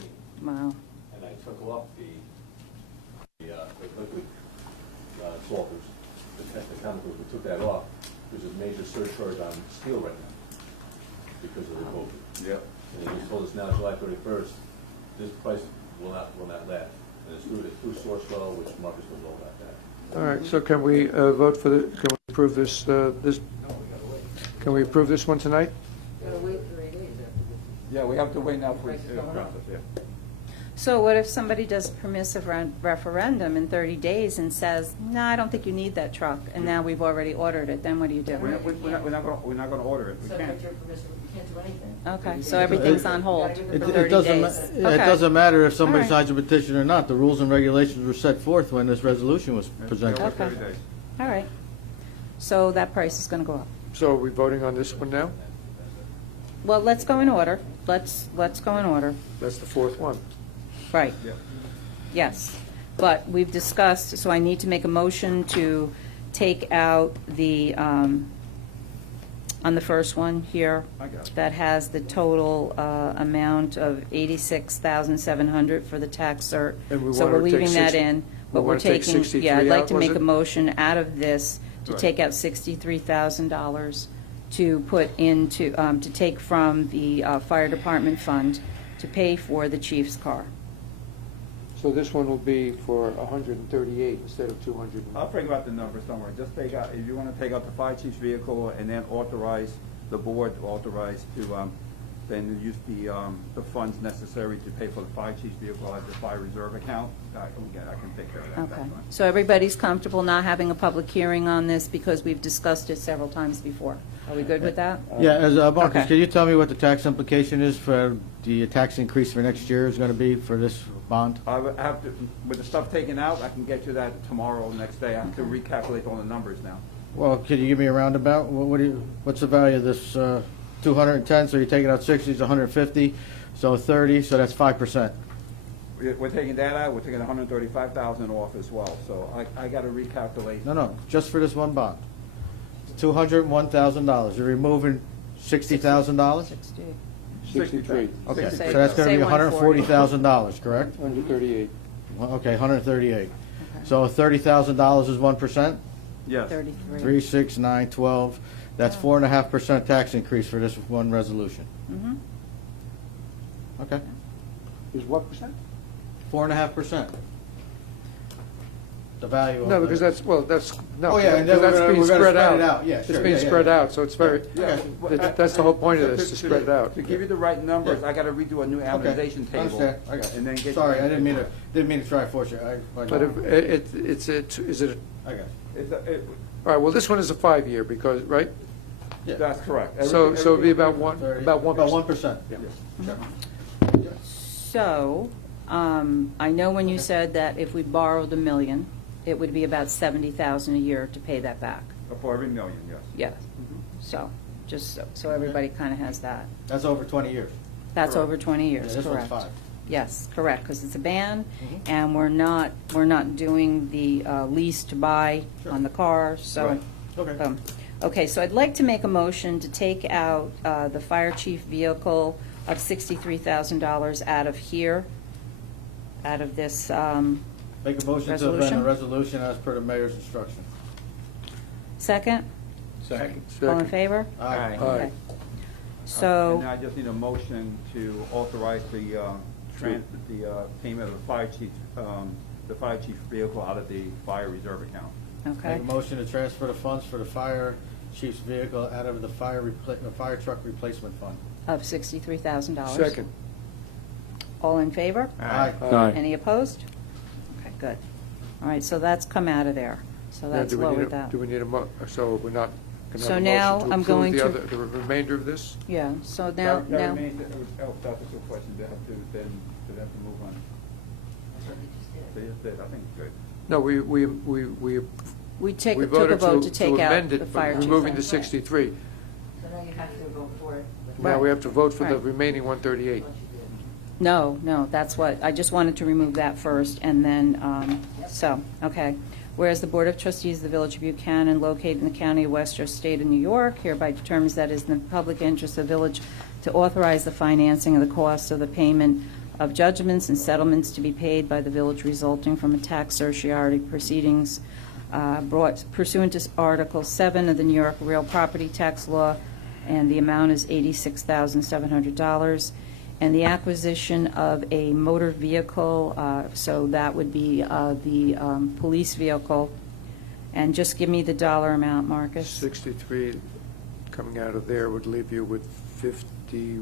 215. wow, And I took off the liquid salters, the chemicals, we took that off. There's a major surcharge on steel right now because of the COVID. Yep. And they just told us now, July 31st, this price will not last. And it's through Sourcewell, which Marcus will know about that. all right, so can we vote for the, can we approve this, can we approve this one tonight? Yeah, we have to wait now for the process, yeah. so what if somebody does a permissive referendum in 30 days and says, no, I don't think you need that truck, and now we've already ordered it, then what do you do? We're not gonna order it. We can't. Subject to your permission, you can't do anything. Okay, so everything's on hold for It 30 doesn't, days. it Okay. doesn't matter if somebody All right. signs a petition or not. The rules and regulations were set forth when this resolution was presented. Okay. 30 days. All right, so that price is going to go up. So are we voting on this one now? Well, let's go in order. Let's go in order. That's the fourth one. Right. Yeah. Yes, but we've discussed, so I need to make a motion to take out the, on the first one here, I got it. that has the total amount of $86,700 for the tax cert. And we So wanna we're leaving take that 60 in, we but we're wanna take taking, 63 yeah, I'd like out, to was make it? a motion out of this to Right. take out $63,000 to put into, to take from the fire department fund to pay for the chief's car. So this one will be for 138 instead of 200. I'll figure out the numbers, don't worry. Just take out, if you wanna take out the fire chief's vehicle and then authorize the board, authorize to, then use the funds necessary to pay for the fire chief's vehicle at the fire reserve account, I can take care of that. Okay, That's fine. so everybody's comfortable not having a public hearing on this because we've discussed it several times before. Are we good with that? Yeah, as, Marcus, Okay. can you tell me what the tax implication is for the tax increase for next year is going to be for this bond? I would have to, with the stuff taken out, I can get you that tomorrow or next day. I have to recalculate all the numbers now. Well, can you give me a roundabout? What's the value of this 210, so you're taking out 60, it's 150, so 30, so that's 5%. We're taking that out, we're taking 135,000 off as well, so I gotta recalculate. No, just for this one bond. $201,000. You're removing $60,000? 63. Okay, so Say- that's going say to be 140. $140,000, correct? 138. Well, okay, 138. So $30,000 is 1%? Yes. 33. 3, 6, 9, 12. That's 4.5% tax increase for this one resolution. Mhm. Okay, Is what percent? 4.5%. the value of No, the- because that's, well, that's, no. Oh, yeah, and then because that's being we're gonna spread spread it out. Yeah, It's sure, being yeah, spread yeah. out, so it's very, that's the whole point of this, to spread it out. To give you the right numbers, Yeah. I gotta redo a new Okay, amortization table. understand. I got And then you. get. Sorry, I didn't mean to try to force you. But is it, I got you. all right, well, this one is a 5-year, because, right? Yeah. That's correct. So it'd be about one, 30 about 1%. About 1%. Yeah. Sure. So, I know when you said that if we borrowed $1 million, it would be about $70,000 a year to pay that back. For every million, yes. Yeah. So, just so everybody kind of has that. That's over 20 years. That's Correct. over 20 Yeah, years, this one's correct? 5. Yes, correct, because it's a ban, Mhm. and we're not doing the lease to buy Sure. on the car, so. Right. Okay. Okay, so I'd like to make a motion to take out the fire chief vehicle of $63,000 out of here, out of this, Make a motion to amend the resolution as per the mayor's instruction. second? Second. All in favor? Aye. Okay. So. And now I just need a motion to authorize the payment of the fire chief vehicle out of the fire reserve account. Okay, Make a motion to transfer the funds for the fire chief's vehicle out of the fire truck replacement fund. of $63,000. Second. All in favor? Aye. Any opposed? Okay, good. All right, so that's come out of there, so Now, that's do we need lowered a- that. Do we need so we're not going to So have a now motion to I'm going approve to- the remainder of this? Yeah, so now, That remains, that's a good question, they have to move on. They just did, I think it's good. No, we we took a voted vote to take out amend the it, fire but chief. removing the 63. So now you have to vote for it. Now we have to vote for the Right. remaining 138. No, that's what, I just wanted to remove that first, and then, okay. Whereas the Board of Trustees of the Village of Buchanan, located in the County of Westchester, State of New York, hereby determines that it is in the public interest of the village to authorize the financing of the cost of the payment of judgments and settlements to be paid by the village resulting from a tax certiorari proceedings brought pursuant to Article 7 of the New York Real Property Tax Law, and the amount is $86,700. And the acquisition of a motor vehicle, so that would be the police vehicle. And just give me the dollar amount, Marcus. 63 coming out of there would leave you with 50,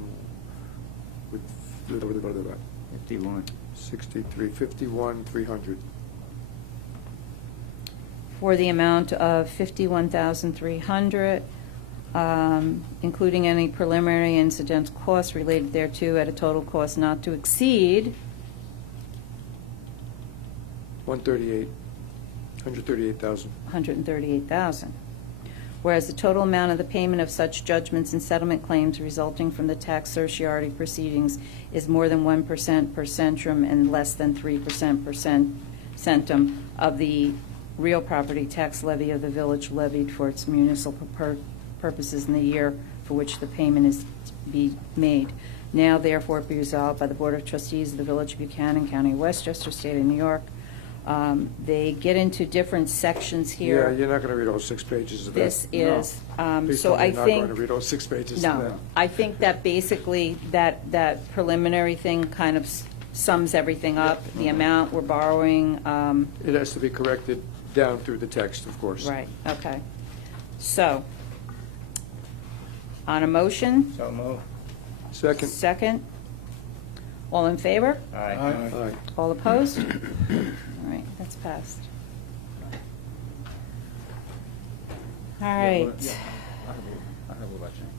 with 51. 63, 51,300. For the amount of $51,300, including any preliminary incidental costs related thereto at a total cost not to exceed 138,000. $138,000. Whereas the total amount of the payment of such judgments and settlement claims resulting from the tax certiorari proceedings is more than 1% per centum and less than 3% per centum of the real property tax levy of the village levied for its municipal purposes in the year for which the payment is to be made. Now therefore be resolved by the Board of Trustees of the Village of Buchanan, County of Westchester, State of New York. They get into different sections Yeah, here. you're not going to read all 6 pages of that. This is, Please so tell me I you're not going to think, read all 6 pages of no, that. I think that basically that preliminary thing kind of sums everything up, the amount we're borrowing. It has to be corrected down through the text, of course. Right, okay. So, on a motion, So move. Second. second, all in favor? Aye. Aye. All opposed? All right, that's passed. All right.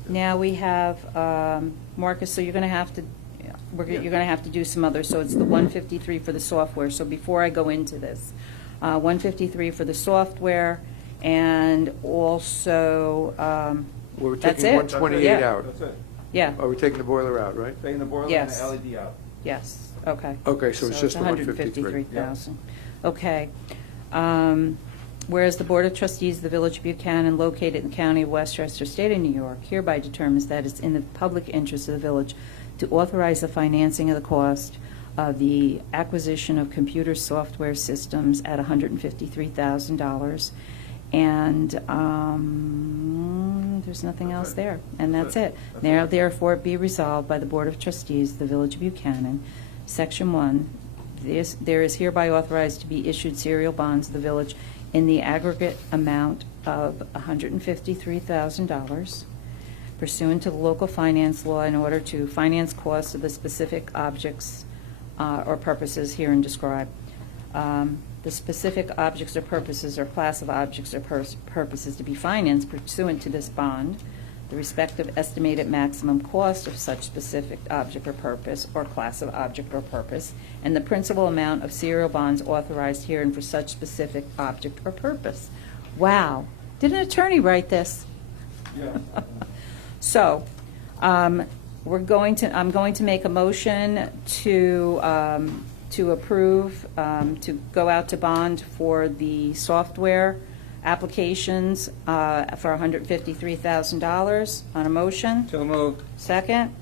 Now we have, Marcus, so you're going to have to, you're going to have to do some others. So it's the 153 for the software. So before I go into this, 153 for the software, and also, We're that's taking it. 128 Yeah. out. That's it. Yeah, Are we taking the boiler out, right? Taking the boiler and Yes. the LED out. yes, okay. Okay, so it's just the 153. 153,000. Okay. Whereas the Board of Trustees of the Village of Buchanan, located in the County of Westchester, State of New York, hereby determines that it's in the public interest of the village to authorize the financing of the cost of the acquisition of computer software systems at $153,000. And there's nothing else there, and that's it. Now therefore be resolved by the Board of Trustees of the Village of Buchanan, Section 1, there is hereby authorized to be issued serial bonds of the village in the aggregate amount of $153,000 pursuant to the local finance law in order to finance costs of the specific objects or purposes herein described. The specific objects or purposes or class of objects or purposes to be financed pursuant to this bond, the respective estimated maximum cost of such specific object or purpose or class of object or purpose, and the principal amount of serial bonds authorized herein for such specific object or purpose. Wow. Did an attorney write this? Yeah. So, I'm going to make a motion to approve, to go out to bond for the software applications for $153,000 on a motion. So moved. Second?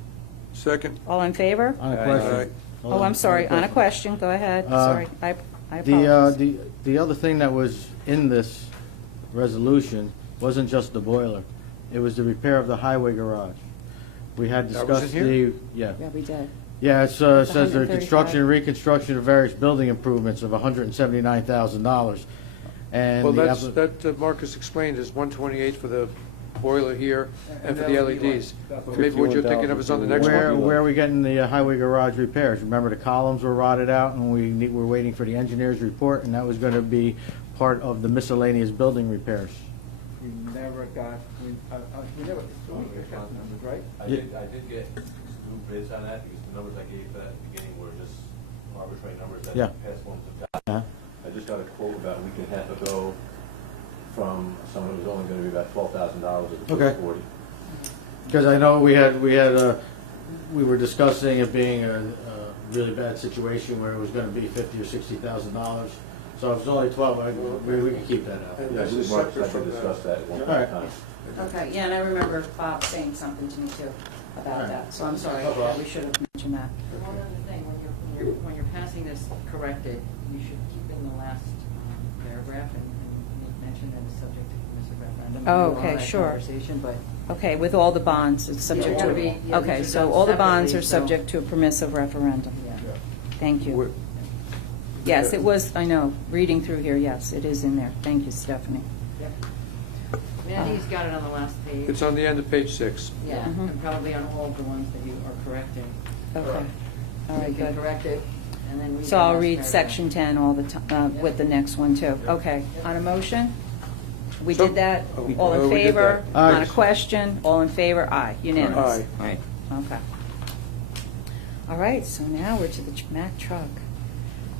Second. All in favor? On a question. Oh, I'm sorry, on a question, go ahead. Sorry, I The, apologize. the other thing that was in this resolution wasn't just the boiler. It was the repair of the highway garage. We had That was in discussed here? yeah. Yeah, we did. Yeah, it says the 135. construction and reconstruction of various building improvements of $179,000. And Well, the that Marcus explained is 128 for the boiler here and for the LEDs. Maybe what you're thinking of is on the next Where one? are we getting the highway garage repairs? Remember, the columns were rotted out, and we're waiting for the engineer's report, and that was going to be part of the miscellaneous building repairs. We never got, we never, we got the numbers, right? I did get new bids on that, because the numbers I gave at the beginning were just arbitrary numbers that Yeah. past ones have Yeah. got. I just got a quote about a week and a half ago from someone who was only gonna be about $12,000 as opposed Okay. to 40. Because I know we were discussing it being a really bad situation where it was going to be $50,000 or $60,000. So if it's only 12, we can keep that out. Yeah, I believe Mark said to discuss that at one point in time. Okay, yeah, and I remember Bob saying something to me too about that, so I'm sorry, yeah, we should have mentioned that. But one other thing, when you're passing this corrected, you should keep in the last paragraph and mention that it's subject to permissive referendum. Oh, We don't okay, have that sure. Conversation, but Okay, with all the bonds, it's subject Yeah, to, yeah, yeah, okay, these are so done all the bonds are separately, so- subject to a permissive referendum. yeah. Thank you. Yes, it was, I know, reading through here, yes, it is in there. Thank you, Stephanie. Yep. I mean, I think he's got it on the last page. It's on the end of page 6. Yeah, Mhm. and probably on all of the ones that you are correcting. Okay, all right, You can good. correct it, and then read So the I'll last read paragraph. section 10 all the time, with the next one too. Okay, on a motion? We So- did that? Oh, All in we did favor? that. Aye. On a question? All in favor? Aye, unanimous. Aye. Right. Okay. All right, so now we're to the Mack truck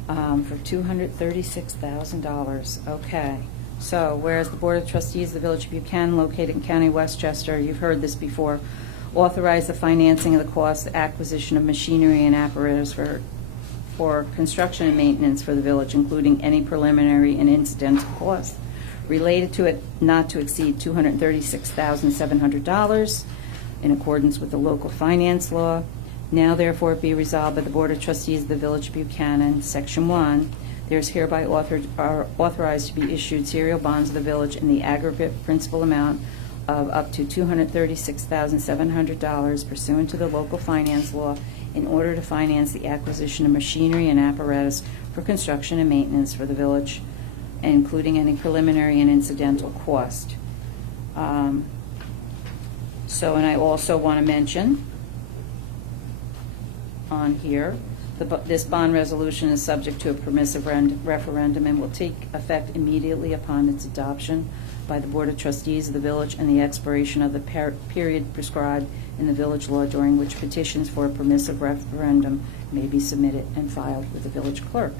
for $236,000. Okay. So whereas the Board of Trustees of the Village of Buchanan, located in County Westchester, you've heard this before, authorize the financing of the cost acquisition of machinery and apparatus for construction and maintenance for the village, including any preliminary and incidental costs related to it not to exceed $236,700 in accordance with the local finance law. Now therefore be resolved by the Board of Trustees of the Village of Buchanan, Section 1, there is hereby authorized to be issued serial bonds of the village in the aggregate principal amount of up to $236,700 pursuant to the local finance law in order to finance the acquisition of machinery and apparatus for construction and maintenance for the village, including any preliminary and incidental cost. So, and I also want to mention on here, this bond resolution is subject to a permissive referendum and will take effect immediately upon its adoption by the Board of Trustees of the village and the expiration of the period prescribed in the village law during which petitions for a permissive referendum may be submitted and filed with the village clerk.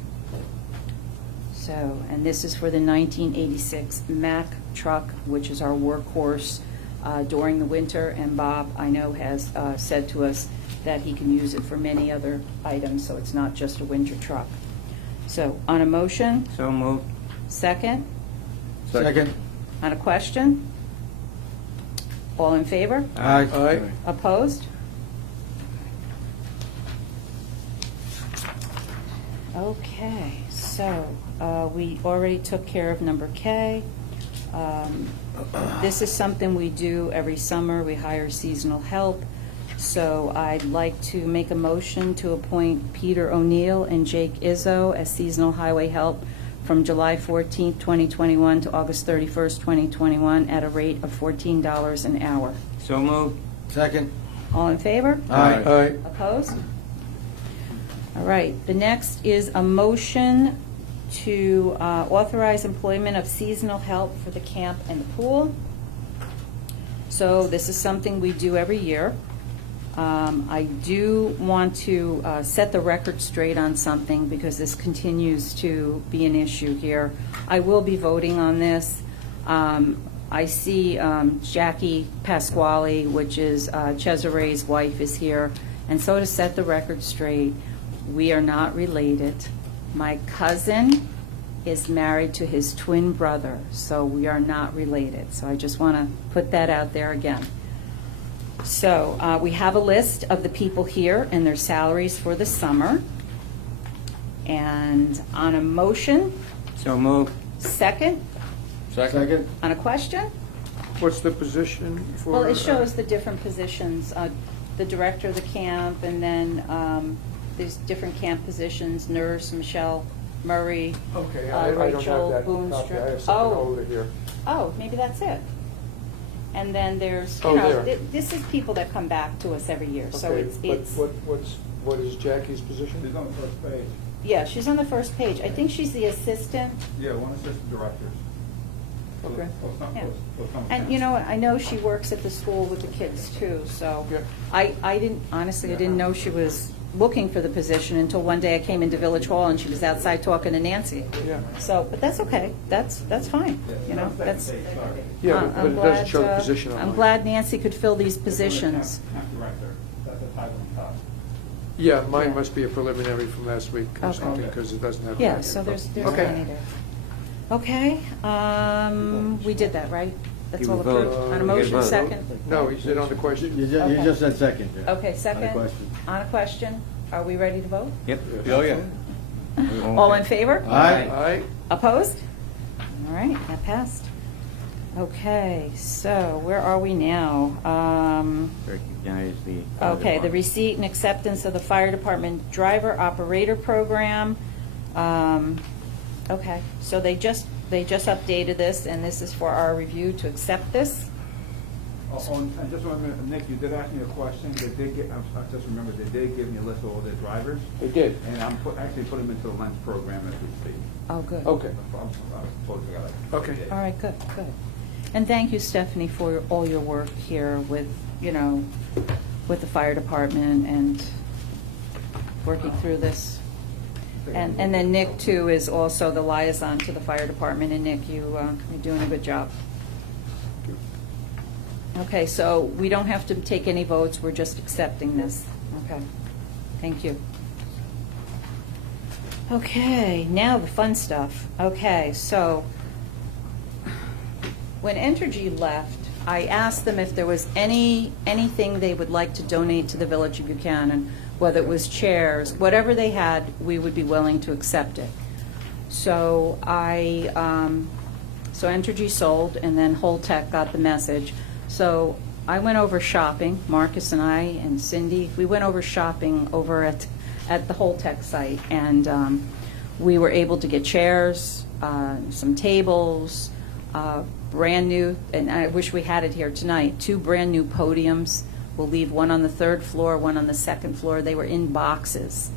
So, and this is for the 1986 Mack truck, which is our workhorse during the winter, and Bob, I know, has said to us that he can use it for many other items, so it's not just a winter truck. So, on a motion, So moved. second? Second. On a question? All in favor? Aye. Aye. Opposed? Okay, so we already took care of number K. This is something we do every summer. We hire seasonal help. So I'd like to make a motion to appoint Peter O'Neill and Jake Izzo as seasonal highway help from July 14th, 2021 to August 31st, 2021, at a rate of $14 an hour. So moved. Second. All in favor? Aye. Opposed? All right, the next is a motion to authorize employment of seasonal help for the camp and the pool. So this is something we do every year. I do want to set the record straight on something because this continues to be an issue here. I will be voting on this. I see Jackie Pasquale, which is Cesare's wife, is here. And so to set the record straight, we are not related. My cousin is married to his twin brother, so we are not related. So I just want to put that out there again. So we have a list of the people here and their salaries for the summer. And on a motion, So moved. second, Second. on a question? What's the position for? Well, it shows the different positions, the director of the camp, and then there's different camp positions, nurse, Michelle Murray, Okay, I don't have Rachel that copy. I Boonstra. have something older here. Oh, maybe that's it. And then there's, Oh, you know, there. this is people that come back to us every year, so Okay, it's, but what is Jackie's position? She's on the first page. yeah, she's on the first page. I think she's the assistant. Yeah, one assistant directors. Okay. Yeah. And you know what, I know she works at the school with the kids too, so Yeah. I didn't, honestly, I didn't know she was looking for the position until one day I came into Village Hall and she was outside talking to Nancy. Yeah. So, but that's okay, that's fine, you know, that's. Yeah, but I'm it doesn't glad, show the position on I'm mine. glad Nancy could fill these positions. Camp director, that's the title on top. Yeah, mine must be a preliminary from last week or Okay. something, because it doesn't have. Yeah, that so info. there's Okay. plenty there. Okay, we did that, right? That's You all vote. approved? On a You motion, vote. second? No, is it on the question? You Okay. just said second. yeah. Okay, second? On the question. On a question, are we ready to vote? Yep. Oh, yeah. All in favor? Aye. Aye. Opposed? All right, that passed. Okay, so where are we now? Recognize the. Okay, the receipt and acceptance of the fire department driver operator program. Okay, so they just updated this, and this is for our review to accept this. And just one minute, Nick, you did ask me a question, they did get, I just remembered, they did give me a list of all their drivers, It did. and I'm actually putting them into the Lens program as we speak. Oh, good. Okay. I'm totally got it. Okay. All right, good, good. And thank you, Stephanie, for all your work here with, you know, with the fire department and working through this. And then Nick, too, is also the liaison to the fire department, and Nick, you're doing a good job. Okay, so we don't have to take any votes, we're just accepting this. Okay, thank you. Okay, now the fun stuff. Okay, so when Entergy left, I asked them if there was anything they would like to donate to the Village of Buchanan, whether it was chairs, whatever they had, we would be willing to accept it. So so Entergy sold, and then Holtec got the message. So I went over shopping, Marcus and I and Cindy, we went over shopping over at the Holtec site, and we were able to get chairs, some tables, brand new, and I wish we had it here tonight, 2 brand new podiums. We'll leave one on the 3rd floor, one on the 2nd floor. They were in boxes.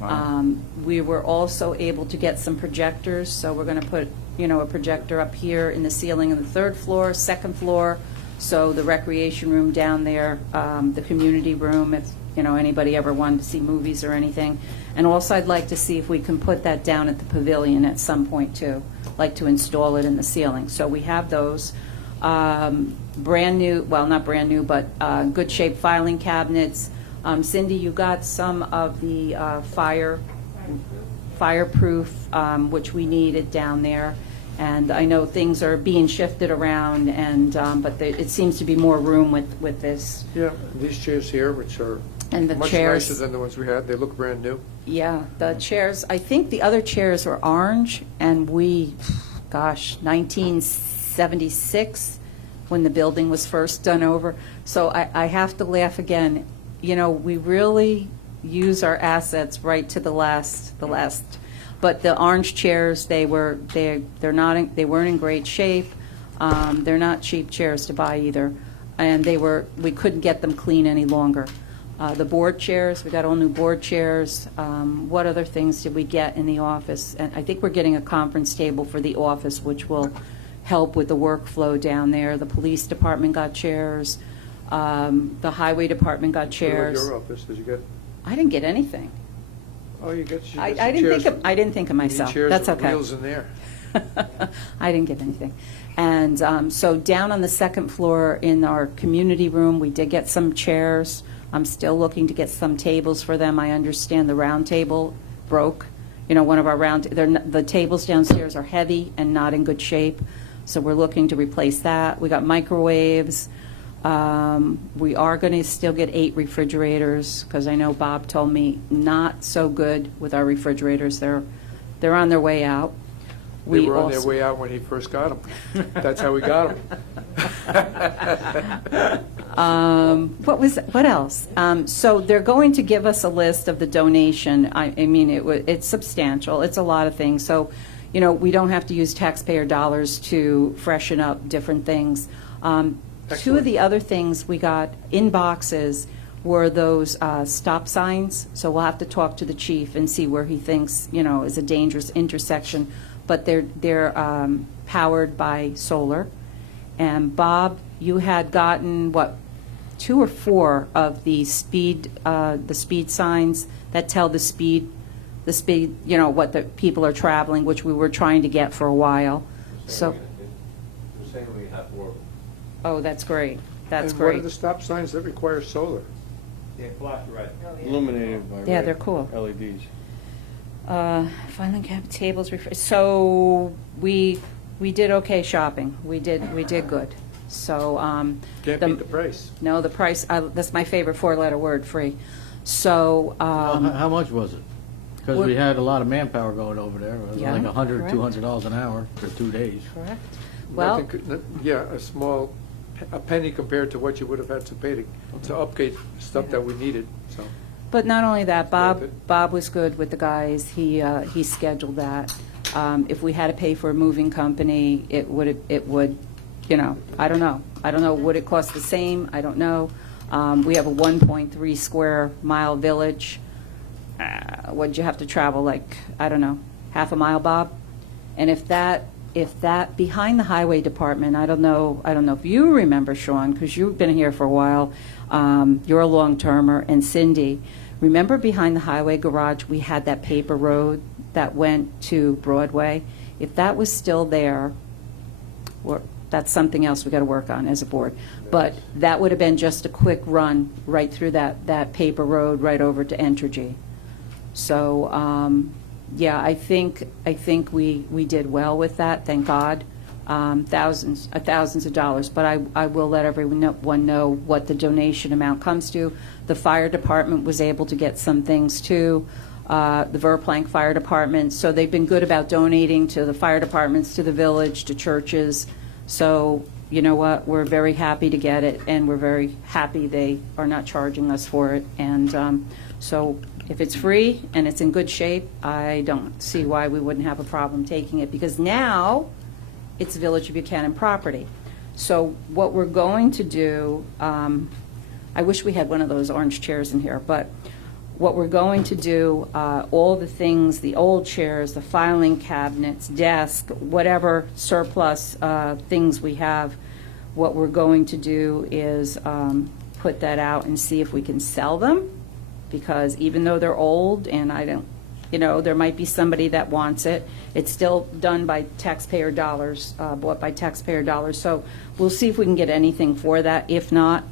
Wow. We were also able to get some projectors, so we're going to put, you know, a projector up here in the ceiling on the 3rd floor, 2nd floor, so the recreation room down there, the community room, if, you know, anybody ever wanted to see movies or anything. And also I'd like to see if we can put that down at the pavilion at some point too, like to install it in the ceiling. So we have those. Brand new, well, not brand new, but good shape filing cabinets. Cindy, you got some of the fireproof, which we needed down there. And I know things are being shifted around, and but it seems to be more room with this. Yeah, these chairs here, which are And the much chairs. nicer than the ones we had, they look brand new. Yeah, the chairs, I think the other chairs were orange, and we, gosh, 1976, when the building was first done over. So I have to laugh again. we really use our assets right to the last. But the orange chairs, they weren't in great shape. They're not cheap chairs to buy either, and we couldn't get them clean any longer. The board chairs, we got all new board chairs. What other things did we get in the office? And I think we're getting a conference table for the office, which will help with the workflow down there. The police department got chairs. The highway department got chairs. What about your office? Did you get? I didn't get anything. Oh, you get. I didn't think of myself. That's okay. Wheels in there. I didn't get anything. And so down on the second floor in our community room, we did get some chairs. I'm still looking to get some tables for them. I understand the round table broke. One of our the tables downstairs are heavy and not in good shape. So we're looking to replace that. We got microwaves. We are going to still get 8 refrigerators because I know Bob told me not so good with our refrigerators. They're on their way out. They were on their way out when he first got them. That's how we got them. What else? So they're going to give us a list of the donation. I mean, it's substantial. It's a lot of things. So, we don't have to use taxpayer dollars to freshen up different things. Two of the other things we got in boxes were those stop signs. So we'll have to talk to the chief and see where he thinks, is a dangerous intersection. But they're powered by solar. And Bob, you had gotten 2 or 4 of the speed signs that tell the speed, what the people are traveling, which we were trying to get for a while. So. They're saying we have 4 of them. Oh, that's great. That's and great. What are the stop signs that require solar? They flash red. Illuminated by Yeah, red they're cool. LEDs. Filing cabinet tables. So we did okay shopping. We did good. So Can't beat the price. No, the price. That's my favorite 4-letter word, free. So How much was it? Because we had a lot of manpower going over there. It was Yeah, like $100, correct. $200 an hour for 2 days. correct. Well, A penny compared to what you would have had to pay to upgrade stuff that we needed. So but not only that, Worth it. Bob was good with the guys. He scheduled that. If we had to pay for a moving company, it would, I don't know. Would it cost the same? I don't know. We have a 1.3 square mile village. Would you have to travel I don't know, half a mile, Bob? And if that behind the highway department, I don't know if you remember, Sean, because you've been here for a while. You're a long-termer, and Cindy. Remember behind the highway garage, we had that paper road that went to Broadway? If that was still there, that's something else we got to work on as a board. But that would have been just a quick run right through that paper road right over to Entergy. So, yeah, I think we did well with that, thank God. Thousands of dollars, but I will let everyone know what the donation amount comes to. The fire department was able to get some things too, the Verplank Fire Department, so they've been good about donating to the fire departments, to the village, to churches. So, you know what, we're very happy to get it, and we're very happy they are not charging us for it. And so if it's free and it's in good shape, I don't see why we wouldn't have a problem taking it, because now it's Village of Buchanan property. So what we're going to do, I wish we had one of those orange chairs in here, but what we're going to do, all the things, the old chairs, the filing cabinets, desk, whatever surplus things we have, what we're going to do is put that out and see if we can sell them, because even though they're old and I don't, there might be somebody that wants it. It's still done by taxpayer dollars, bought by taxpayer dollars. So we'll see if we can get anything for that. If not,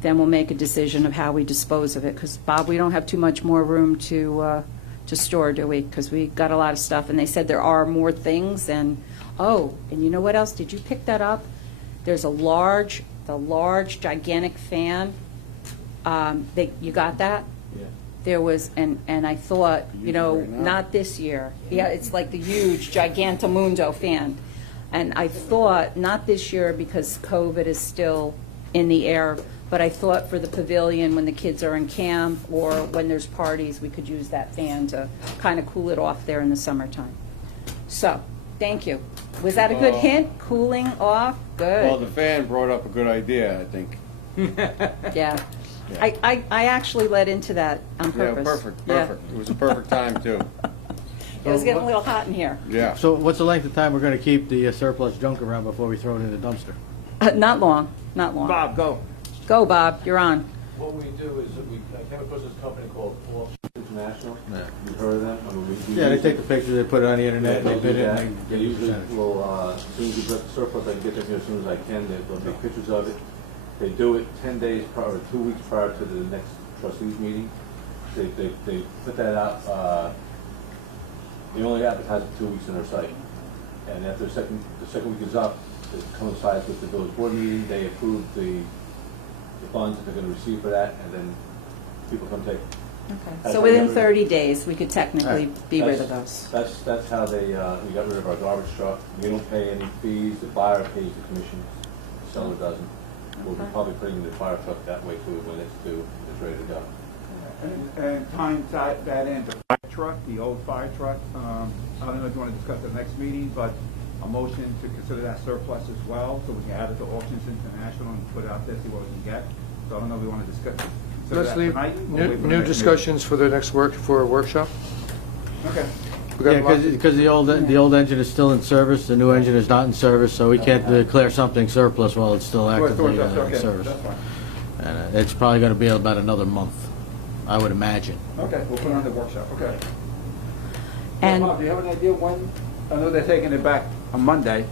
then we'll make a decision of how we dispose of it. Because, Bob, we don't have too much more room to store, do we? Because we got a lot of stuff. And they said there are more things. And, and you know what else? Did you pick that up? There's the large, gigantic fan. You got that? Yeah. There was, and I thought, not this year. Yeah, it's like the huge Gigantomundo fan. And I thought, not this year because COVID is still in the air, but I thought for the pavilion, when the kids are in camp or when there's parties, we could use that fan to kind of cool it off there in the summertime. So, thank you. Was that a good hint? Cooling off? Well, the Good. fan brought up a good idea, I think. Yeah. I actually led into that on Yeah, purpose. perfect, Yeah. perfect. It was a perfect time, too. It was getting a little hot in here. Yeah. So what's the length of time we're going to keep the surplus junk around before we throw it in the dumpster? Not long, not long. Bob, go. Go, Bob, you're on. What we do is, I came across this company called International. You've heard of them? I mean, we Yeah, they use take it. the picture, they put it on the internet, Yeah, they bid it, that. and They they give usually you a percentage. will, as soon as you put the surplus, I can get them here as soon as I can. They'll make pictures of it. They do it 10 days prior, or 2 weeks prior to the next trustees meeting. They put that out, they only advertise it 2 weeks on their site. And after the second week is up, it coincides with the village board meeting. They approve the funds that they're gonna receive for that, and then people come take. Okay. So within 30 days, we could technically be rid of those. That's how they, we got rid of our garbage truck. We don't pay any fees, the buyer pays the commission, the seller doesn't. We'll be probably putting the fire truck that way too, when it's due, it's ready to go. And tying that into fire truck, the old fire truck, I don't know if you want to discuss the next meeting, but a motion to consider that surplus as well, so we can add it to Auctions International and put it out there, see what we can get. So I don't know if we want to discuss, consider Let's that leave tonight. or wait for the new next meeting. discussions for the next workshop. Okay. We got Yeah, lots- because the old engine is still in service, the new engine is not in service, so we can't declare something surplus while it's still actively in Okay, service. that's fine. And it's probably going to be about another month, I would imagine. Okay, we'll put it on the workshop, okay. And Bob, do you have an idea when, I know they're taking it back on Monday.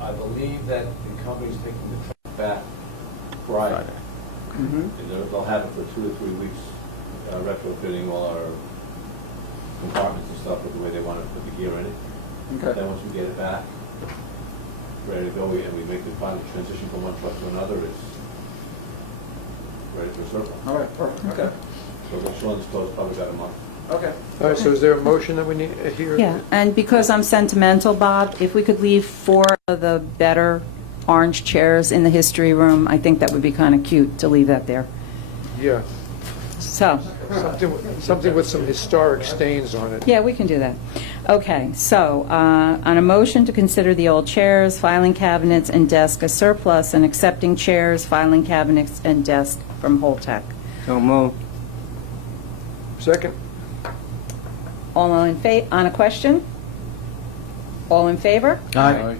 I believe that the company's taking the truck back Friday. Mm-hmm. And they'll have it for 2 to 3 weeks, retrofitting all our compartments and stuff with the way they want to put the gear in it. Okay. Then once we get it back, ready to go, and we make the final transition from one truck to another, it's ready for surplus. All right, perfect, okay. So the Sean's closed probably got a month. Okay. All right, so is there a motion that we need here? yeah, and because I'm sentimental, Bob, if we could leave 4 of the better orange chairs in the history room, I think that would be kind of cute to leave that there. Yeah, So, something with some historic stains on it. yeah, we can do that. Okay, so on a motion to consider the old chairs, filing cabinets, and desk as surplus, and accepting chairs, filing cabinets, and desk from Holtec. So move. Second? All in on a question? All in favor? Aye.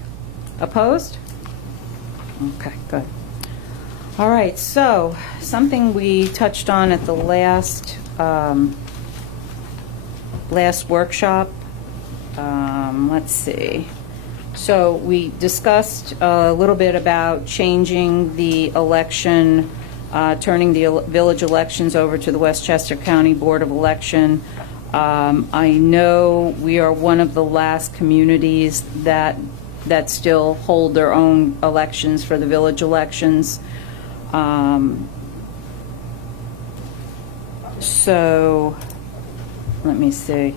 Opposed? Okay, good. All right, so something we touched on at the last workshop. Let's see. So we discussed a little bit about changing the election, turning the village elections over to the Westchester County Board of Election. I know we are one of the last communities that still hold their own elections for the village elections. So, let me see.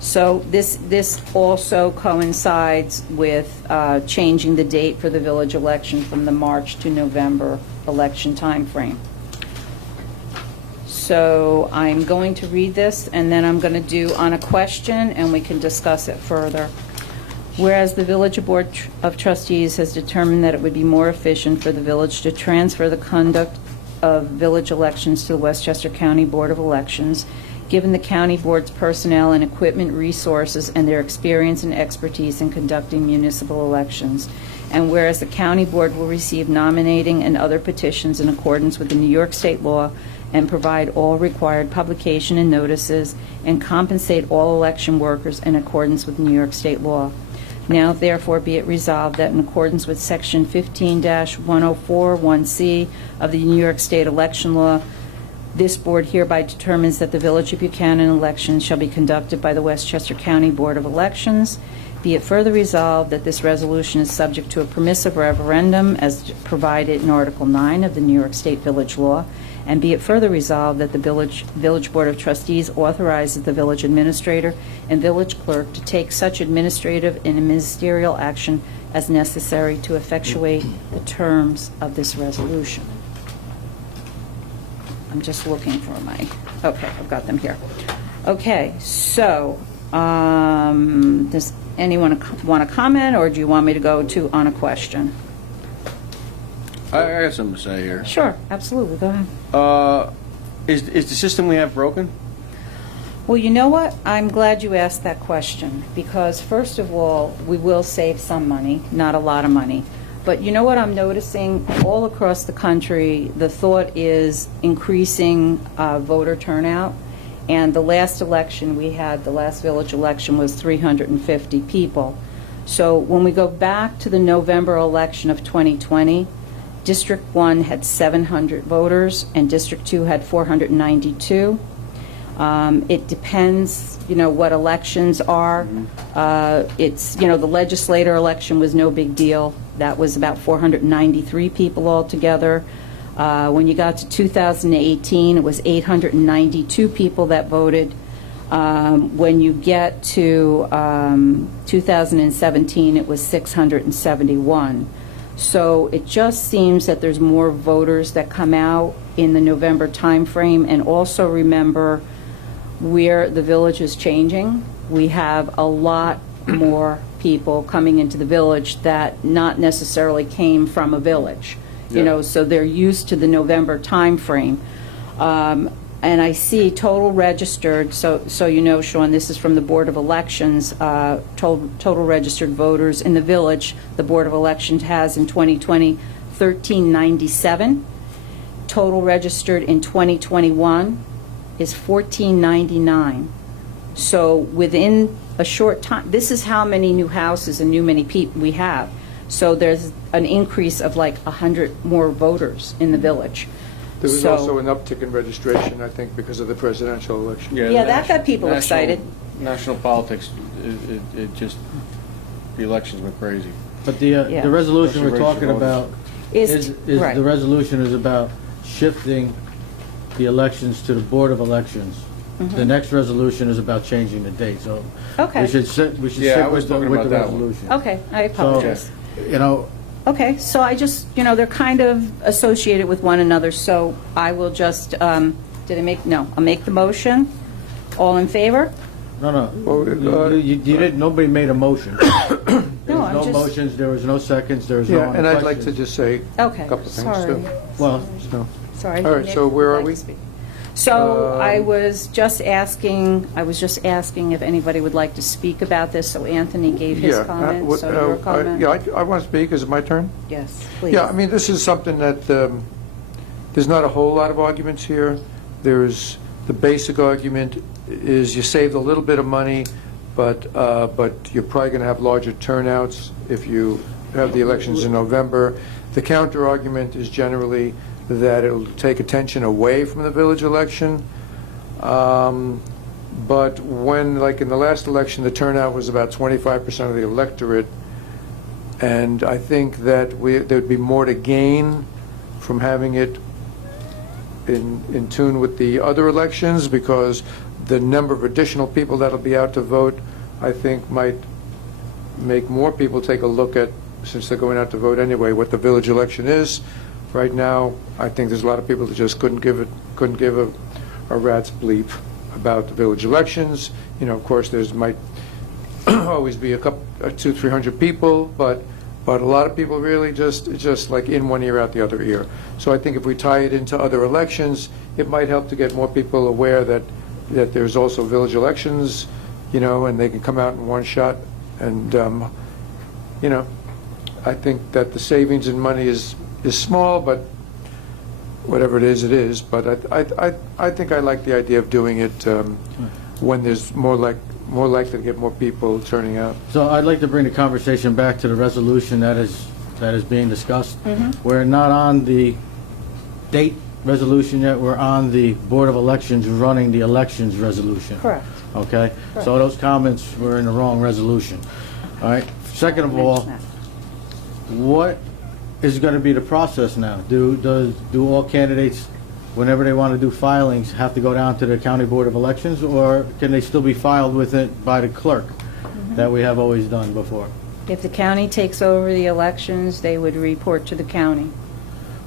So this also coincides with changing the date for the village election from the March to November election timeframe. So I'm going to read this, and then I'm going to do on a question, and we can discuss it further. Whereas the Village Board of Trustees has determined that it would be more efficient for the village to transfer the conduct of village elections to the Westchester County Board of Elections, given the county board's personnel and equipment resources and their experience and expertise in conducting municipal elections. And whereas the county board will receive nominating and other petitions in accordance with the New York State law and provide all required publication and notices and compensate all election workers in accordance with New York State law. Now therefore be it resolved that in accordance with Section 15-1041C of the New York State election law, this board hereby determines that the Village of Buchanan elections shall be conducted by the Westchester County Board of Elections. Be it further resolved that this resolution is subject to a permissive referendum as provided in Article 9 of the New York State Village Law. And be it further resolved that the Village Board of Trustees authorizes the village administrator and village clerk to take such administrative and ministerial action as necessary to effectuate the terms of this resolution. I'm just looking for my, okay, I've got them here. Okay, so, does anyone want to comment, or do you want me to go to on a question? I got something to say here. Sure, absolutely, go ahead. Is the system we have broken? Well, you know what? I'm glad you asked that question, because first of all, we will save some money, not a lot of money. But you know what I'm noticing? All across the country, the thought is increasing voter turnout. And the last election we had, the last village election, was 350 people. So when we go back to the November election of 2020, District 1 had 700 voters, and District 2 had 492. It depends, what elections are. It's, the legislator election was no big deal. That was about 493 people altogether. When you got to 2018, it was 892 people that voted. When you get to 2017, it was 671. So it just seems that there's more voters that come out in the November timeframe. And also remember, where the village is changing, we have a lot more people coming into the village that not necessarily came from a village. So they're used to the November timeframe. And I see total registered, so Sean, this is from the Board of Elections, total registered voters in the village, the Board of Elections has in 2020, 1,397. Total registered in 2021 is 1,499. So within a short time, this is how many new houses and many people we have. So there's an increase of like 100 more voters in the village. There was So- also an uptick in registration, I think, because of the presidential election. Yeah, that got people excited. National politics, it just, the elections went crazy. But the Yeah. the resolution we're Especially talking about Is- right. the resolution is about shifting the elections to the Board of Elections. The next resolution is about changing the date, so Okay. we should stick Yeah, I was with the talking about that one. resolution. Okay, I apologize. So, Okay, so I just, they're kind of associated with one another, so I will just, I'll make the motion. All in favor? no, Well, you didn't, nobody made a motion. There No, was I'm no just- motions, there was no seconds, there was no Yeah, and I'd like to questions. just say a Okay, couple of things, sorry. too. Well, So, Sorry. All right, Nick so where would are like we? to speak. So I was just asking if anybody would like to speak about this, so Anthony gave his yeah, comment, what- so your comment? Yeah, I want to speak. Is it my turn? Yes, please. Yeah, I mean, this is something that, there's not a whole lot of arguments here. There's, the basic argument is you saved a little bit of money, but you're probably going to have larger turnouts if you have the elections in November. The counter argument is generally that it'll take attention away from the village election. But when, like in the last election, the turnout was about 25% of the electorate, and I think that there'd be more to gain from having it in tune with the other elections, because the number of additional people that'll be out to vote, I think, might make more people take a look at, since they're going out to vote anyway, what the village election is. Right now, I think there's a lot of people that just couldn't give a rat's bleep about the village elections. Of course, there's might always be a couple, 200-300 people, but a lot of people really just like in one ear, out the other ear. So I think if we tie it into other elections, it might help to get more people aware that there's also village elections, and they can come out in one shot. And, I think that the savings in money is small, but whatever it is. But I think I like the idea of doing it when there's more likely to get more people turning out. so I'd like to bring the conversation back to the resolution that is being discussed. We're not on the date resolution yet, we're on the Board of Elections running the elections resolution. Correct. Okay? So those comments were in the wrong resolution. All right? Second of all, what is going to be the process now? Do all candidates, whenever they want to do filings, have to go down to the County Board of Elections, or can they still be filed with it by the clerk that we have always done before? If the county takes over the elections, they would report to the county.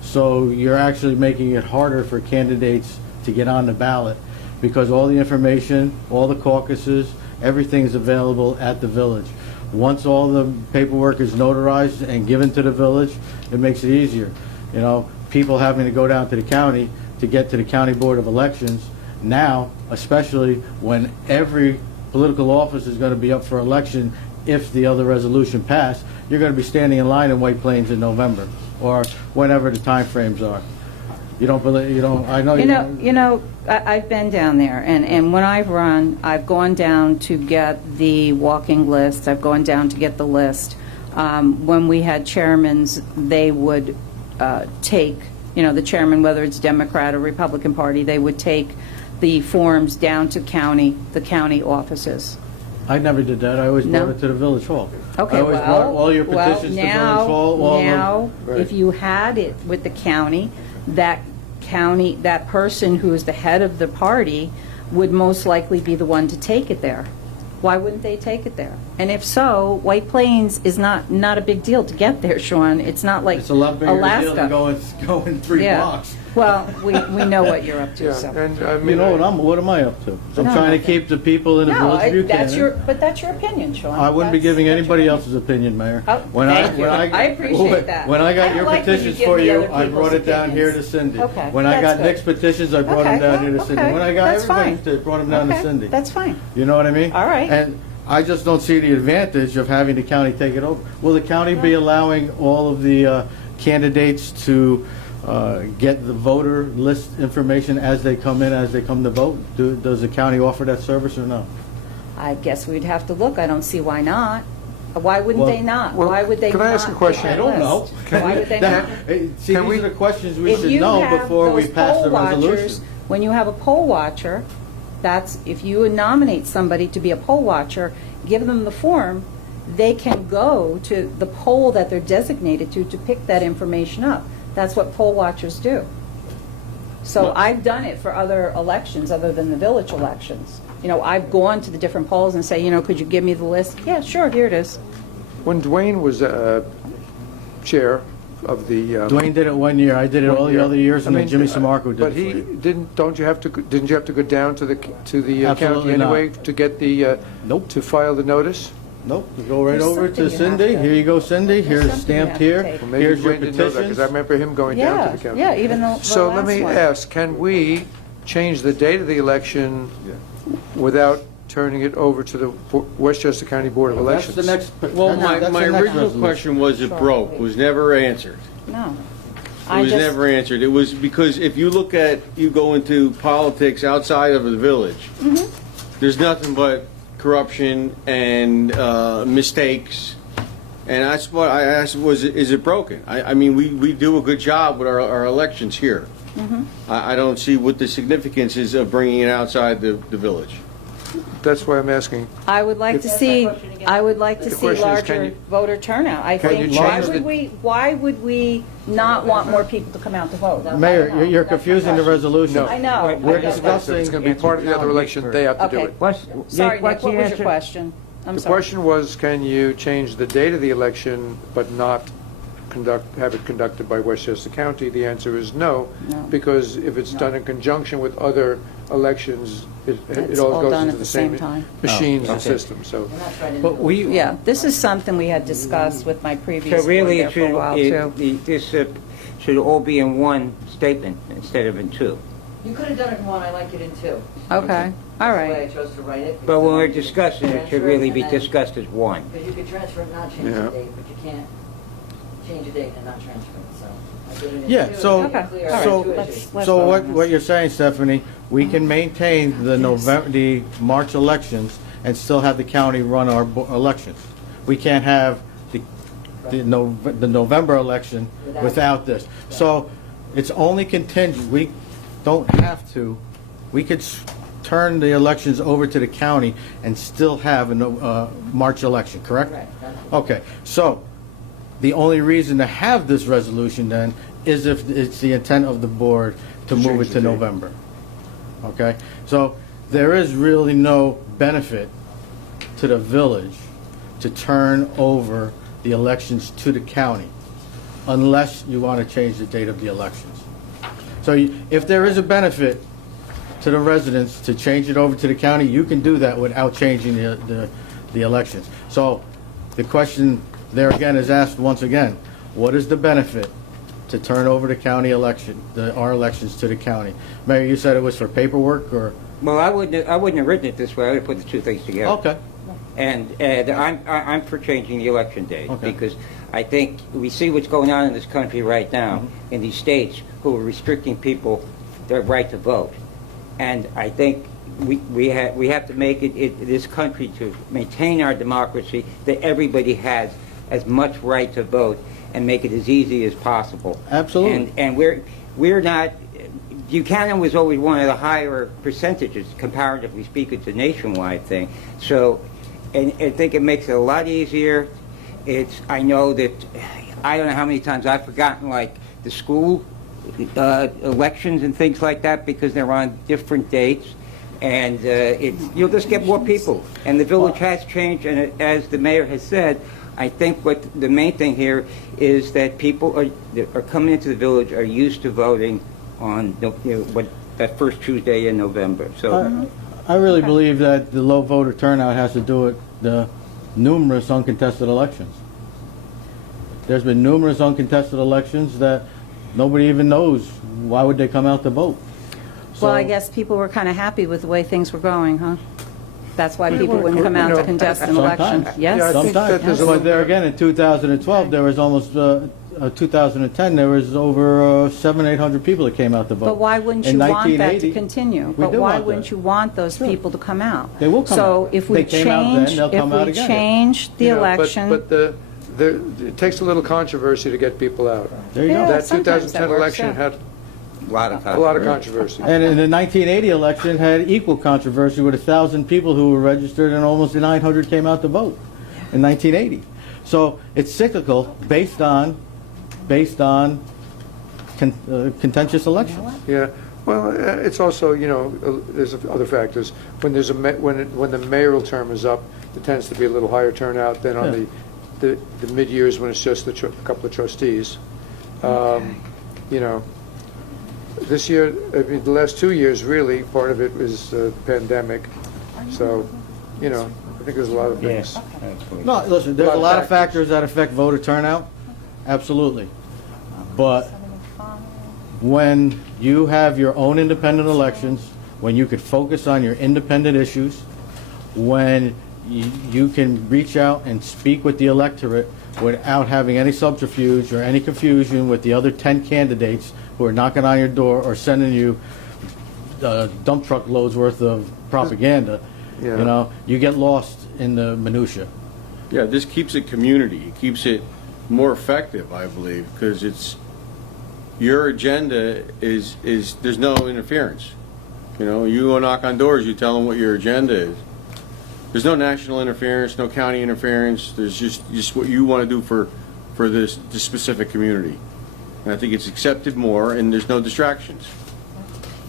So you're actually making it harder for candidates to get on the ballot because all the information, all the caucuses, everything's available at the village. Once all the paperwork is notarized and given to the village, it makes it easier. You know, people having to go down to the county to get to the county board of elections now, especially when every political office is going to be up for election if the other resolution passed, you're going to be standing in line in White Plains in November or whenever the time frames are. You don't believe, you don't, I know you don't. I've been down there, and when I've run, I've gone down to get the walking list, I've gone down to get the list. When we had chairmans, they would take, the chairman, whether it's Democrat or Republican Party, they would take the forms down to the county offices. I never did that. I always brought No? it to the village hall. Okay, I always brought all your petitions to village hall. Now, Right. if you had it with the county, that person who is the head of the party would most likely be the one to take it there. Why wouldn't they take it there? And if so, White Plains is not a big deal to get there, Sean. It's not like It's a lot bigger Alaska. deal than going 3 Yeah. blocks. Well, we know what you're up to, Yeah, so. and I You mean, know what am I up to? I'm No, trying to nothing. keep the people in the No, village of that's Buchanan. that's your opinion, Sean. I wouldn't be That's- giving that's your anybody opinion. else's opinion, Mayor. Oh, thank you. I appreciate that. When I I got don't your like when you petitions give for me you, other I people's brought it down here to opinions. Cindy. Okay, When I that's got good. Nick's petitions, I brought them Okay, down here to well, Cindy. okay, When I got that's everybody's, fine. I brought them down to Okay, Cindy. that's fine. You know what I mean? All right. And I just don't see the advantage of having the county take it over. Will the county be allowing all of the candidates to get the voter list information as they come to vote? Does the county offer that service or no? I guess we'd have to look. I don't see why not. Why wouldn't Well- they not? well, Why would they can not? I ask a question? get I that don't know. list? Why would they not? See, Can these we- are the questions we If should you know have before we those pass the poll watchers- resolution. When you have a poll watcher, that's, if you nominate somebody to be a poll watcher, give them the form, they can go to the poll that they're designated to pick that information up. That's what poll watchers do. So I've done it for other elections other than the village elections. I've gone to the different polls and say, could you give me the list? Yeah, sure, here it is. when Dwayne was chair of the... Dwayne did it 1 year, I did it all the other years, and then Jimmy Samarco did But it for he you. didn't you have to go down to the county Absolutely not. anyway to get the, Nope. to file the notice? Nope, you go right There's over to something you have Cindy, to- here you go Cindy, There's here's something you stamped have to here, take. Well, maybe here's your Dwayne didn't know that, because I petitions. remember him going down to the county. Yeah, even though. So the let me last one. ask, can we change the date of the election without turning it over to the Westchester County Board of That's Elections? the next. Well, that's my the next original resolution. question was it broke, was never answered. No. It was never answered. It was because if you look at, you go into politics outside of the village, there's nothing but corruption and mistakes. And that's what I asked, is it broken? I mean, we do a good job with our elections here. I don't see what the significance is of bringing it outside the village. That's why I'm asking. I would like to see, The question is, larger voter turnout. I can think, you change the- why would we not want more people to come out to vote? Mayor, you're confusing the resolution. No. I know. We're I know. discussing- It's going to be part of the other election, they have to do Okay. it. Sorry, What's Nick, what the was answer? your question? I'm The sorry. question was, can you change the date of the election but not have it conducted by Westchester County? The answer is no, No. because if it's done in conjunction with other elections, it It's all all goes done into at the the same same time. machines and okay. systems, so. But we, Yeah, this is something we had discussed with my previous so board really, there it for a should, while, too. this should all be in one statement instead of in two. You could have done it in one, I like it in two. Okay, all That's the way right. I chose to write it. But when we're because discussing, it should really be discussed as one. Because you could transfer it and not change Yeah. the date, but you can't change a date and not transfer it, so. I did it in Yeah, two, so- to make it Okay, clear. all right, So- let's So vote what, on this. what you're saying, Stephanie, we can maintain the the March elections and still have the county run our elections. We can't have the November election without this. So it's only contingent, we don't have to, we could turn the elections over to the county and still have a March election, correct? Correct. Okay, so the only reason to have this resolution then is if it's the intent of the board to move change it the to date. November. Okay, so there is really no benefit to the village to turn over the elections to the county. unless you want to change the date of the elections. So if there is a benefit to the residents to change it over to the county, you can do that without changing the elections. So the question there again is asked once again, what is the benefit to turn over the county election, our elections to the county? Mayor, you said it was for paperwork, or? Well, I wouldn't have written it this way. I would have put the two things together. Okay. And I'm for changing the election date, Okay. because I think we see what's going on in this country right now, in these states who are restricting people their right to vote. And I think we have to make it this country, to maintain our democracy, that everybody has as much right to vote, and make it as easy as possible. Absolutely. And we're not. Buchanan was always one of the higher percentages, comparatively speaking. It's a nationwide thing. So, and I think it makes it a lot easier. I know that, I don't know how many times I've forgotten, like, the school elections and things like that, because they're on different dates. And you'll just get more people. And the village has changed, and as the mayor has said, I think what the main thing here is that people are coming into the village are used to voting on that first Tuesday in November. So I really believe that the low voter turnout has to do with the numerous uncontested elections. There's been numerous uncontested elections that nobody even knows. Why would they come out to vote? Well, I guess people were kind of happy with the way things were going, huh? That's why people wouldn't come out to contest an election. Sometimes. Yes? Yeah, I think Sometimes. that there's a But little- there again, in 2012, there was almost, 2010, there was over 700-800 people that came out to vote. But why wouldn't In you want that to 1980, continue? we But do why want wouldn't that. you want those Sure. people to come out? They will come So out. if we They came out then, change, they'll come out if we again. change the You know, election. But it takes a little controversy to get people out. There you Yeah, go. That sometimes 2010 that works, election yeah. had a lot of a lot of controversy. And in the 1980 election had equal controversy with 1,000 people who were registered and almost 900 came out to vote in 1980. So it's cyclical based on contentious elections. Yeah, well, it's also, there's other factors. When there's when the mayoral term is up, there tends to be a little higher turnout than on the mid-years when it's just a couple of trustees. This year, I mean, the last 2 years, really, part of it was pandemic. So, I think there's a lot of things. No, listen, there's A a lot lot of of factors that affect voter turnout, absolutely. But when you have your own independent elections, when you could focus on your independent issues, when you can reach out and speak with the electorate without having any subterfuge or any confusion with the other 10 candidates who are knocking on your door or sending you dump truck loads worth of propaganda, Yeah. You get lost in the minutia. Yeah, this keeps it community. It keeps it more effective, I believe, because your agenda is there's no interference. You go knock on doors, you tell them what your agenda is. There's no national interference, no county interference. There's just what you want to do for this specific community. And I think it's accepted more, and there's no distractions.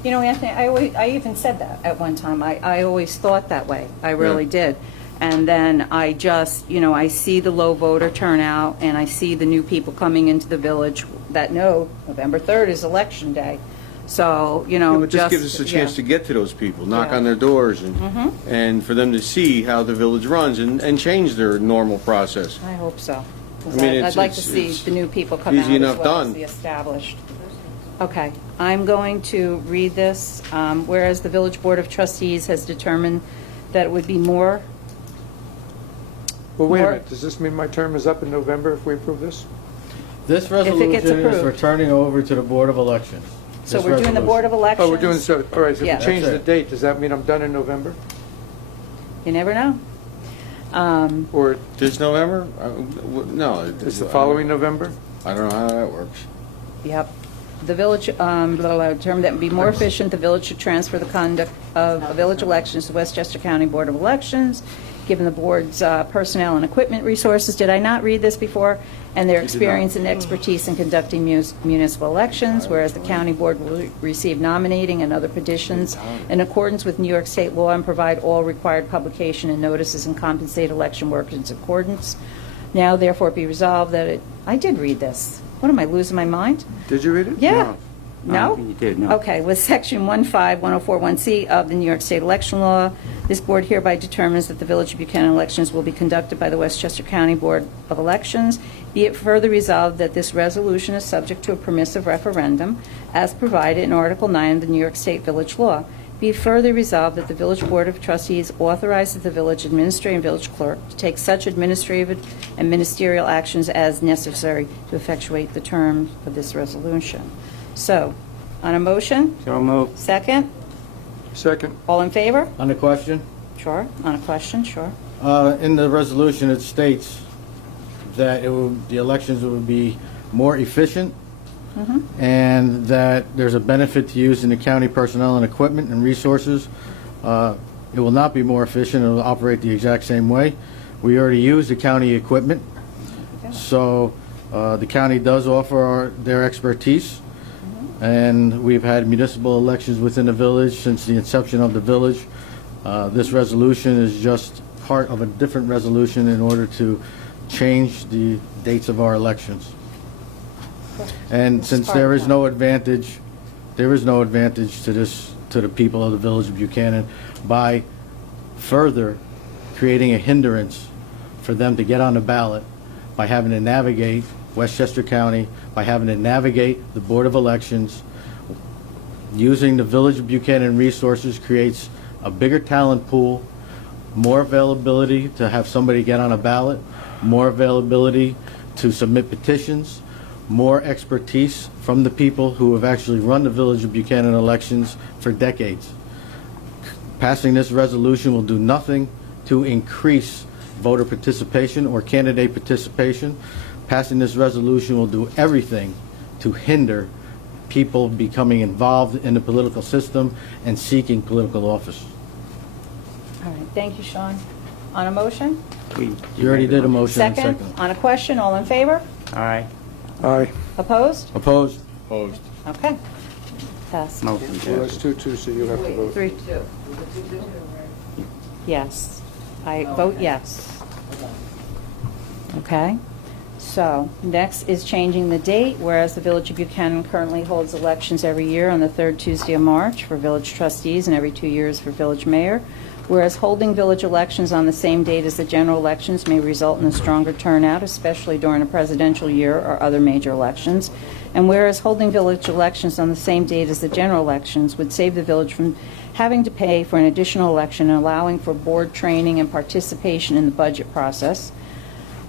Anthony, I even said that at one time. I always thought that way. I really did. And then I just, I see the low voter turnout, and I see the new people coming into the village that know November 3rd is election day. So, It just gives us a chance to get to those people, knock on their doors, and for them to see how the village runs and change their normal process. I hope so. 'Cause I mean, I'd like to it's see the new people come out easy as enough well as done. the established. Okay, I'm going to read this. Whereas the Village Board of Trustees has determined that it would be more. Well, wait a More- minute, does this mean my term is up in November if we approve this? This gets resolution is approved. returning over to the Board of Elections. So This we're doing the resolution. Board of Elections. Oh, we're doing so, all right, so Yeah. if we change That's the it. date, does that mean I'm done in November? You never know. Or This November? No. is the following November? I don't know how that works. Yep. The village, term that would be more efficient, the village should transfer the conduct of village elections to Westchester County Board of Elections, given the board's personnel and equipment resources. Did I not read this before? And their experience and expertise in conducting municipal elections, whereas the county board will receive nominating and other petitions in accordance with New York State law and provide all required publication and notices and compensate election workers in accordance. Now therefore be resolved that I did read this. what am I, losing my mind? Did you read it? Yeah. No? You did, no. Okay, with Section 15104(1)C of the New York State Election Law, this board hereby determines that the Village of Buchanan elections will be conducted by the Westchester County Board of Elections. Be it further resolved that this resolution is subject to a permissive referendum as provided in Article 9 of the New York State Village Law. Be it further resolved that the Village Board of Trustees authorizes the village administrator and village clerk to take such administrative and ministerial actions as necessary to effectuate the terms of this resolution. So, on a motion? So moved. Second? Second. All in favor? On the question? Sure. On a question? Sure. In the resolution, it states that the elections would be more efficient, and that there's a benefit to using the county personnel and equipment and resources. It will not be more efficient. It will operate the exact same way. We already use the county equipment, so the county does offer their expertise, and we've had municipal elections within the village since the inception of the village. This resolution is just part of a different resolution in order to change the dates of our elections. And since there is no advantage to the people of the Village of Buchanan by further creating a hindrance for them to get on the ballot by having to navigate Westchester County, by having to navigate the Board of Elections. Using the Village of Buchanan resources creates a bigger talent pool, more availability to have somebody get on a ballot, more availability to submit petitions, more expertise from the people who have actually run the Village of Buchanan elections for decades. Passing this resolution will do nothing to increase voter participation or candidate participation. Passing this resolution will do everything to hinder people becoming involved in the political system and seeking political office. All right. Thank you, Sean. On a motion? You already did a motion and Second? second. On a question? All in favor? Aye. Aye. Opposed? Opposed? Opposed. Okay. Passed. Motion Well, that's passes. 2-2, so you have to vote. 3-2. Yes. I vote yes. Okay. So, next is changing the date, whereas the Village of Buchanan currently holds elections every year on the third Tuesday of March for village trustees and every 2 years for village mayor. Whereas holding village elections on the same date as the general elections may result in a stronger turnout, especially during a presidential year or other major elections. And whereas holding village elections on the same date as the general elections would save the village from having to pay for an additional election and allowing for board training and participation in the budget process.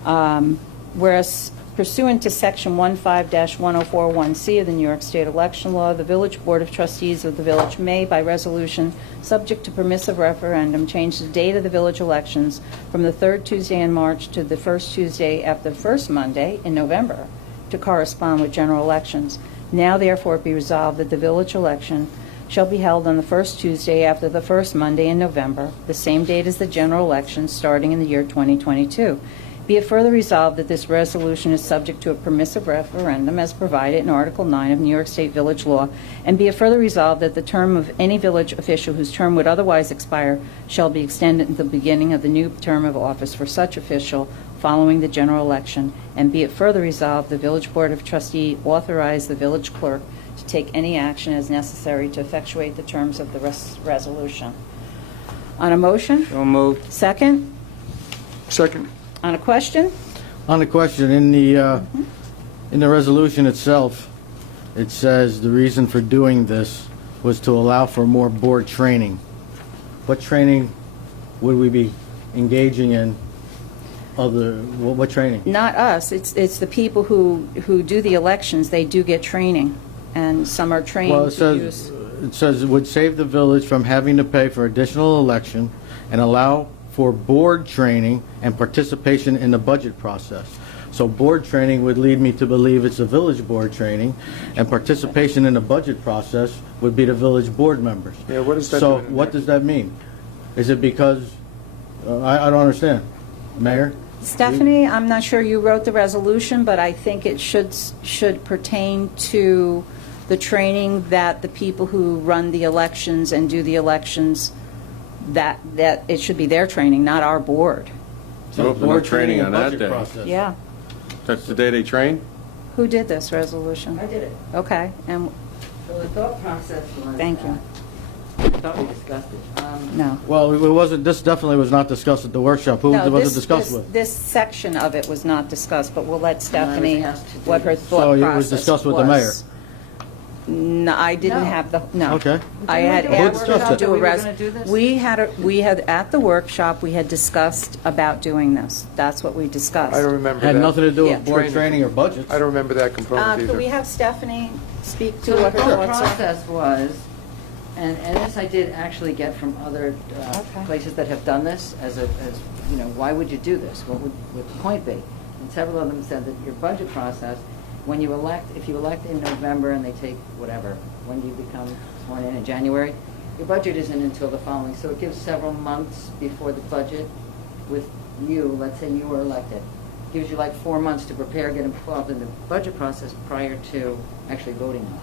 Whereas pursuant to Section 15-1041C of the New York State Election Law, the Village Board of Trustees of the village may, by resolution, subject to permissive referendum, change the date of the village elections from the third Tuesday in March to the first Tuesday after the first Monday in November to correspond with general elections. Now therefore be resolved that the village election shall be held on the first Tuesday after the first Monday in November, the same date as the general election starting in the year 2022. Be it further resolved that this resolution is subject to a permissive referendum as provided in Article 9 of New York State Village Law, and be it further resolved that the term of any village official whose term would otherwise expire shall be extended until the beginning of the new term of office for such official following the general election, and be it further resolved the Village Board of Trustees authorize the village clerk to take any action as necessary to effectuate the terms of the resolution. On a motion? So moved. Second? Second. On a question? On the question, in the resolution itself, it says the reason for doing this was to allow for more board training. What training would we be engaging in? What training? Not us. It's the people who do the elections. They do get training, and some are trained Well, to use. it says it would save the village from having to pay for additional election and allow for board training and participation in the budget process. So board training would lead me to believe it's a village board training, and participation in the budget process would be the village board members. Yeah, what does that So do? what does that mean? Is it because, I don't understand. Mayor? Stephanie, I'm not sure you wrote the resolution, but I think it should pertain to the training that the people who run the elections and do the elections, that it should be their training, not our board. So Open no board training on and that budget day. process. Yeah. That's the day they train? Who did this resolution? I did it. Okay, and, So the thought process was. Thank you. I thought we discussed it. no. Well, it wasn't, this definitely was not discussed at the workshop. Who No, was this- it discussed this- with? This section of it was not discussed, but we'll let Stephanie, asked to do what her this. thought So it process was discussed with the mayor? was. No, I didn't No. have the, no. Okay. I had Didn't we do a asked her workshop to that do a we were res, gonna do this? we had, at the workshop, we had discussed about doing this. That's what we discussed. I don't remember that. Had nothing to do Yeah. with board training or budgets. I don't remember that component Could we either. have Stephanie speak to So the what her thought thoughts are? process was, and this I did actually get from other Okay. places that have done this, as, you know, why would you do this? What would the point be? And several of them said that your budget process, when you elect, if you elect in November and they take whatever, when do you become sworn in January? Your budget isn't until the following, so it gives several months before the budget with you, let's say you were elected. Gives you like 4 months to prepare, get involved in the budget process prior to actually voting on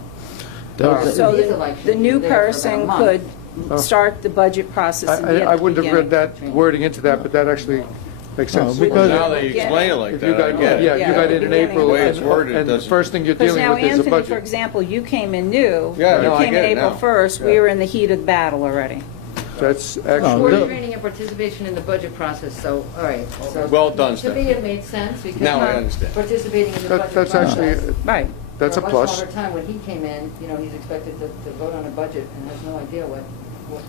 it. That was- So These the elections, new you're there for about a person month. could start the budget process and be at I the wouldn't have read beginning. that wording into that, but that actually makes sense. No, because- Now that you explain it like If you that, I got, get yeah, it. you got in beginning. April, The way it's worded, and the doesn't- first thing you're Because dealing now, with is a Anthony, for budget. example, you came in new. Yeah, no, I You came in get it April now. 1st, we Yeah. were in the heat of battle already. That's No, Board actually, training and participation in the budget process, so, all right. So Well done, To me, Stephanie. it made sense because. Now I understand. Participating in the budget that's process. actually, Right. that's a For a plus. much longer time, when he came in, you know, he's expected to vote on a budget and has no idea what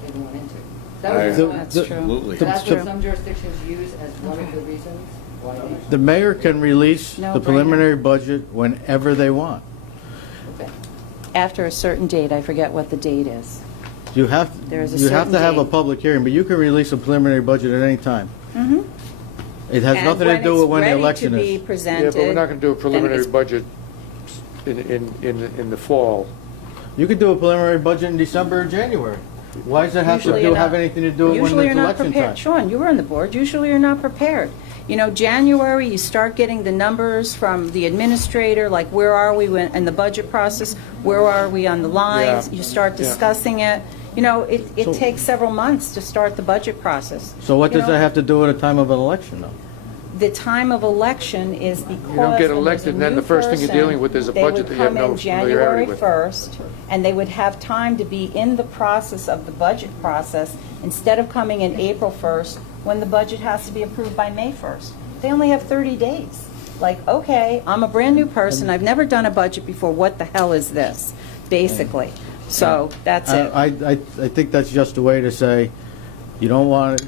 they went into. That was The- one. That's the- true. Absolutely. So that's the- what some jurisdictions use as one of the reasons why they. The mayor can release No the brainer. preliminary budget whenever they want. Okay. After a certain date, I forget what the date is. You have, There is a you have to certain have a date. public hearing, but you can release a preliminary budget at any time. It has And nothing to do with when the election it's ready to is. be presented. Yeah, but we're not going to do a preliminary it's- budget in the fall. You could do a preliminary budget in December or January. Why does it have Usually you're have not- anything to do with when Usually it's you're not election prepared. time? Sean, you were on the board. Usually you're not prepared. You know, January, you start getting the numbers from the administrator, like where are we in the budget process? Where are we on the lines? Yeah. You start Yeah. discussing it. You know, it takes several months to start the budget process. So what You does know, that have to do at a time of an election, though? The time of election is because You don't get when elected, there's a and then new the first thing you're person, dealing with is a budget that you have no They would come in January familiarity with. 1st, and they would have time to be in the process of the budget process instead of coming in April 1st when the budget has to be approved by May 1st. They only have 30 days. Like, okay, I'm a brand-new person, I've never done a budget before, what the hell is this, basically? So, that's it. I think that's just a way to say, you don't want to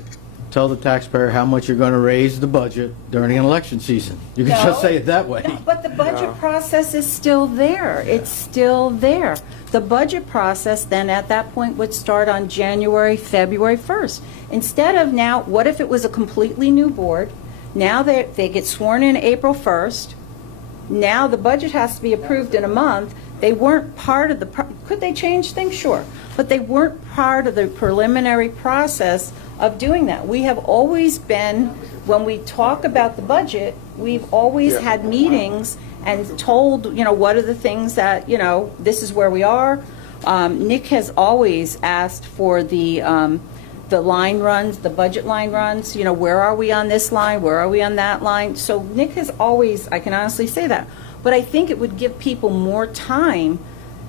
tell the taxpayer how much you're going to raise the budget during an election season. You can No. just say it that way. No, but the budget process is still there. It's still there. The budget process then at that point would start on January, February 1st. Instead of now, what if it was a completely new board? Now they get sworn in April 1st. Now the budget has to be approved in a month. They weren't part of the, could they change things? Sure. But they weren't part of the preliminary process of doing that. We have always been, when we talk about the budget, we've always had meetings and told, you know, what are the things that, you know, this is where we are. Nick has always asked for the line runs, the budget line runs, you know, where are we on this line, where are we on that line? So Nick has always, I can honestly say that. But I think it would give people more time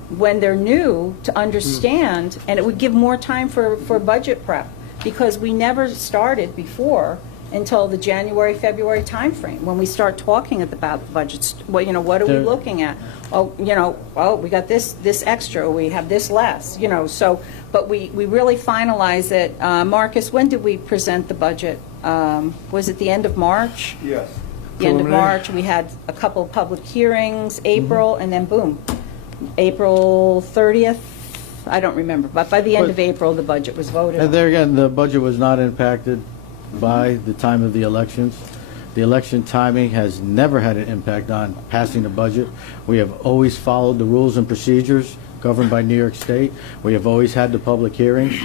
when they're new to understand, and it would give more time for budget prep, because we never started before until the January, February timeframe, when we start talking about the budgets. Well, you know, what are we There- looking at? Oh, you know, oh, we got this extra, we have this less, you know, so, but we really finalize it. Marcus, when did we present the budget? Was it the end of March? Yes. The end of Preliminary. March, we had a couple of public hearings, April, and then boom, April 30th, I don't remember, but by the end of April, the budget was voted And on. there again, the budget was not impacted by the time of the elections. The election timing has never had an impact on passing the budget. We have always followed the rules and procedures governed by New York State. We have always had the public hearings,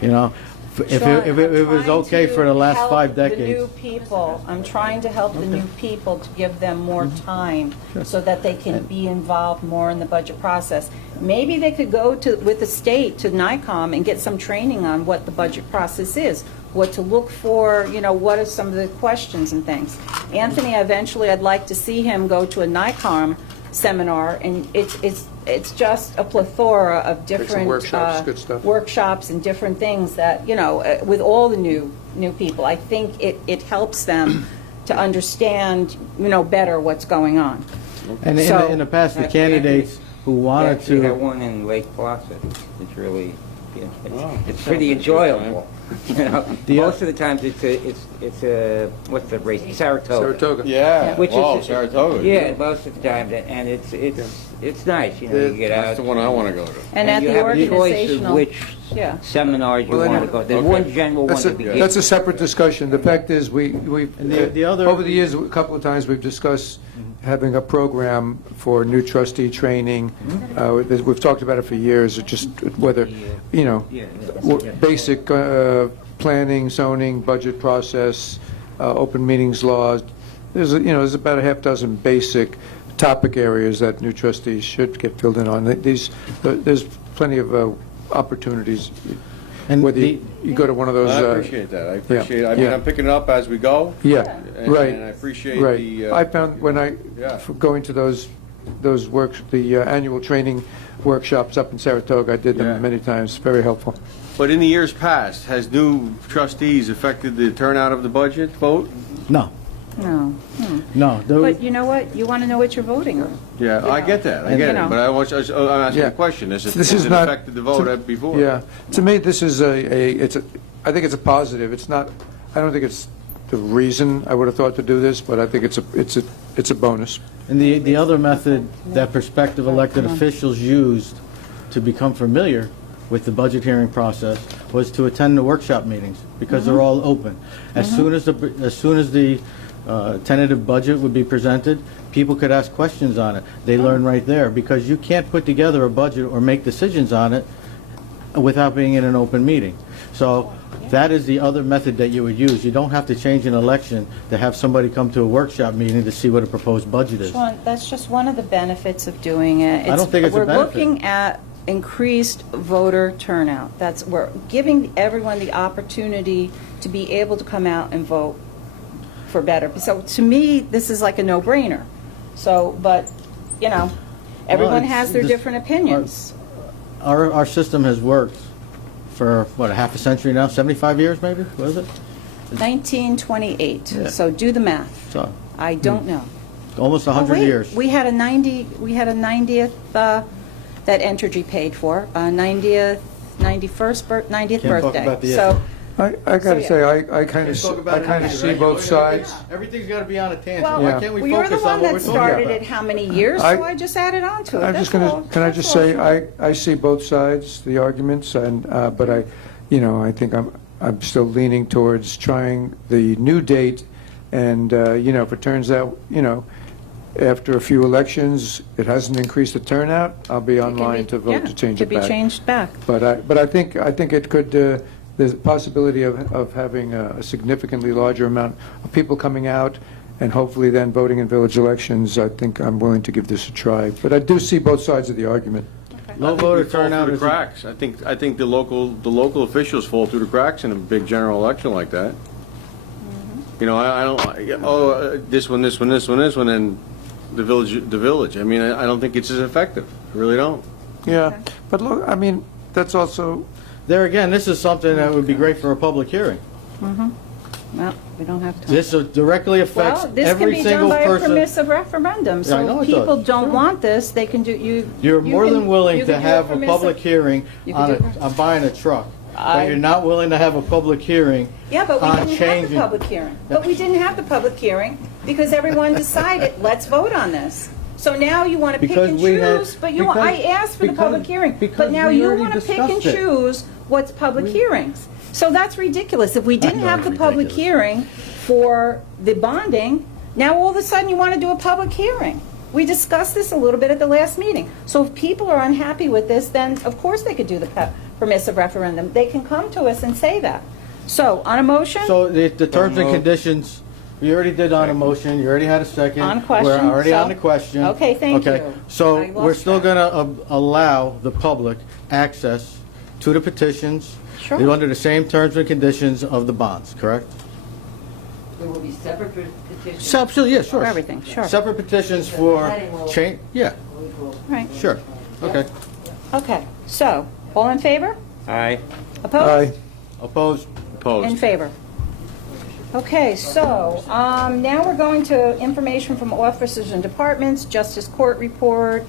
you know. If Sean, it was I'm trying okay to for the last help 5 the decades. new people. I'm trying to help the new people to give them more time so that they can be involved more in the budget process. Maybe they could go with the state to NICOM and get some training on what the budget process is, what to look for, you know, what are some of the questions and things. Anthony, eventually I'd like to see him go to a NICOM seminar, and it's just a plethora of different workshops, good stuff. workshops and different things that, with all the new people, I think it helps them to understand, better what's going on. And So- in the past, the candidates who wanted Actually, have to, one in Lake Placid. It's really, Oh. it's pretty enjoyable. The- Most of the times it's a what's the race? Saratoga. Saratoga. Yeah, Which wow, is Saratoga. Yeah, most of the time, and it's nice. You get out. That's the one I want to go to. And at you the have a choice of organizational, which yeah. seminars you Well, want to anyway, go. There's okay. one general one to begin. That's a separate discussion. The fact is, we And the other- over the years, a couple of times, we've discussed having a program for new trustee training. We've talked about it for years, just whether, basic planning, zoning, budget process, open meetings laws. There's about a half dozen basic topic areas that new trustees should get filled in on. There's plenty of opportunities, and whether the, you go to one of those. I appreciate that. I appreciate it. I mean, yeah. I'm picking it up as we go. Yeah, And- right. And I appreciate Right. the. I found when Yeah. for going to those the annual training workshops up in Saratoga, I did them Yeah. many times, very helpful. But in the years past, has new trustees affected the turnout of the budget vote? no, No. no. But you know what? You want to know what you're voting on. Yeah, I get that. I And- get You know. it. But I'm asking Yeah. a question. Has This is it not- affected the vote before? Yeah, to me, this is I think it's a positive. It's not, I don't think it's the reason I would have thought to do this, but I think it's a bonus. And the other method that prospective elected officials used to become familiar with the budget hearing process was to attend the workshop meetings, because they're all open. As soon as the tentative budget would be presented, people could ask questions on it. They learn right there, because you can't put together a budget or make decisions on it without being in an open meeting. So that is the other method that you would use. You don't have to change an election to have somebody come to a workshop meeting to see what a proposed budget is. Sean, that's just one of the benefits of doing it. I don't think it's a benefit. We're looking at increased voter turnout. We're giving everyone the opportunity to be able to come out and vote for better. So to me, this is like a no-brainer. So, but, everyone it's- has their this- different opinions. Our system has worked for, what, a half a century now? 75 years, maybe? What is it? 1928, Yeah. so do the math. So, I don't know. almost Oh, 100 wait, years. We had a 90th that Entergy paid for, 90th 90th Can't talk birthday. about the So, I got to yeah. say, I kind of see both sides. Everything's got to be on a tangent. well, Why can't we you're the focus on one what we're that talking started about? it how many years, I- so I just added on to it. I'm That's just going all. to, can I That's just all. say, I see both sides, the arguments, and, but I think I'm still leaning towards trying the new date, and, if it turns out, after a few elections, it hasn't increased the turnout, I'll be It can online be- to vote to change it Could be back. changed back. But I think it could, there's a possibility of having a significantly larger amount of people coming out and hopefully then voting in village elections. I think I'm willing to give this a try. But I do see both sides of the argument. Low I think voter we fall turnout through is... the cracks. I think the local officials fall through the cracks in a big general election like that. I don't, this one, and the village. I mean, I don't think it's as effective. I really don't. Yeah, but look, I mean, that's also, There again, this is something that would be great for a public hearing. Well, we don't have time. This directly affects Well, this can every be done single by a person. permissive referendum, Yeah, I know so it if people does. don't Sure. want this, they can do, You're more than willing you to can do have a permissive- public hearing you can on do- on buying a truck, I- but you're not willing to have a public hearing Yeah, but we on didn't have the changing. public hearing. But we didn't have the public hearing because everyone decided, let's vote on this. So now you want to pick Because and we had- choose, but I because- asked for the because- public hearing. because But now we you already want to pick and discussed it. choose what's public hearings. So that's ridiculous. If we didn't know have the it's public ridiculous. hearing for the bonding, now all of a sudden you want to do a public hearing. We discussed this a little bit at the last meeting. So if people are unhappy with this, then of course they could do the permissive referendum. They can come to us and say that. So, on a motion? So the terms and conditions, we already did on a motion, you already had a second. On a question, We're already so- on the question. Okay, thank Okay, you. so I we're lost still track. going to allow the public access to the petitions. Sure. Under the same terms and conditions of the bonds, correct? There will be separate petitions. Absolutely, yeah, sure. For everything, sure. Separate petitions for change, yeah, Right. sure, okay. Okay, so, all in favor? Aye. Opposed? Opposed? In favor. Okay, so, now we're going to information from officers and departments, Justice Court Report.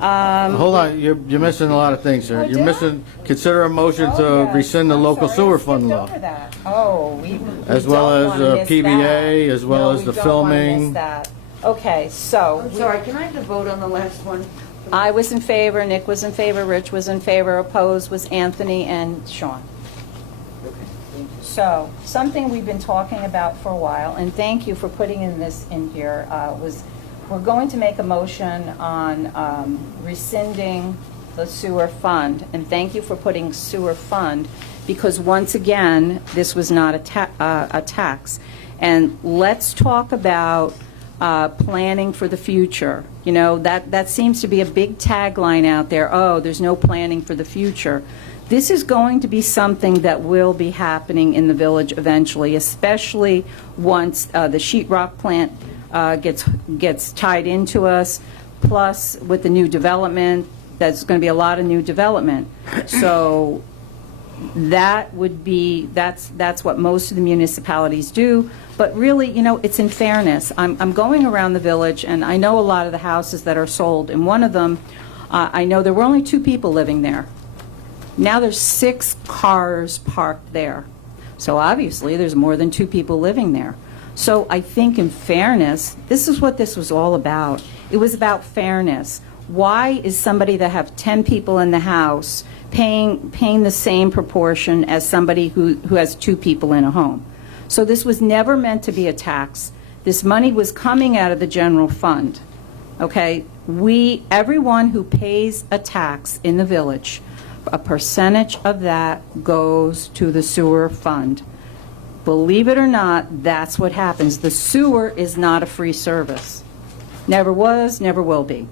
Hold on, you're missing a lot of things, sir. Oh, You're did I? missing, consider a motion to Oh, yes. rescind the I'm local sorry, sewer I fund skipped law. over that. Oh, we As don't well as, wanna miss PBA, that. as well as the No, we don't wanna filming. miss that. Okay, so. I'm sorry, can I have the vote on the last one? I was in favor, Nick was in favor, Rich was in favor, opposed was Anthony and Sean. So, something we've been talking about for a while, and thank you for putting this in here, was we're going to make a motion on rescinding the sewer fund. And thank you for putting sewer fund, because once again, this was not a tax. And let's talk about planning for the future. You know, that seems to be a big tagline out there. Oh, there's no planning for the future. This is going to be something that will be happening in the village eventually, especially once the sheetrock plant gets tied into us, plus with the new development, there's going to be a lot of new development. So that's what most of the municipalities do. But really, you know, it's in fairness. I'm going around the village, and I know a lot of the houses that are sold. And one of them, I know there were only 2 people living there. Now there's 6 cars parked there. So obviously, there's more than 2 people living there. So I think in fairness, this is what this was all about. It was about fairness. Why is somebody that have 10 people in the house paying the same proportion as somebody who has 2 people in a home? So this was never meant to be a tax. This money was coming out of the general fund. Okay? Everyone who pays a tax in the village, a percentage of that goes to the sewer fund. Believe it or not, that's what happens. The sewer is not a free service. Never was, never will be.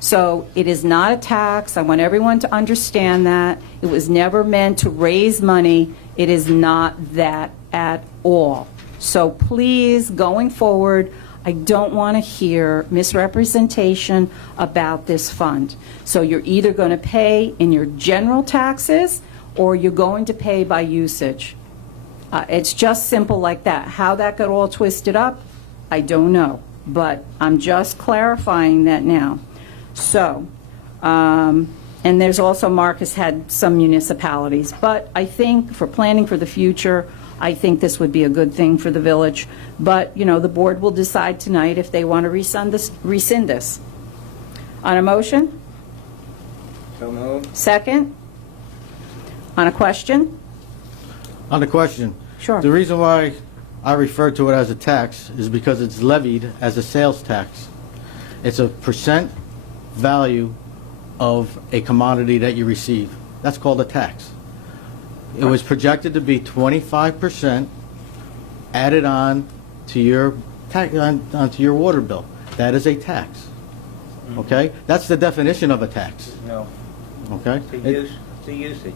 So it is not a tax. I want everyone to understand that. It was never meant to raise money. It is not that at all. So please, going forward, I don't want to hear misrepresentation about this fund. So you're either going to pay in your general taxes or you're going to pay by usage. It's just simple like that. How that got all twisted up, I don't know. But I'm just clarifying that now. So, and there's also, Marcus had some municipalities. But I think for planning for the future, I think this would be a good thing for the village. But, you know, the board will decide tonight if they want to rescind this. On a motion? So moved. Second? On a question? On the question. Sure. The reason why I refer to it as a tax is because it's levied as a sales tax. It's a percent value of a commodity that you receive. That's called a tax. It was projected to be 25% added on to your onto your water bill. That is a tax. Okay? That's the definition of a tax. No. Okay? It's the usage.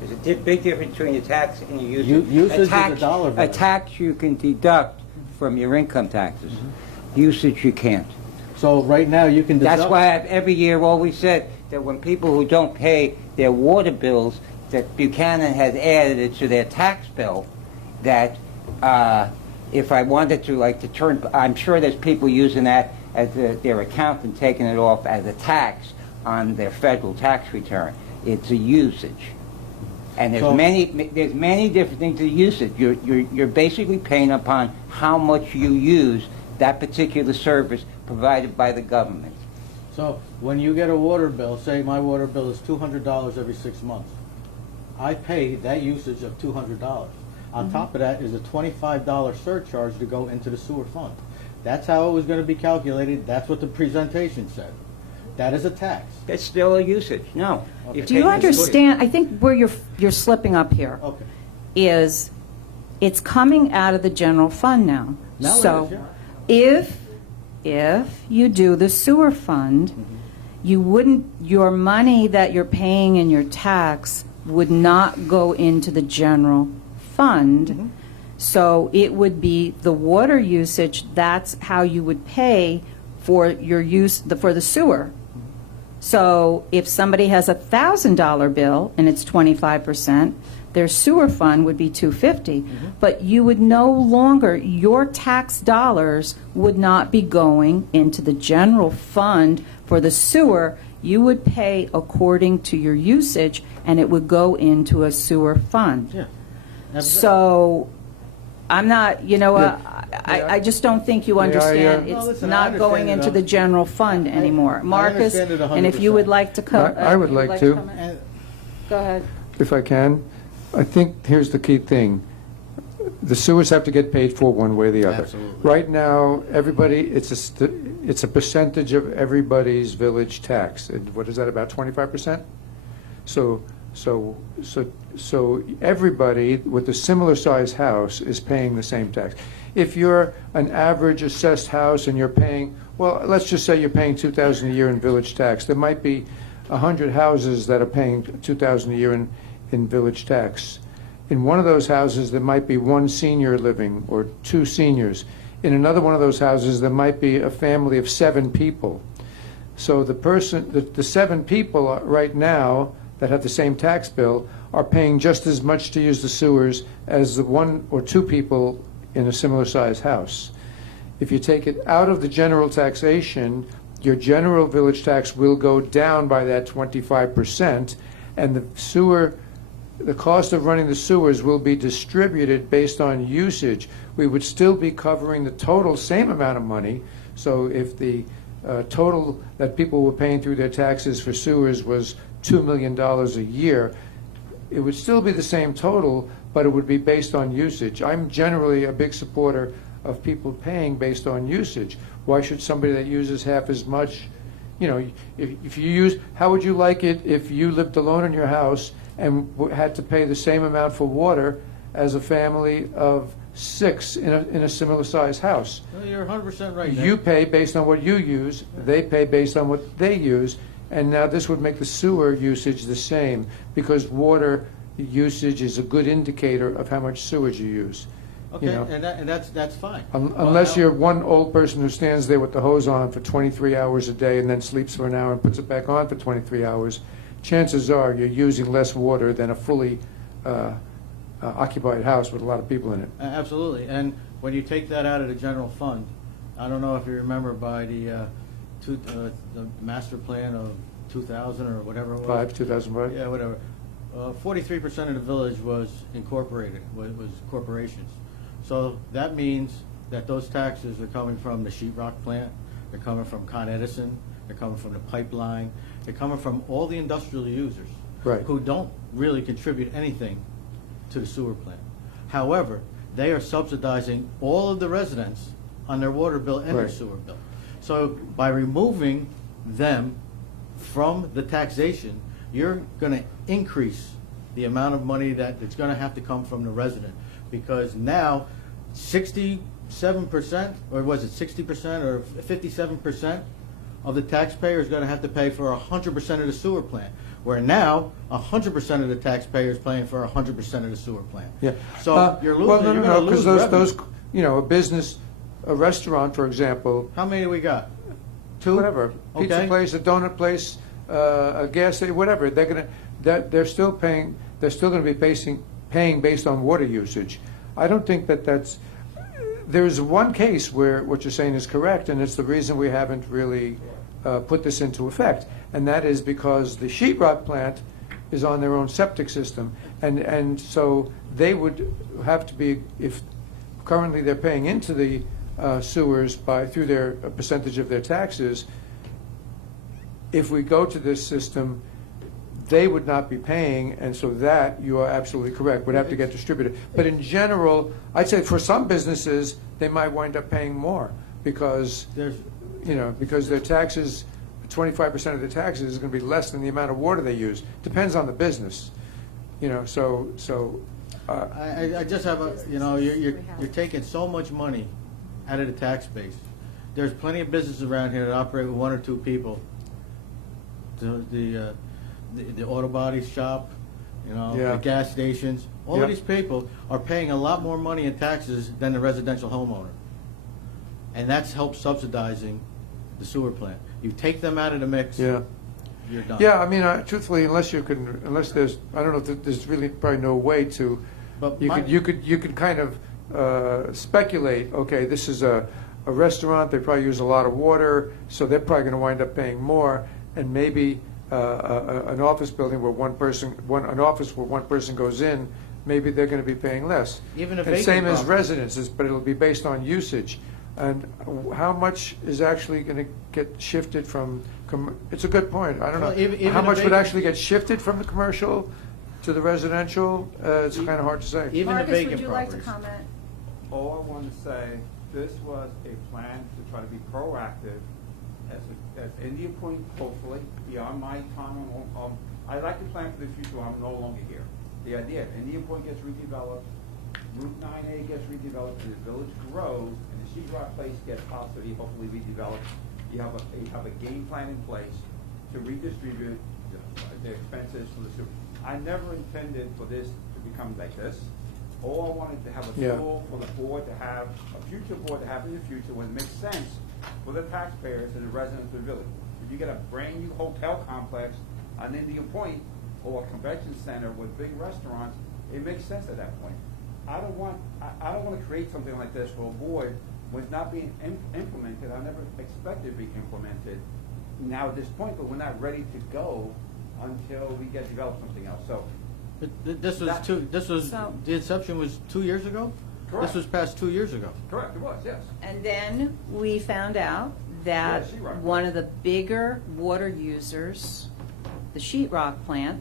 There's a big difference between a tax and a usage. Usage is a tax, dollar a value. tax you can deduct from your income taxes. Usage you can't. So right now you can deduct. That's why I've every year always said that when people who don't pay their water bills, that Buchanan has added it to their tax bill, that if I wanted to turn, I'm sure there's people using that as their account and taking it off as a tax on their federal tax return. It's a usage. And there's many different things to usage. You're basically paying upon how much you use that particular service provided by the government. So when you get a water bill, say my water bill is $200 every 6 months, I pay that usage of $200. On top of that is a $25 surcharge to go into the sewer fund. That's how it was going to be calculated. That's what the presentation said. That is a tax. That's still a usage. No. Okay. Do you understand? I think where you're slipping up here Okay. is it's coming out of the general fund now. Now it So is, if you do the sewer fund, your money that you're paying in your tax would not go into the general fund. So it would be the water usage, that's how you would pay for your use, for the sewer. So if somebody has a $1,000 bill and it's 25%, their sewer fund would be $250. But you would no longer, your tax dollars would not be going into the general fund for the sewer. You would pay according to your usage, and it would go into a sewer fund. Yeah. So I'm not, I just don't think you understand. No, It's listen, I not going understand it. into the general fund anymore. Marcus, understand it and if you would 100%. like to come. I would like to. come in. Go ahead. If I can, I think here's the key thing. The sewers have to get paid for one way or the other. Absolutely. Right now, everybody, it's a percentage of everybody's village tax. And what is that, about 25%? So everybody with a similar size house is paying the same tax. If you're an average assessed house and you're paying, well, let's just say you're paying $2,000 a year in village tax. There might be 100 houses that are paying $2,000 a year in village tax. In one of those houses, there might be one senior living or two seniors. In another one of those houses, there might be a family of 7 people. So the 7 people right now that have the same tax bill are paying just as much to use the sewers as the 1 or 2 people in a similar sized house. If you take it out of the general taxation, your general village tax will go down by that 25%, and the cost of running the sewers will be distributed based on usage. We would still be covering the total same amount of money. So if the total that people were paying through their taxes for sewers was $2 million a year, it would still be the same total, but it would be based on usage. I'm generally a big supporter of people paying based on usage. Why should somebody that uses half as much, if you use, how would you like it if you lived alone in your house and had to pay the same amount for water as a family of 6 in a similar sized house? Well, you're 100% right. You pay based on what you use, they pay based on what they use, and now this would make the sewer usage the same, because water usage is a good indicator of how much sewage you use. Okay, you know. and that's fine. Unless you're one old person who stands there with the hose on for 23 hours a day and then sleeps for an hour and puts it back on for 23 hours, chances are you're using less water than a fully occupied house with a lot of people in it. Absolutely, and when you take that out of the general fund, I don't know if you remember by the master plan of 2000 or whatever it was. 2005? Yeah, whatever. 43% of the village was incorporated, was corporations. So that means that those taxes are coming from the sheetrock plant, they're coming from Con Edison, they're coming from the pipeline, they're coming from all the industrial users Right. who don't really contribute anything to the sewer plant. However, they are subsidizing all of the residents on their water bill and their Right. sewer bill. So by removing them from the taxation, you're going to increase the amount of money that it's going to have to come from the resident, because now 67%, or was it 60% or 57% of the taxpayer is going to have to pay for 100% of the sewer plant, where now 100% of the taxpayer is paying for 100% of the sewer plant. Yeah. So you're losing. Well, you're going to lose because revenue. a business, a restaurant, for example, How many do we got? 2, whatever, pizza Okay. place, a donut place, a gas station, whatever, they're still paying, they're still going to be paying based on water usage. I don't think that's, there's one case where what you're saying is correct, and it's the reason we haven't really put this into effect, and that is because the sheetrock plant is on their own septic system, and so they would have to be, if currently they're paying into the sewers through their percentage of their taxes, if we go to this system, they would not be paying, and so that, you are absolutely correct, would have to get distributed. But in general, I'd say for some businesses, they might wind up paying more, because because their taxes, 25% of their taxes is going to be less than the amount of water they use. Depends on the business, so. I just have you're taking so much money out of the tax base. There's plenty of businesses around here that operate with 1 or 2 people. The auto body shop, Yeah. the gas stations, All Yeah. of these people are paying a lot more money in taxes than the residential homeowner. And that's helped subsidizing the sewer plant. You take them out of the mix, Yeah. you're done. Yeah, I mean, truthfully, unless there's, I don't know if there's really probably no way to, But you my- could kind of speculate, okay, this is a restaurant, they probably use a lot of water, so they're probably gonna wind up paying more, and maybe an office building where an office where one person goes in, maybe they're gonna be paying less. Even a And vacant same as property. residences, but it'll be based on usage. And how much is actually gonna get shifted from, it's a good point, I don't Well, know. even How a much would vacant- actually get shifted from the commercial to the residential? It's kind of hard to say. Even the Marcus, vacant would you like to properties. comment? All I want to say, this was a plan to try to be proactive as Indian Point, hopefully, beyond my time, I'd like to plan for the future when I'm no longer here. The idea, if Indian Point gets redeveloped, Route 9A gets redeveloped, and the village grows, and the Sheet Rock Place gets possibly, hopefully redeveloped, you have a game plan in place to redistribute the expenses for the sewer. I never intended for this to become like this. All I wanted to have a Yeah. tool for the board to have, a future board to have in the future when it makes sense for the taxpayers and the residents of the village. If you get a brand new hotel complex on Indian Point or a convention center with big restaurants, it makes sense at that point. I don't want to create something like this for a board when it's not being implemented. I never expected it to be implemented now at this point, but we're not ready to go until we get developed something else. So, This was, So- the inception was 2 years ago? Correct. This was passed 2 years ago. correct, it was, yes. And then we found out that Yeah, sheetrock. one of the bigger water users, the sheetrock plant,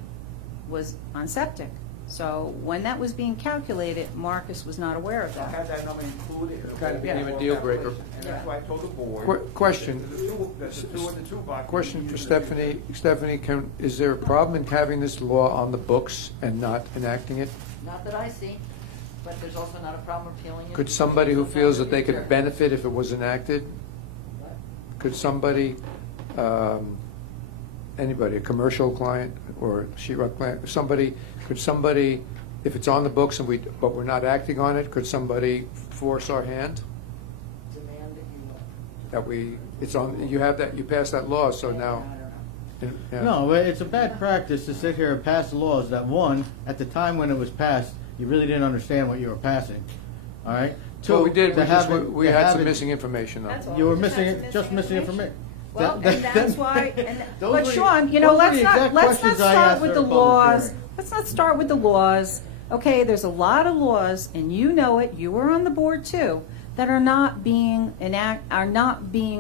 was on septic. So when that was being calculated, Marcus was not aware of I had that. that number included. Kind of became a Yeah. deal breaker. And that's why I told the board. Question. There's a tool in the toolbox. Question for Stephanie. Stephanie, is there a problem in having this law on the books and not enacting it? Not that I see, but there's also not a problem repealing it. Could somebody who feels that they could benefit if it was enacted, could somebody, anybody, a commercial client or sheetrock client, could somebody, if it's on the books and but we're not acting on it, could somebody force our hand? Demand that It's on, you have that, you passed that law, so now. yeah. No, but it's a bad practice to sit here and pass laws that, one, at the time when it was passed, you really didn't understand what you were passing, all right? Two, Well, we did, to have it- we to had have some it- missing information That's though. all. You were Just had missing, some just missing information. Well, and That- that's why, Those but were- Sean, those were let's the not exact questions I start asked with at the a public laws. hearing. Let's not start with the laws. Okay, there's a lot of laws, and you know it, you were on the board too, that are not being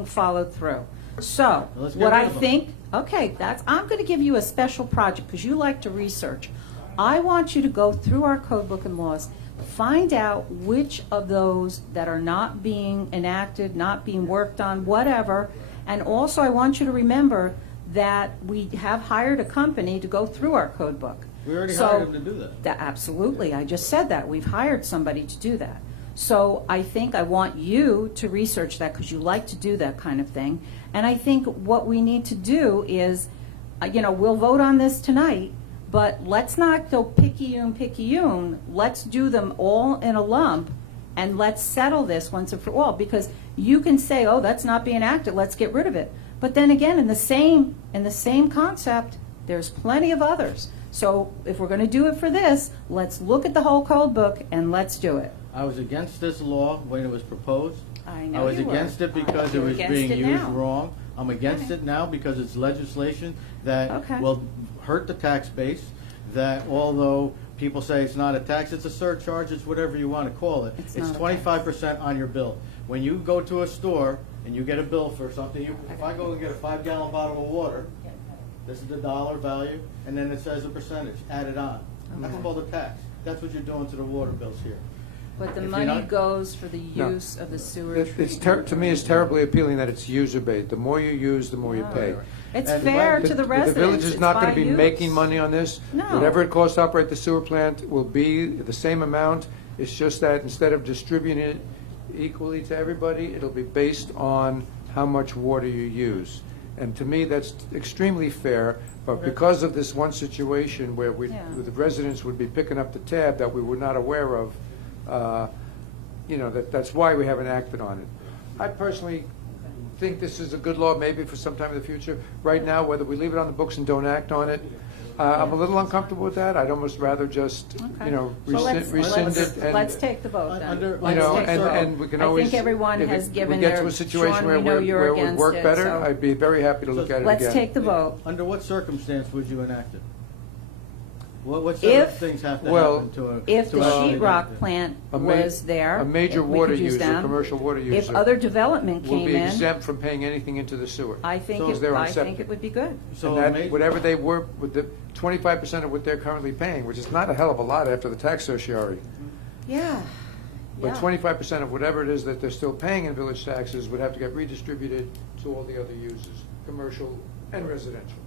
followed through. So, Let's get what rid I of them. think, okay, I'm gonna give you a special project, because you like to research. I want you to go through our code book and laws, find out which of those that are not being enacted, not being worked on, whatever. And also, I want you to remember that we have hired a company to go through our code book. We already So- hired him to do that. Absolutely, I just said that. We've hired somebody to do that. So I think I want you to research that because you like to do that kind of thing. And I think what we need to do is, we'll vote on this tonight, but let's not go picayune. Let's do them all in a lump and let's settle this once and for all. Because you can say, oh, that's not being acted, let's get rid of it. But then again, in the same concept, there's plenty of others. So if we're going to do it for this, let's look at the whole code book and let's do it. I was against this law when it was proposed. I know I was you were. against it because it You're was against being it used now. wrong. I'm against Okay. it now because it's legislation that Okay. will hurt the tax base, that although people say it's not a tax, it's a surcharge, it's whatever you want to call it. It's It's not a 25% on your bill. When you go to a store and you get a bill for something, if I go and get a 5-gallon bottle of water, this is the dollar value, and then it says a percentage added on. That's called a tax. That's what you're doing to the water bills here. But the If you're money not- goes for the No. use of the sewer It's treatment. to me, it's terribly appealing that it's user-based. The more you use, the more you pay. It's And fair the- to the The residents. village is It's not going by to be use. making money on this. No. Whatever it costs to operate the sewer plant will be the same amount. It's just that instead of distributing it equally to everybody, it'll be based on how much water you use. And to me, that's extremely fair, but because of this one situation where Yeah. the residents would be picking up the tab that we were not aware of, that's why we haven't acted on it. I personally think this is a good law, maybe for some time in the future. Right now, whether we leave it on the books and don't act on it, I'm a little uncomfortable with that. I'd almost rather just, Okay. rescind So it. And, let's take the vote then. Under- Let's take the vote. and we can I always. think everyone if has given we get their, to a situation Sean, where we know you're it would against work it, better, so I'd be very happy to look at it again. let's take the vote. Under what circumstance would you enact it? What set If- of things have to well, happen to a... If to the actually sheetrock enact it? plant A ma- was there. A major we water could use user, them. commercial water user. If other development will came be in, exempt from paying anything into the sewer. I think So they're on septic. it would be good. So And that, maybe- whatever they were, with the 25% of what they're currently paying, which is not a hell of a lot after the tax certiorari. Yeah. But Yeah. 25% of whatever it is that they're still paying in village taxes would have to get redistributed to all the other users, commercial and residential.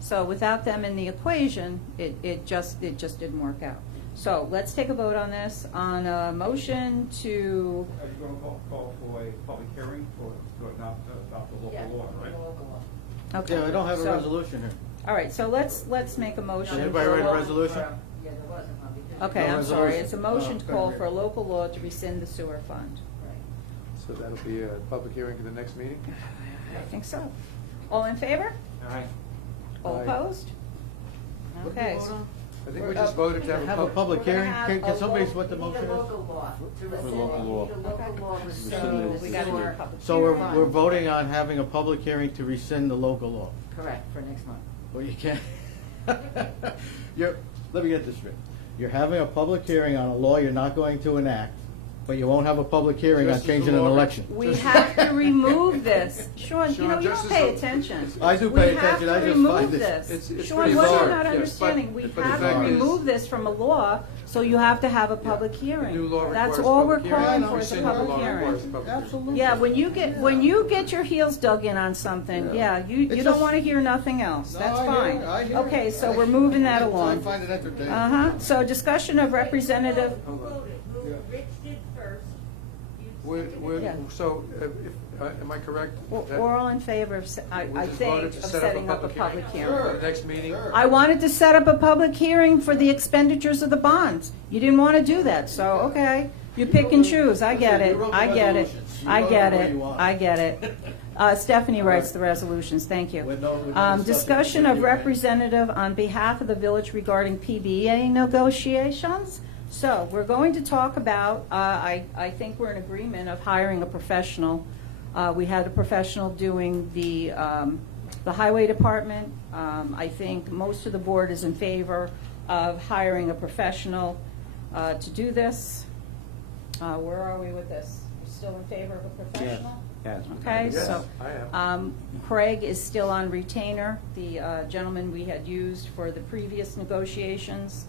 So without them in the equation, it just didn't work out. So let's take a vote on this, on a motion to, Are you going to call for a public hearing to adopt the local law, right? okay. Yeah, I don't have a So- resolution here. All right, so let's make a motion. Did anybody for write a lo- resolution? Yeah, there wasn't one. because- Okay, No I'm sorry. resolution. It's a motion to Oh, call okay. for a local law to rescind the sewer fund. So that'll be a public hearing for the next meeting? I think so. All in favor? All Aye. opposed? What did Okay. we vote on? I think we just voted to Have a have a public. public We're gonna hearing? have Can a somebody, lo- what the motion is? local law. local law. So we got to do our public So hearing. we're voting on having a public hearing to rescind the local law. Correct, for next month. Well, you can't. Let me get this straight. You're having a public hearing on a law you're not going to enact, but you won't have a public hearing on Just as changing the an law- election. We have to remove this. Sean, Sean, you just don't as pay a- attention. I do pay attention, I just find this. It's Sean, pretty what bizarre, you're not yes, understanding, we but the have to fact is- remove this from a law, so you have to have a public hearing. new law That's requires all we're public hearing. calling Yeah, I for is a Rescind the public law hearing. requires a public hearing. Absolutely. Yeah, when you get your heels dug in on something, yeah, you It's don't just- want to hear nothing else. No, That's I hear fine. it, I hear Okay, it. so we're moving that I along. find it entertaining. Uh-huh, so discussion of representative, Rich did first. Yeah. So, am I correct? that we're all in favor of, I we just think, voted to of set setting up a hearing? public hearing. For the next meeting? I wanted to set up a public hearing for the expenditures of the bonds. You didn't want to do that, so, okay. You pick and choose, I get it, I get it, I get it, I get it. Stephanie writes the resolutions, thank you. With no Discussion of representative on behalf of the village regarding PBA negotiations. So, we're going to talk about, I think we're in agreement of hiring a professional. We had a professional doing the highway department. I think most of the board is in favor of hiring a professional to do this. Where are we with this? We're still in favor of a professional? Yes. Okay, Yes, so I am. Craig is still on retainer, the gentleman we had used for the previous negotiations.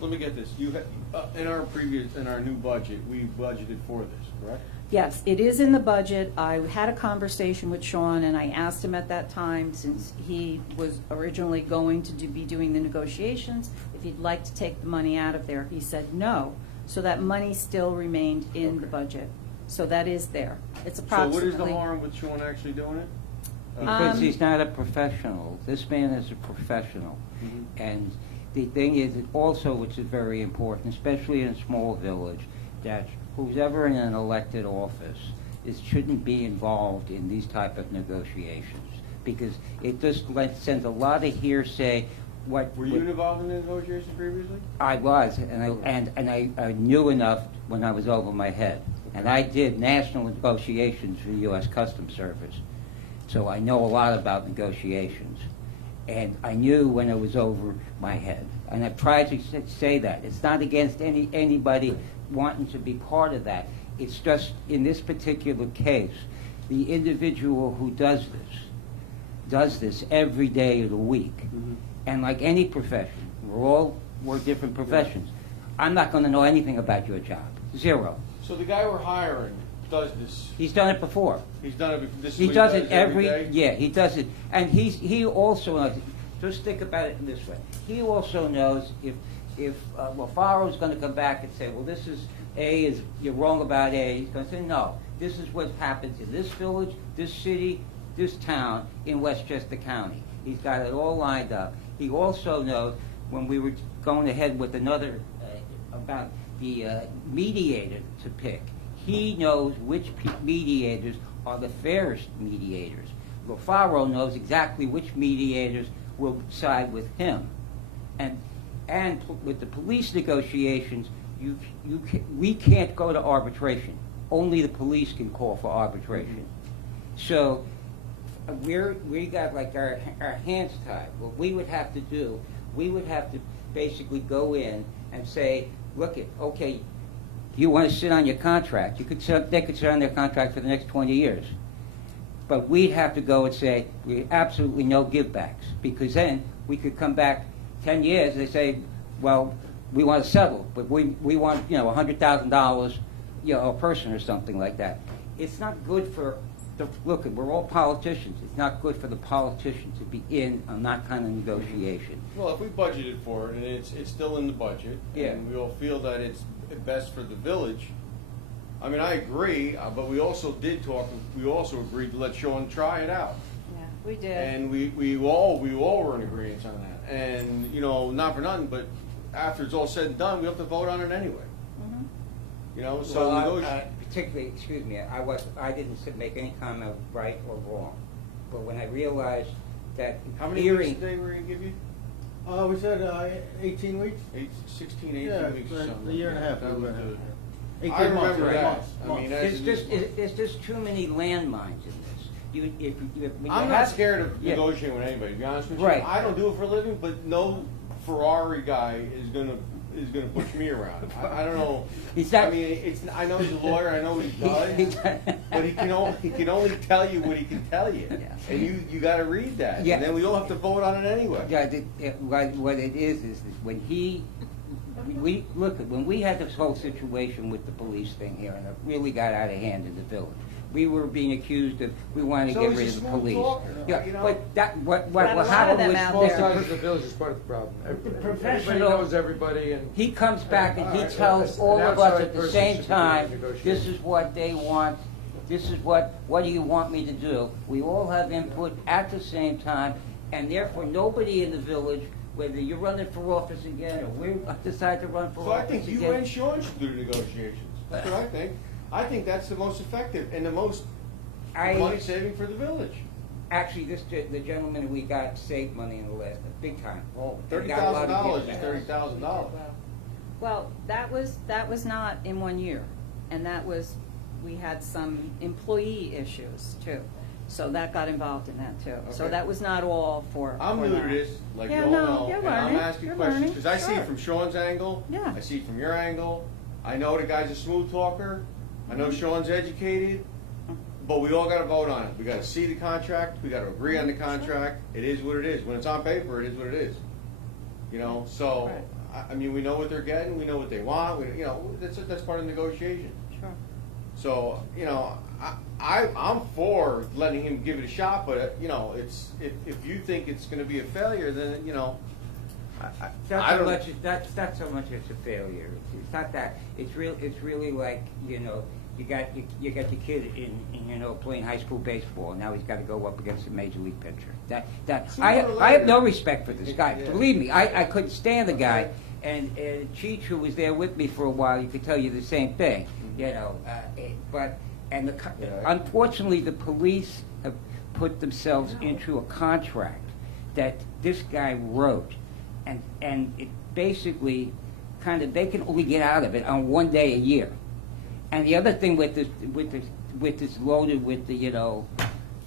Let me get this. In our new budget, we budgeted for this, correct? Yes, it is in the budget. I had a conversation with Sean, and I asked him at that time, since he was originally going to be doing the negotiations, if he'd like to take the money out of there. He said no. So that money still remained in the budget. So that is there. It's So approximately. what is the harm with Sean actually doing it? Because he's not a professional. This man is a professional. And the thing is, that also, which is very important, especially in a small village, that who's ever in an elected office shouldn't be involved in these type of negotiations, because it just sends a lot of hearsay. Were you involved in the negotiation previously? I was, and I knew enough when I was over my head. And I did national negotiations for the U.S. Customs Service, so I know a lot about negotiations. And I knew when it was over my head. And I've tried to say that. It's not against anybody wanting to be part of that. It's just, in this particular case, the individual who does this every day of the week. And like any profession, we're different professions. I'm not going to know anything about your job. Zero. So the guy we're hiring does this. He's done it before. He's done it. This is He what does it every every, day? yeah, he does it. And he also knows, just think about it in this way. He also knows if LaFaro's going to come back and say, well, this is A is, you're wrong about A, he's gonna say, no, this is what happens in this village, this city, this town in Westchester County. He's got it all lined up. He also knows, when we were going ahead with another, about the mediator to pick, he knows which mediators are the fairest mediators. LaFaro knows exactly which mediators will side with him. And with the police negotiations, we can't go to arbitration. Only the police can call for arbitration. So we got like our hands tied. What we would have to do, we would have to basically go in and say, look, okay, you want to sit on your contract. They could sit on their contract for the next 20 years. But we'd have to go and say, absolutely no givebacks, because then we could come back 10 years, they say, well, we want to settle, but we want, $100,000, a person or something like that. It's not good for, look, we're all politicians. It's not good for the politicians to be in on that kind of negotiation. Well, if we budgeted for it, and it's still in the budget, Yeah. and we all feel that it's best for the village, I mean, I agree, but we also did talk, we also agreed to let Sean try it out. Yeah, we did. And we all were in agreement on that. And, not for nothing, but after it's all said and done, we have to vote on it anyway. So Well, particularly, excuse me, I didn't make any comment of right or wrong. But when I realized that how many hearing, weeks did they give you? We said 18 weeks? 16, 18 Yeah, weeks or something. a year and a half. That was the- 18 I months, remember right. that. Months, I months. mean, as there's just too many landmines in this. When I'm you not have- scared of Yeah. negotiating with anybody, to be honest with you. Right. I don't do it for a living, but no Ferrari guy is gonna push me around. I don't know. I mean, I know he's a lawyer, I know what he does, but he can only tell you what he can tell you. And you gotta read that. Yeah. And then we all have to vote on it anyway. Yeah, what it is when when we had this whole situation with the police thing here, and it really got out of hand in the village. We were being accused of, we wanted to So get he's rid a of the smooth police. talker, Yeah, you know. but that, what Got a lot of happened them was, out Small there. size of the village is part of the problem. Everybody professional- knows everybody, and he comes back and he Alright, tells an all of us outside at the person same should be time, negotiating. this is what they want, this is what do you want me to do? We all have input at the same time, and therefore nobody in the village, whether you're running for office again or we decide to run for So I office think again. you and Sean should do the negotiations. That's what I think. I think that's the most effective and the most money saving for the village. Actually, the gentleman we got saved money in the last, big time. Well, And got a lot of $30,000 is gifts. $30,000. Well, that was not in 1 year, and we had some employee issues too. So that got involved in that too. So Okay. that was not all for. I'm for new that. to this, like you Yeah, all no, know, you're and I'm learning, asking you're questions, learning, because I see it sure. from Sean's angle, Yeah. I see it from your angle, I know the guy's a smooth talker, I know Sean's educated, but we all gotta vote on it. We gotta see the contract, we gotta agree on the contract, it is what it is. When it's on paper, it is what it is. So, Right. I mean, we know what they're getting, we know what they want, that's part of negotiation. Sure. So, I'm for letting him give it a shot, but, it's, if you think it's gonna be a failure, then, That's I how don't- much. That's how much it's a failure. It's not that. It's really like you got your kid in playing high school baseball, and now he's got to go up against a major league pitcher. Sooner or I have later. no respect for this guy. Yeah. Believe me, I couldn't stand the guy. And Cheech, who was there with me for a while, you could tell you the same thing. Unfortunately, the police have put themselves into a contract that this guy wrote, and it basically they can only get out of it on 1 day a year. And the other thing with this loaded with the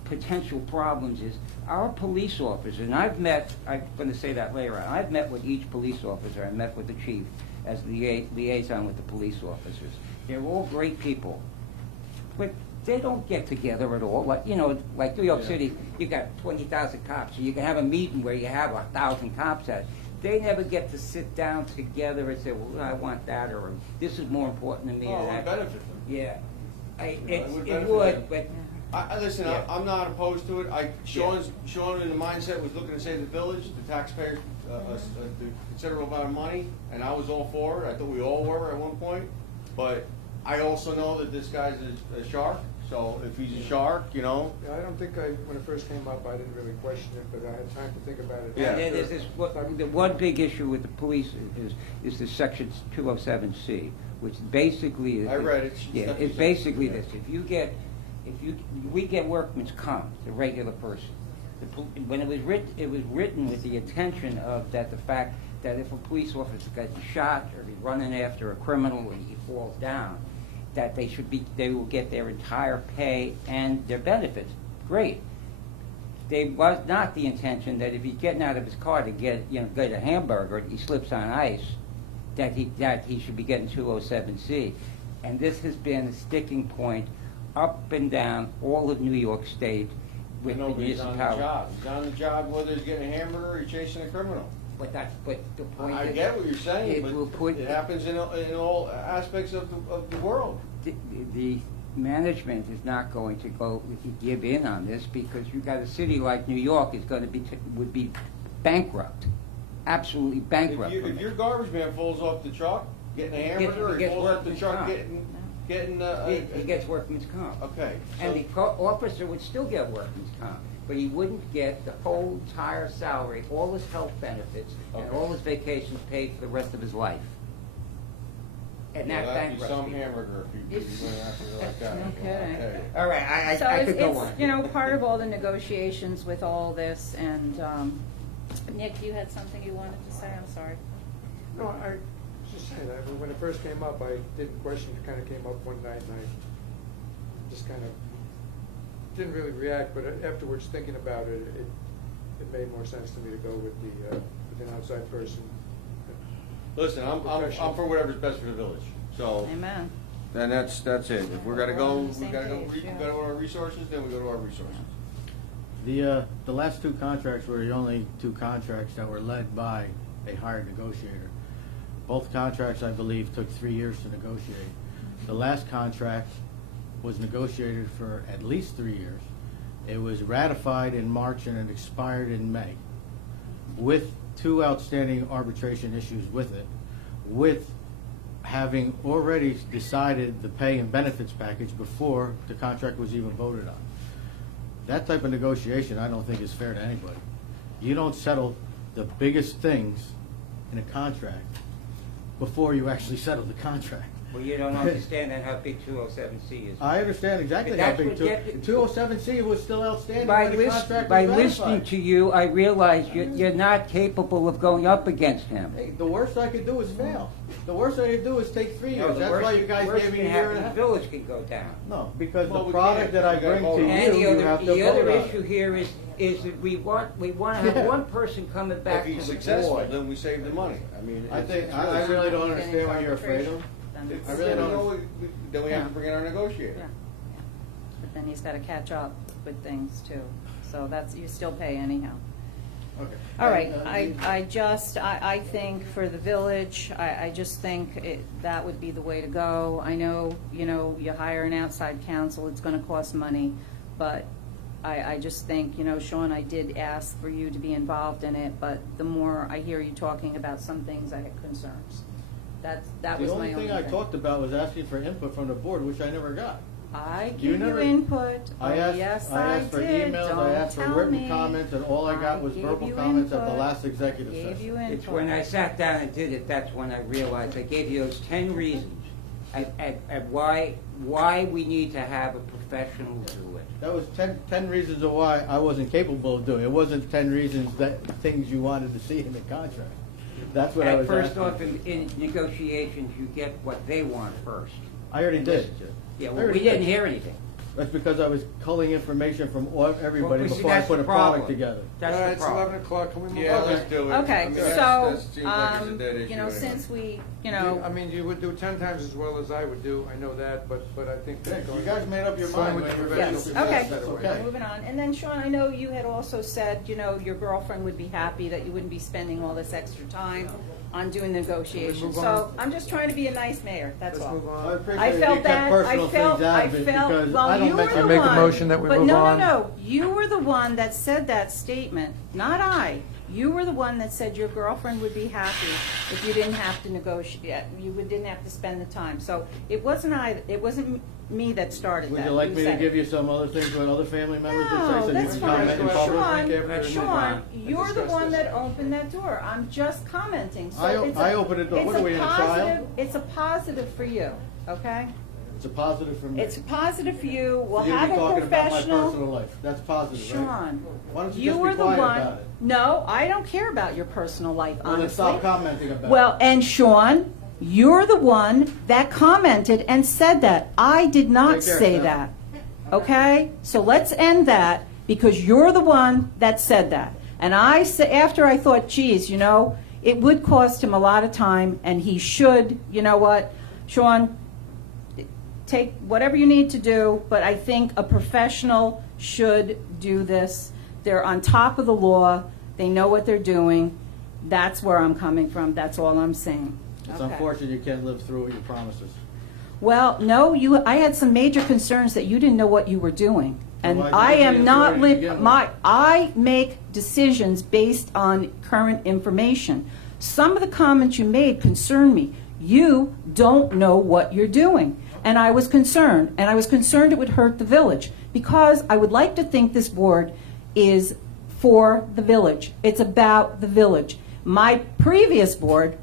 potential problems is our police officers, and I'm going to say that later on, I've met with each police officer, I met with the chief as liaison with the police officers. They're all great people, but they don't get together at all. Like New York City, you got 20,000 cops, so you can have a meeting where you have 1,000 cops at it. They never get to sit down together and say, well, I want that, or this is more important to me. Oh, or it would that. benefit them. Yeah, it would it benefit would, them. but Listen, Yeah. I'm not opposed to it. Sean in the mindset was looking to save the village, the taxpayers, a considerable amount of money, and I was all for it. I thought we all were at one point. But I also know that this guy's a shark, so if he's a shark, you know. Yeah, I don't think when it first came up, I didn't really question it, but I had time to think about it. Yeah. And then there's this, the one big issue with the police is the section 207C, which basically is. I read it. Yeah, it's basically this, we get workman's comp, the regular person. When it was written with the intention of that the fact that if a police officer gets shot or he's running after a criminal and he falls down, that they will get their entire pay and their benefits. Great. There was not the intention that if he's getting out of his car to get a hamburger and he slips on ice, that he should be getting 207C. And this has been a sticking point up and down all of New York State with the Nobody's on the municipality. job. He's on the job whether he's getting a hamburger or he's chasing a criminal. But the point I is, get what you're saying, it but will put- it happens in all aspects of the world. the management is not going to give in on this, because you got a city like New York would be bankrupt, absolutely bankrupt. If your garbage man falls off the truck getting a hamburger, or he gets falls off the workman's truck comp. getting He gets workman's comp. Okay. And so- the officer would still get workman's comp, but he wouldn't get the whole entire salary, all his health benefits, and Okay. all his vacations paid for the rest of his life. And Well, that that'd be bankrupts some people. hamburger if you went after it like that. Okay. All right, So I it's, could go on. part of all the negotiations with all this, and, Nick, you had something you wanted to say? I'm sorry. No, I just saying that, when it first came up, I didn't question, it kind of came up one night, and I just kind of didn't really react, but afterwards, thinking about it, it made more sense to me to go with an outside person. Listen, I'm for whatever's best for the village. So, Amen. then that's it. If we're gonna We're go, on the we same gotta go, page, we yeah. gotta go to our resources, then we go to our resources. The last two contracts were the only two contracts that were led by a hired negotiator. Both contracts, I believe, took 3 years to negotiate. The last contract was negotiated for at least 3 years. It was ratified in March and it expired in May, with 2 outstanding arbitration issues with it, with having already decided the pay and benefits package before the contract was even voted on. That type of negotiation, I don't think is fair to anybody. You don't settle the biggest things in a contract before you actually settle the contract. Well, you don't understand then how big 207C is. I understand exactly But how that's big what 207C was still outstanding By, when the contract by was listening ratified. to you, I realize you're not capable of going up against him. Hey, the worst I could do is fail. The worst I could do is take 3 years. That's why you guys gave me a year and a half. The village can go down. No, because Well, the we product can't. that I We gotta bring vote to on it. And you, you have to the other vote on issue it. here is that we want to have Yeah. one person coming back If he's to the successful, board. then we save the money. I mean, I think, it's I really- really don't understand what you're afraid of. Then I really don't. Then we have Yeah. to bring in our negotiator. Yeah. But then he's gotta catch up with things too. So you still pay anyhow. Okay. All right, And, I think for the village, I just think that would be the way to go. I know, you hire an outside counsel, it's gonna cost money, but I just think, Sean, I did ask for you to be involved in it, but the more I hear you talking about some things, I had concerns. That was The my only only thing I talked about was asking for input from the board, which I never got. I You give you never- input. I Oh, asked, yes, I asked for did. emails, Don't I asked for tell written me. comments, and all I got was gave verbal you comments at the input. last executive Gave session. you It's input. when I sat down and did it, that's when I realized, I gave you those 10 reasons at why we need to have a professional do it. That was 10 reasons of why I wasn't capable of doing it. It wasn't 10 reasons things you wanted to see in the contract. That's what I was First asking. off, in negotiations, you get what they want first. I already did. Yeah, I well, already we didn't did. hear anything. That's because I was culling information from everybody Well, see, before I that's put the a product problem. together. That's the It's problem. 11 o'clock, can we move on? Yeah, let's do it. Okay, I mean, that so, seems like it's a dead issue anyway. since we, I mean, you would do 10 times as well as I would do, I know that, but I think Yeah, that you going. guys made up your Fine mind with when the you professional yes, success, okay, that's okay. moving on. And then Sean, I know you had also said, your girlfriend would be happy that you wouldn't be spending all this extra time on doing negotiations. move So on? I'm just trying to be a nice mayor, that's Let's all. move I on. appreciate I if you felt kept that, personal things out of it because well, I don't you were mention. the I make a one. motion that we but move no, on. no, you were the one that said that statement, not I. You were the one that said your girlfriend would be happy if you didn't have to negotiate, didn't have to spend the time. So it wasn't me that started that. Would you like me to said it. give you some other things what other family members would say? No, so that's you can fine. comment in public? Sean, you're the one that opened that door. I'm just commenting. So I opened the door. What are we in a trial? It's a positive for you, okay? It's a positive for me. It's a positive for you. We'll You'll have be a talking about my professional. personal life. That's positive, right? Sean, Why don't you you just were be the quiet one. about it? No, I don't care about your personal life, Well, then honestly. stop commenting about Well, it. and Sean, you're the one that commented and said that. I did not Take care, say Sam. that. Okay? So let's end that because you're the one that said that. And I say, after I thought, geez, it would cost him a lot of time and he should, you know what, Sean, take whatever you need to do, but I think a professional should do this. They're on top of the law. They know what they're doing. That's where I'm coming from. That's all I'm saying. It's Okay. unfortunate you can't live through your promises. Well, no, I had some major concerns that you didn't know what you were doing. And why'd you I give me am not, authority to begin with? I make decisions based on current information. Some of the comments you made concern me. You don't know what you're doing. And I was concerned, it would hurt the village, because I would like to think this board is for the village. It's about the village. My previous board,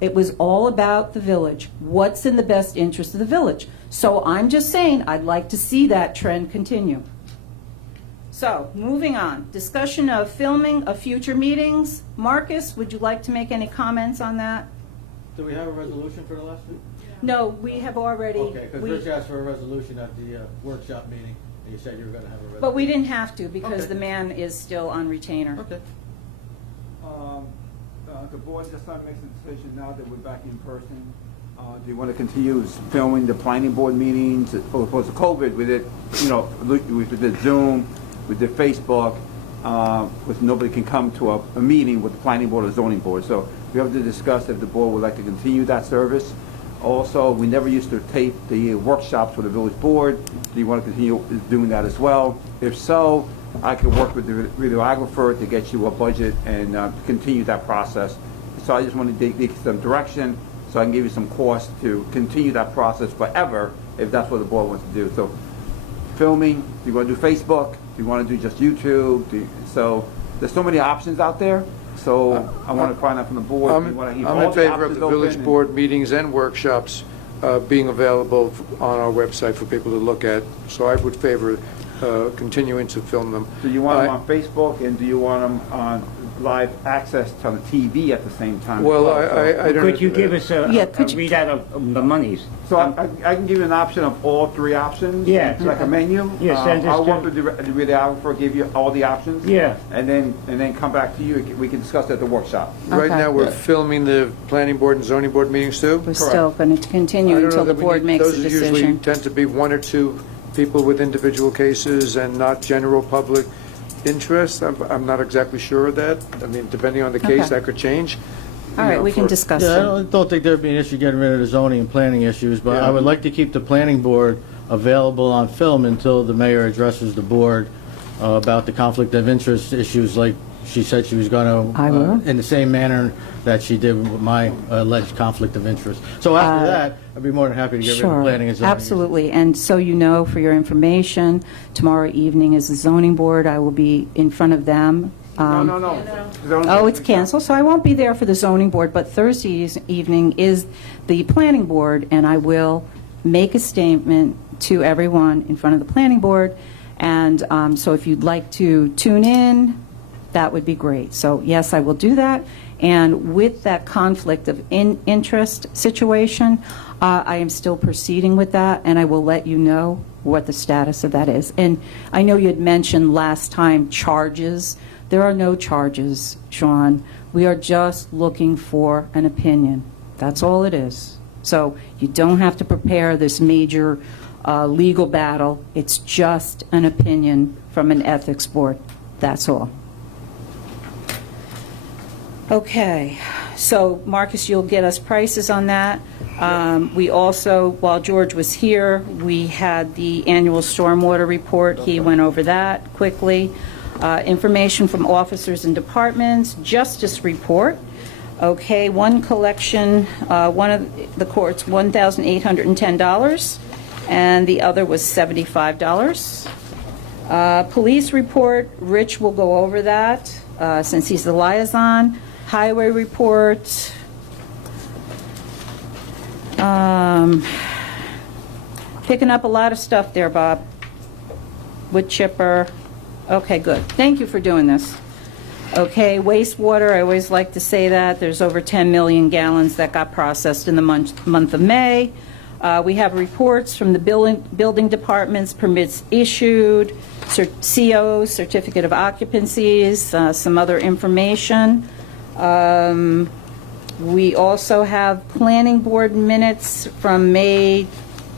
it was all about the village. What's in the best interest of the village? So I'm just saying, I'd like to see that trend continue. So, moving on. Discussion of filming of future meetings. Marcus, would you like to make any comments on that? Do we have a resolution for the last week? No, we have already. Okay, because Rich asked for a resolution at the workshop meeting, and you said you were going to have a resolution. But we didn't have to, because Okay. the man is still on retainer. Okay. The board just makes a decision now that we're back in person. Do you want to continue filming the planning board meetings? Opposed to COVID, we did, we did Zoom, we did Facebook, because nobody can come to a meeting with the planning board or zoning board. So we have to discuss if the board would like to continue that service. Also, we never used to tape the workshops for the village board. Do you want to continue doing that as well? If so, I could work with the videographer to get you a budget and continue that process. So I just want to get some direction so I can give you some cost to continue that process forever if that's what the board wants to do. So filming, do you want to do Facebook? Do you want to do just YouTube? So there's so many options out there. So I want to find out from the board. I'm do you want to keep in all the favor of options the village open? board meetings and workshops being available on our website for people to look at. So I would favor continuing to film them. Do you want them on Facebook, and do you want them on live access to the TV at the same time? Well, as well? I don't... Could you give us a could you- readout of the monies? So I can give you an option of all three options? Yeah. It's like a menu? Yeah, send us I'll to- work with the videographer, give you all the options? Yeah. And then come back to you, we can discuss it at the workshop. Right Okay. now, we're filming the planning board and zoning board meetings too? We're still going to continue I don't know until the that we board need- makes a Those usually decision. tend to be one or two people with individual cases and not general public interest. I'm not exactly sure of that. I mean, depending on the case, Okay. that could change. All right, we can discuss Yeah, I it. don't think there'd be an issue getting rid of the zoning and planning issues, but Yeah. I would like to keep the planning board available on film until the mayor addresses the board about the conflict of interest issues like she said she was going I will. to, in the same manner that she did with my alleged conflict of interest. So after that, I'd be more than happy to get rid of planning and zoning. Absolutely. And so you know, for your information, tomorrow evening is the zoning board. I will be in front of them. No. Oh, it's canceled, so I won't be there for the zoning board, but Thursday evening is the planning board, and I will make a statement to everyone in front of the planning board. And so if you'd like to tune in, that would be great. So yes, I will do that. And with that conflict of interest situation, I am still proceeding with that, and I will let you know what the status of that is. And I know you had mentioned last time charges. There are no charges, Sean. We are just looking for an opinion. That's all it is. So you don't have to prepare this major legal battle. It's just an opinion from an ethics board. That's all. Okay, so Marcus, you'll get us prices on that. We also, while George was here, we had the annual stormwater report. He went over that quickly. Information from officers and departments, justice report. Okay, one collection, one of the courts, $1,810, and the other was $75. Police report, Rich will go over that since he's the liaison. Highway report. Picking up a lot of stuff there, Bob. Wood chipper. Okay, good. Thank you for doing this. Okay, wastewater, I always like to say that. There's over 10 million gallons that got processed in the month of May. We have reports from the building departments, permits issued, COs, certificate of occupancies, some other information. We also have planning board minutes from May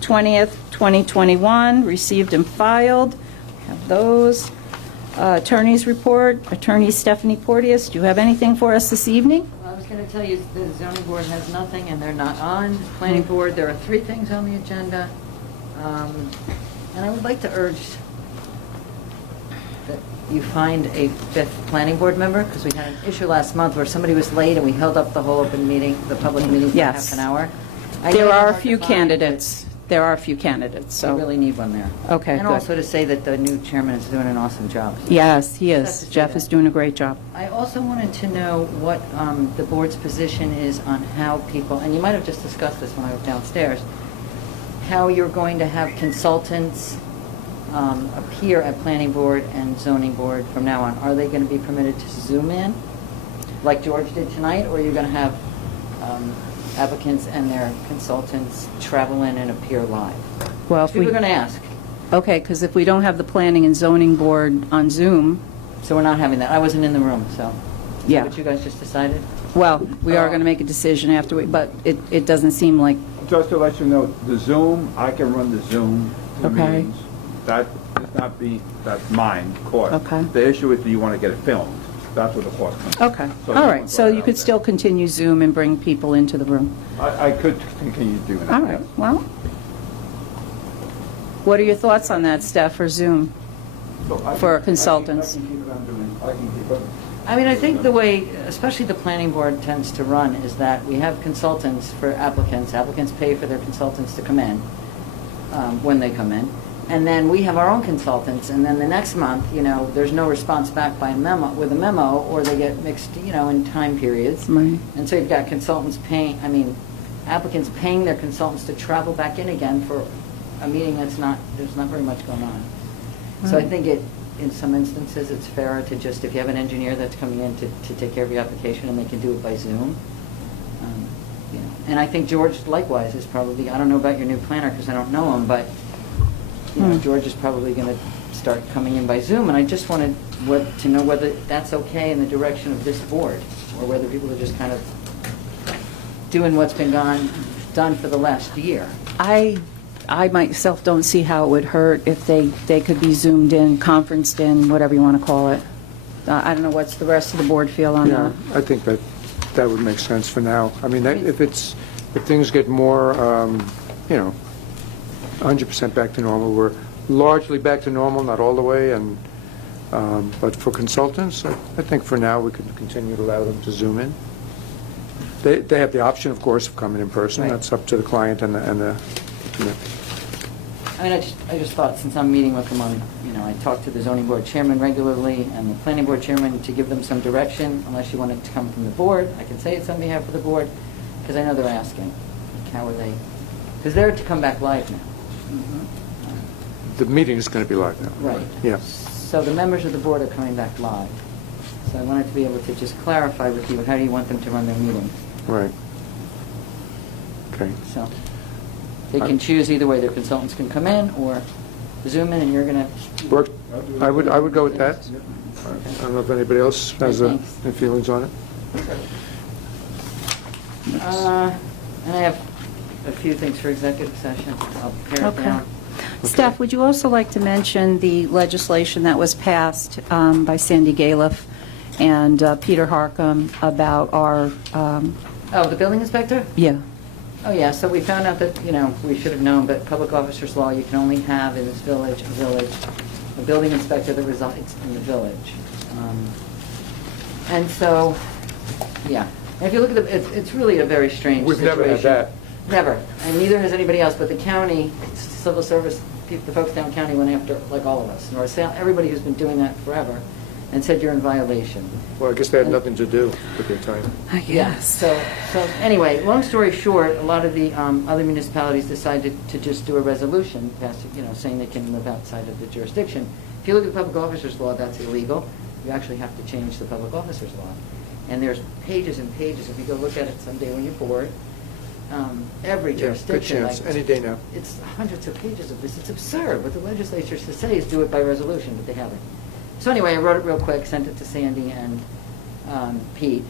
20th, 2021, received and filed. We have those. Attorney's report, Attorney Stephanie Porteous, do you have anything for us this evening? Well, I was going to tell you the zoning board has nothing, and they're not on. Planning board, there are 3 things on the agenda. And I would like to urge that you find a 5th planning board member, because we had an issue last month where somebody was late and we held up the whole open meeting, the public meeting for Yes. half an hour. There are a few candidates. There are a few candidates, So so. we really need one there. Okay, And good. also to say that the new chairman is doing an awesome job. Yes, he Just have is. to say Jeff that. is doing a great job. I also wanted to know what the board's position is on how people, and you might have just discussed this when I was downstairs, how you're going to have consultants appear at planning board and zoning board from now on. Are they going to be permitted to Zoom in, like George did tonight, or are you going to have applicants and their consultants travel in and appear live? Well, if People we, are going to ask. okay, because if we don't have the planning and zoning board on Zoom, So we're not having that. I wasn't in the room, so. Is Yeah. that what you guys just decided? well, we are going to make a decision after we, but it doesn't seem like, Just to let you know, the Zoom, I can run the Zoom Okay. meetings. That is not that's mine, cost. Okay. The issue is, do you want to get it filmed? That's what the cost comes. okay. So All you right, want so that you out could there. still continue Zoom and bring people into the room. I could continue doing that. All right, yes. well, what are your thoughts on that, Steph, for Zoom? So I for can- consultants. I can keep it on doing, I can keep it. I mean, I think the way, especially the planning board tends to run, is that we have consultants for applicants. Applicants pay for their consultants to come in, when they come in. And then we have our own consultants, and then the next month, there's no response back by memo, with a memo, or they get mixed, in time periods. Right. And so you've got applicants paying their consultants to travel back in again for a meeting there's not very much going on. So I Right. think in some instances, it's fairer to just, if you have an engineer that's coming in to take care of your application and they can do it by Zoom. And I think George likewise is probably, I don't know about your new planner because I don't know him, but George is probably going to start coming in by Zoom. And I just wanted to know whether that's okay in the direction of this board, or whether people are just kind of doing what's been done for the last year. I myself don't see how it would hurt if they could be Zoomed in, conferenced in, whatever you want to call it. I don't know, what's the rest of the board feel on Yeah, that? I think that would make sense for now. I mean, if things get more, 100% back to normal, we're largely back to normal, not all the way, and but for consultants, I think for now we could continue to allow them to Zoom in. They have the option, of course, of coming in person. Right. That's up to the client and the. I mean, I just thought, since I'm meeting with them I talk to the zoning board chairman regularly and the planning board chairman to give them some direction, unless you want it to come from the board. I can say it's on behalf of the board, because I know they're asking, how are they, because they're to come back live now. The meeting is going to be live now. Right. Yeah. So the members of the board are coming back live. So I wanted to be able to just clarify with you, how do you want them to run their meeting? Right. Okay. So they can choose either way. Their consultants can come in or Zoom in, and you're going to... Work. I would go with that. I don't know if anybody else has any feelings on it. And I have a few things for executive session. I'll pare it Okay. down. Steph, would you also like to mention the legislation that was passed by Sandy Galiff and Peter Harcum about our, Oh, the building inspector? yeah, Oh, yeah, so we found out that, we should have known, but public officers law, you can only have in this village, a building inspector that resides in the village. And so, yeah. And if you look at it's really a very strange We've situation. never had that. Never. And neither has anybody else, but the county, civil service, the folks down county went after, like all of us, North Salem, everybody who's been doing that forever, and said you're in violation. Well, I guess they had nothing to do with their time. I Yeah, guess. so anyway, long story short, a lot of the other municipalities decided to just do a resolution, saying they can live outside of the jurisdiction. If you look at the public officers law, that's illegal. You actually have to change the public officers law. And there's pages and pages, if you go look at it someday when you're bored, every Yeah, jurisdiction. good chance, any day now. It's hundreds of pages of this. It's absurd. What the legislature should say is do it by resolution, but they haven't. So anyway, I wrote it real quick, sent it to Sandy and Pete,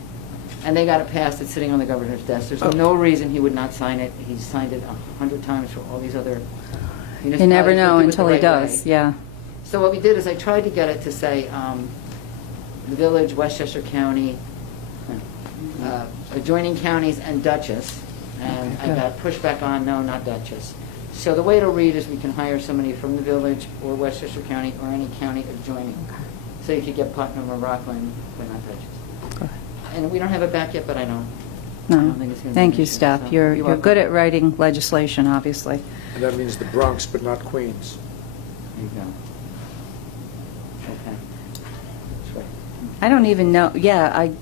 and they got it passed. It's sitting on the governor's desk. There's no reason he would not sign it. He's signed it 100 times for all these other municipalities. You never know We'll do it until the he right does, way. yeah. So what we did is I tried to get it to say the village, Westchester County, adjoining counties, and Dutchess. And I got pushback on, no, not Dutchess. So the way it'll read is we can hire somebody from the village or Westchester County or any county adjoining. So you could get Putnam or Rockland, but not Dutchess. And we don't have it back yet, but I don't No. think it's going to be Thank an you, issue, Steph. so You're welcome. good at writing legislation, obviously. And that means the Bronx, but not Queens. There you go. Okay. That's right. I don't even know, have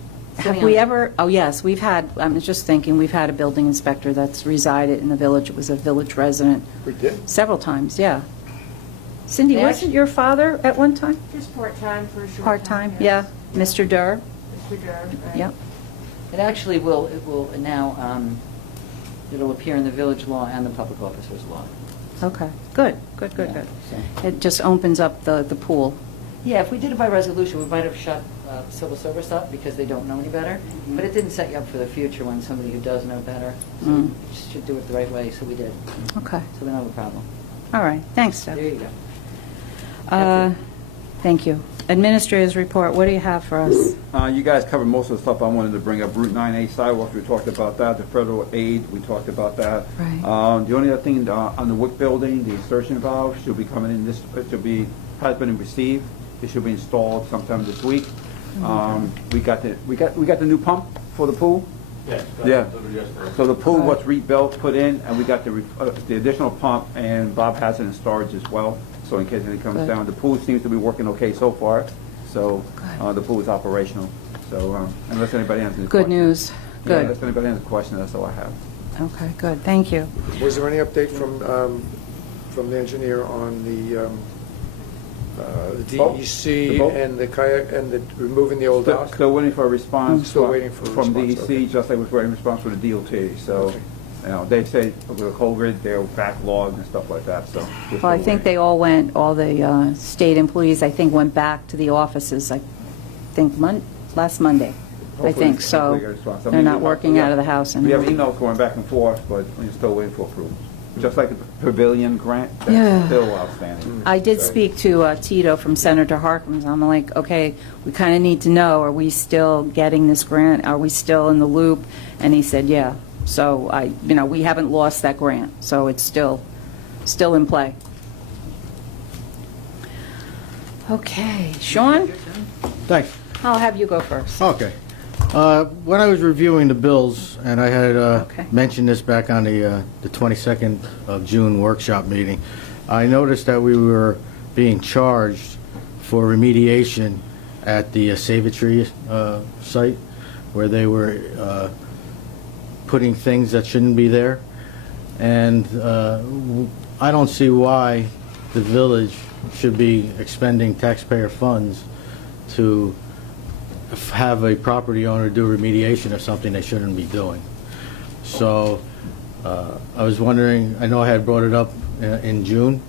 Sitting we on- ever, oh yes, we've had, I'm just thinking, we've had a building inspector that's resided in the village. It was a village resident We did? several times, yeah. Cindy, They wasn't your father at one time? Just part-time for a short time. Part-time, yeah. yes. Mr. Durr? Mr. Durr, right. Yep. It actually will, now, it'll appear in the village law and the public officers law. Okay, good. Yeah, so- It just opens up the pool. Yeah, if we did it by resolution, we might have shut civil service up because they don't know any better, but it didn't set you up for the future when somebody who does know better Mm. should do it the right way, so we did. Okay, So we don't have a problem. all right, thanks, Steph. There you go. Thank you. Administrator's report, what do you have for us? You guys covered most of the stuff I wanted to bring up. Route 9A sidewalks, we talked about that. The federal aid, we talked about that. Right. The only other thing, on the WIC building, the insertion valve should be coming in has been received. It should be installed sometime this week. We got the new pump for the pool. Yes. Yeah. So the pool was rebuilt, put in, and we got the additional pump, and Bob has it in storage as well. So in case anything comes Good. down, the pool seems to be working okay so far. So Good. the pool is operational. So unless anybody has any Good questions. news, Yeah, good. unless anybody has a question, that's all I have. Okay, good, thank you. Was there any update from the engineer on the boat? DEC The boat? and the kayak, and the removing the old dock? Still waiting for a response. Still waiting for a from response, DEC, okay. just like we're waiting a response from the DOT. So, Okay. they say with the COVID, they're backlogged and stuff like that. So. we're Well, I still think waiting. they all went, all the state employees, I think, went back to the offices, I think, last Monday, I Hopefully- think, so hopefully get a response. I they're mean, not working out of the house We have anymore. emails going back and forth, but we're still waiting for approval. Just like the pavilion grant, Yeah. that's still outstanding. I did So- speak to Tito from Senator Harkin's. I'm like, okay, we kind of need to know, are we still getting this grant? Are we still in the loop? And he said, yeah. So we haven't lost that grant, so it's still in play. Okay, Sean, Thanks. I'll have you go first. Okay. When I was reviewing the bills, and I had Okay. mentioned this back on the 22nd of June workshop meeting, I noticed that we were being charged for remediation at the Save a Tree site, where they were putting things that shouldn't be there. And I don't see why the village should be expending taxpayer funds to have a property owner do remediation of something they shouldn't be doing. So I was wondering, I know I had brought it up in June.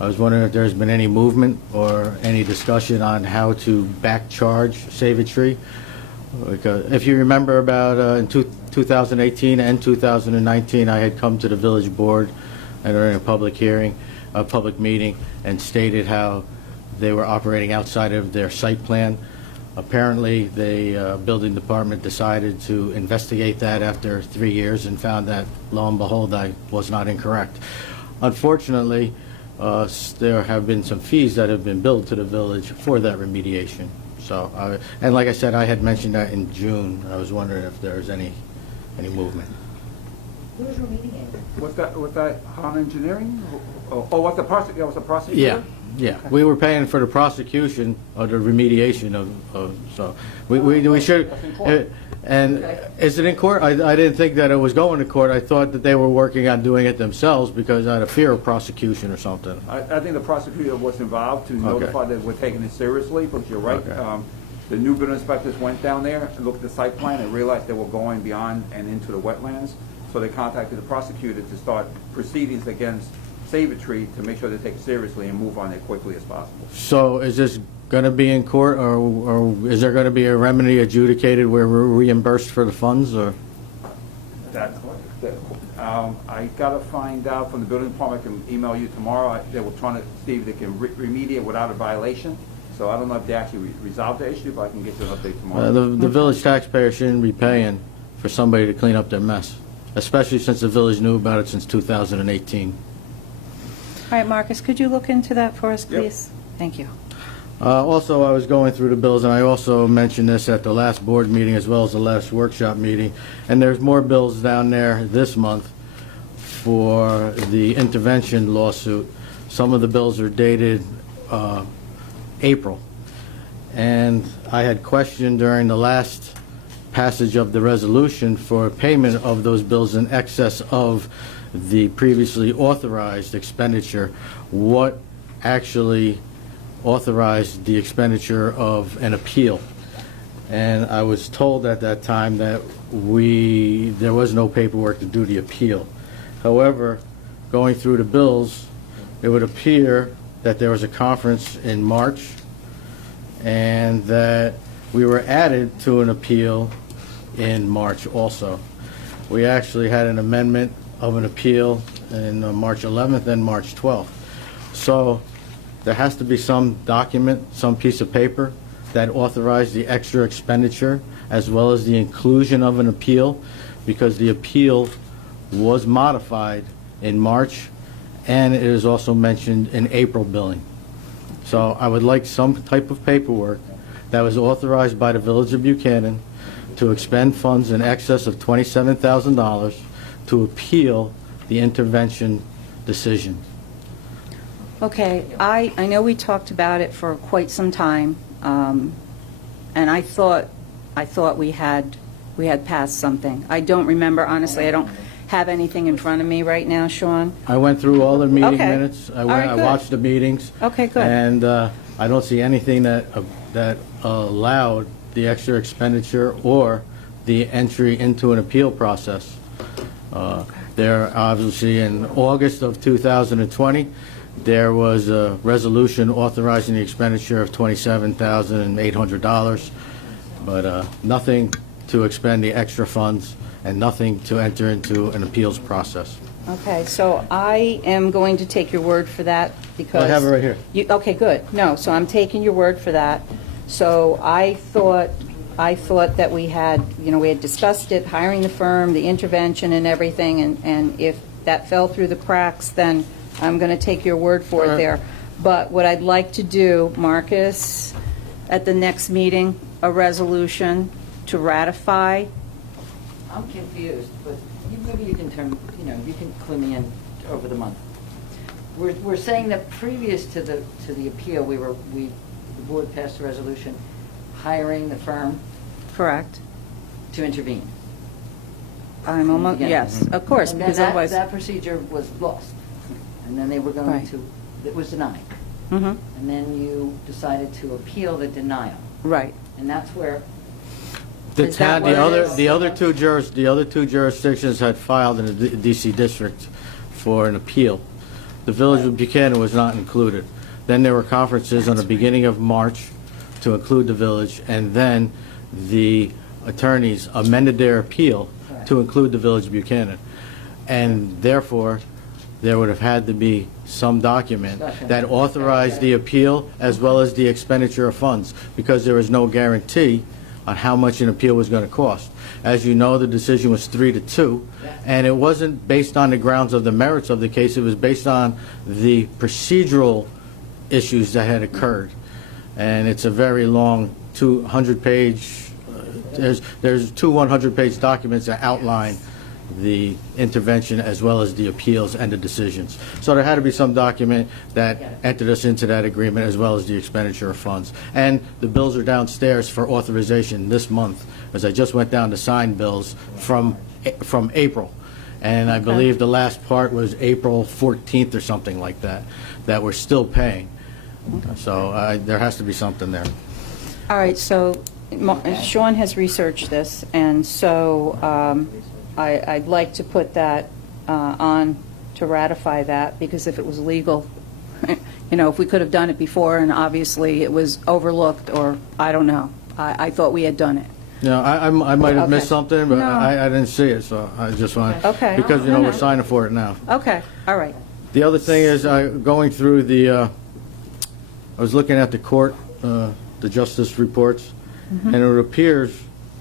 I was wondering if there's been any movement or any discussion on how to back charge Save a Tree. Because if you remember about in 2018 and 2019, I had come to the village board and during a public hearing, a public meeting, and stated how they were operating outside of their site plan. Apparently, the building department decided to investigate that after 3 years and found that, lo and behold, I was not incorrect. Unfortunately, there have been some fees that have been billed to the village for that remediation. So, and like I said, I had mentioned that in June. I was wondering if there was any movement. Who's remediating? Was that Han Engineering? Oh, was the prosecutor? Yeah. We were paying for the prosecution or the remediation so we should. That's in court. And is it in court? I didn't think that it was going to court. I thought that they were working on doing it themselves because out of fear of prosecution or something. I think the prosecutor was involved to notify that we're taking it seriously, but you're right. Okay. The new building inspectors went down there and looked at the site plan and realized they were going beyond and into the wetlands. So they contacted the prosecutor to start proceedings against Save a Tree to make sure they take it seriously and move on it quickly as possible. So is this going to be in court, or is there going to be a remedy adjudicated where we're reimbursed for the funds, or? I got to find out from the building department. I can email you tomorrow. They were trying to see if they can remediate without a violation. So I don't know if they actually resolved the issue, but I can get you an update tomorrow. The village taxpayer shouldn't be paying for somebody to clean up their mess, especially since the village knew about it since 2018. All right, Marcus, could you look into that for us, Yep. please? Thank you. Also, I was going through the bills, and I also mentioned this at the last board meeting as well as the last workshop meeting, and there's more bills down there this month for the intervention lawsuit. Some of the bills are dated April, and I had questioned during the last passage of the resolution for payment of those bills in excess of the previously authorized expenditure, what actually authorized the expenditure of an appeal. And I was told at that time that there was no paperwork to do the appeal. However, going through the bills, it would appear that there was a conference in March and that we were added to an appeal in March also. We actually had an amendment of an appeal in March 11th and March 12th. So there has to be some document, some piece of paper that authorized the extra expenditure as well as the inclusion of an appeal, because the appeal was modified in March and it is also mentioned in April billing. So I would like some type of paperwork that was authorized by the Village of Buchanan to expend funds in excess of $27,000 to appeal the intervention decision. Okay, I know we talked about it for quite some time, and I thought we had passed something. I don't remember, honestly. I don't have anything in front of me right now, Sean. I went through all the meeting Okay. minutes. All right, I good. watched the meetings. Okay, good. And I don't see anything that allowed the extra expenditure or the entry into an appeal process. There, obviously, in August of 2020, there was a resolution authorizing the expenditure of $27,800, but nothing to expend the extra funds and nothing to enter into an appeals process. Okay, so I am going to take your word for that because... I have it right here. Okay, good. No, so I'm taking your word for that. So I thought that we had discussed it, hiring the firm, the intervention and everything, and if that fell through the cracks, then I'm going to take your word for it there. But what I'd like to do, Marcus, at the next meeting, a resolution to ratify. I'm confused, but maybe you can you can clue me in over the month. We're saying that previous to the appeal, the board passed a resolution hiring the firm Correct. to intervene. I'm almost, Again. yes, of course, And then because otherwise... that procedure was lost, and then they were going Right. to, it was denied. Mhm. And then you decided to appeal the denial, Right. and that's where, The Is that town, what it is? the other two jurisdictions had filed in the DC district for an appeal. The Village of Buchanan was not included. Then there were conferences on the beginning of March to include the village, and then the attorneys amended their appeal to include the Village of Buchanan. And therefore, there would have had to be some document that authorized the appeal as well as the expenditure of funds, because there was no guarantee on how much an appeal was going to cost. As you know, the decision was 3-2, and it wasn't based on the grounds of the merits of the case. It was based on the procedural issues that had occurred. And it's a very long 200-page, there's two 100-page documents that outline the intervention as well as the appeals and the decisions. So there had to be some document that entered us into that agreement as well as the expenditure of funds. And the bills are downstairs for authorization this month, as I just went down to sign bills from April. And I believe the last part was April 14th or something like that, that we're still paying. So there has to be something there. All right, so Sean has researched this, and so I'd like to put that on to ratify that, because if it was legal, you know, if we could have done it before and obviously it was overlooked, or I don't know. I thought we had done it. No, I might have missed Okay. something, but No. I didn't see it, so I just want, Okay. because, you know, we're signing for it now. Okay, all right. The other thing is, going through I was looking at the court, the justice reports, and it appears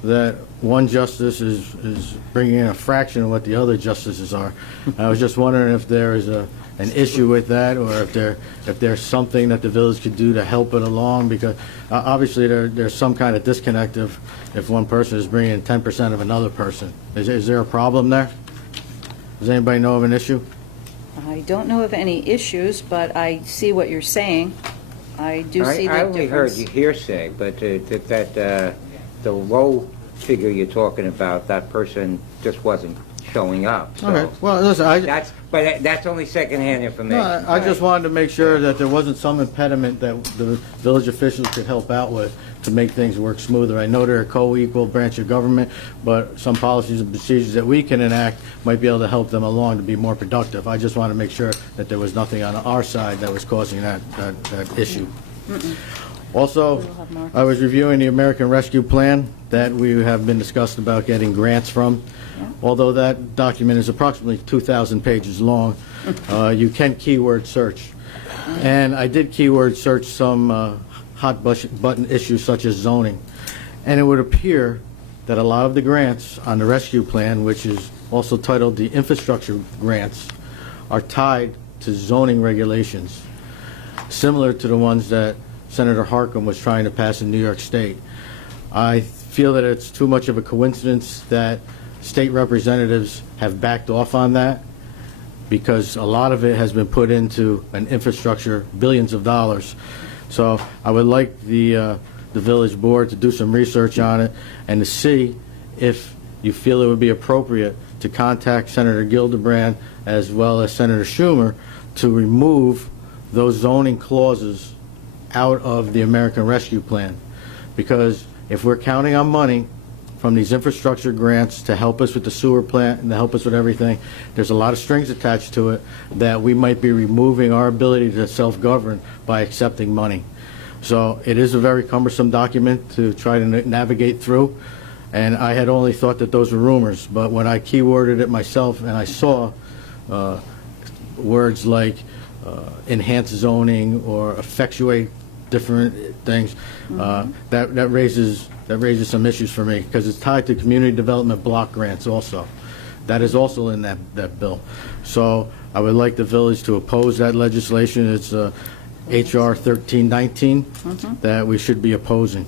that one justice is bringing in a fraction of what the other justices are. I was just wondering if there is an issue with that, or if there's something that the village could do to help it along, because obviously there's some kind of disconnect if one person is bringing in 10% of another person. Is there a problem there? Does anybody know of an issue? I don't know of any issues, but I see what you're saying. I do see the I only heard difference. you hearsay, but the low figure you're talking about, that person just wasn't showing up. So Okay, well, listen, that's only secondhand information. No, I just wanted to make sure that there wasn't some impediment that the village officials could help out with to make things work smoother. I know they're a co-equal branch of government, but some policies and procedures that we can enact might be able to help them along to be more productive. I just want to make sure that there was nothing on our side that was causing that issue. Also, I was reviewing the American Rescue Plan that we have been discussed about getting grants from. Although that document is approximately 2,000 pages long, you can keyword search. And I did keyword search some hot button issues such as zoning. And it would appear that a lot of the grants on the rescue plan, which is also titled the infrastructure grants, are tied to zoning regulations, similar to the ones that Senator Harkin was trying to pass in New York State. I feel that it's too much of a coincidence that state representatives have backed off on that, because a lot of it has been put into an infrastructure, billions of dollars. So I would like the village board to do some research on it and to see if you feel it would be appropriate to contact Senator Gillibrand as well as Senator Schumer to remove those zoning clauses out of the American Rescue Plan. Because if we're counting on money from these infrastructure grants to help us with the sewer plant and to help us with everything, there's a lot of strings attached to it that we might be removing our ability to self-govern by accepting money. So it is a very cumbersome document to try to navigate through, and I had only thought that those were rumors, but when I keyworded it myself and I saw words like enhance zoning or effectuate different things, that raises some issues for me, because it's tied to community development block grants also. That is also in that bill. So I would like the village to oppose that legislation. It's H.R. 1319 that we should be opposing.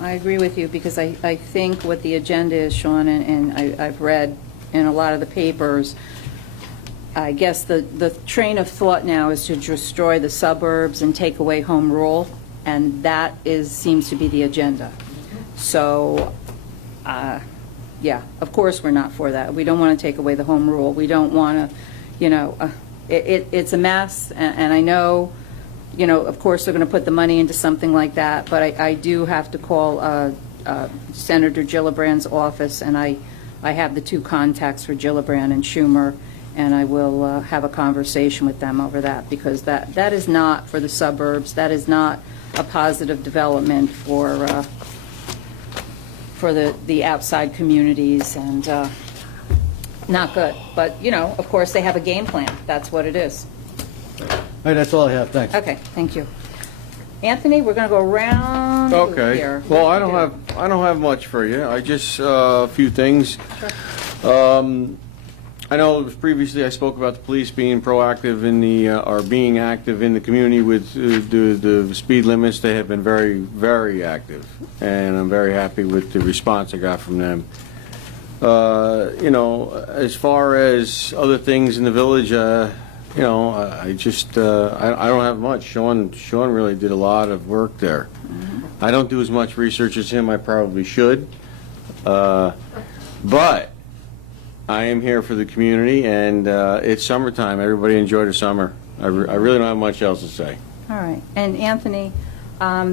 I agree with you, because I think what the agenda is, Sean, and I've read in a lot of the papers, I guess the train of thought now is to destroy the suburbs and take away home rule, and that seems to be the agenda. So, yeah, of course we're not for that. We don't want to take away the home rule. We don't want to, you know, it's a mess, and I know, you know, of course they're going to put the money into something like that, but I do have to call Senator Gillibrand's office, and I have the two contacts for Gillibrand and Schumer, and I will have a conversation with them over that, because that is not for the suburbs. That is not a positive development for the outside communities, and not good. But, you know, of course, they have a game plan. That's what it is. All right, that's all I have. Thanks. Okay, thank you. Anthony, we're going to go around Okay. here. Well, I don't have much for you. I just a few things. I know it was previously I spoke about the police being proactive in the or being active in the community with the speed limits. They have been very, very active, and I'm very happy with the response I got from them. You know, as far as other things in the village, you know, I just I don't have much. Sean really did a lot of work there. I don't do as much research as him. I probably should, but I am here for the community, and it's summertime. Everybody enjoy the summer. I really don't have much else to say. All right. And Anthony,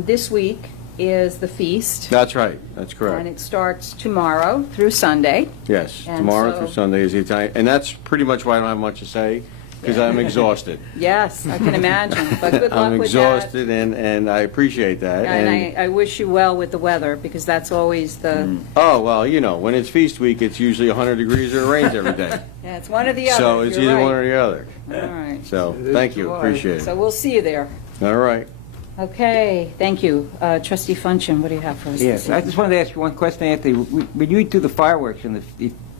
this week is the feast. That's right. That's And correct. it starts tomorrow through Sunday. Yes, And tomorrow so- through Sunday is the Italian, and that's pretty much why I don't have much to say, because I'm exhausted. Yes, I can imagine. But good luck I'm with that. exhausted, and I appreciate that. And I wish you well with the weather, because that's always the, Oh, well, you know, when it's feast week, it's usually 100 degrees or it rains every day. yeah, it's one or the other. So it's You're either right. one or the other. All right. So, thank you, appreciate So it. we'll see you there. All right. Okay, thank you. Trustee Funchin, what do you have for us? Yes, this I evening? just wanted to ask you one question, Anthony. When you do the fireworks in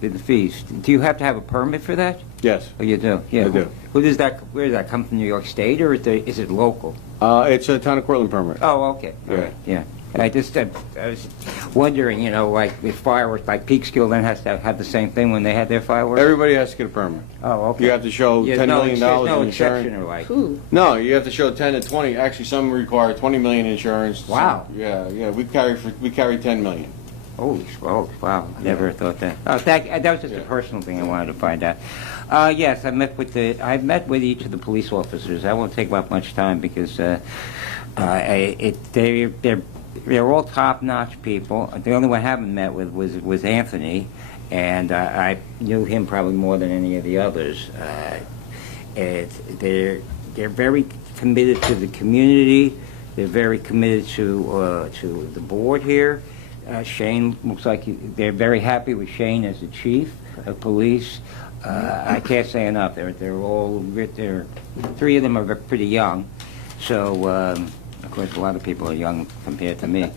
the feast, do you have to have a permit for that? Yes. Oh, you do? Yeah. I do. Where does that come from, New York State, or is it local? It's a town of Cortland permit. Oh, okay. All Yeah. right. Yeah. And I was wondering, you know, like with fireworks, like Peekskill then has to have the same thing when they had their fireworks? Everybody has to get a permit. Oh, okay. You have to show Yeah, $10 no million there's no in exception insurance. or like. Ooh, No, you have to show 10 to 20. Actually, some require 20 million insurance. Wow. Yeah. We carry 10 million. Holy smokes, wow, I never thought that. Oh, that was just a Yeah. personal thing I wanted to find out. Yes, I met with each of the police officers. I won't take up much time because they're all top-notch people. The only one I haven't met with was Anthony, and I knew him probably more than any of the others. They're very committed to the community. They're very committed to the board here. Shane looks like they're very happy with Shane as the chief of police. I can't say enough. They're three of them are pretty young, so of course a lot of people are young compared to me.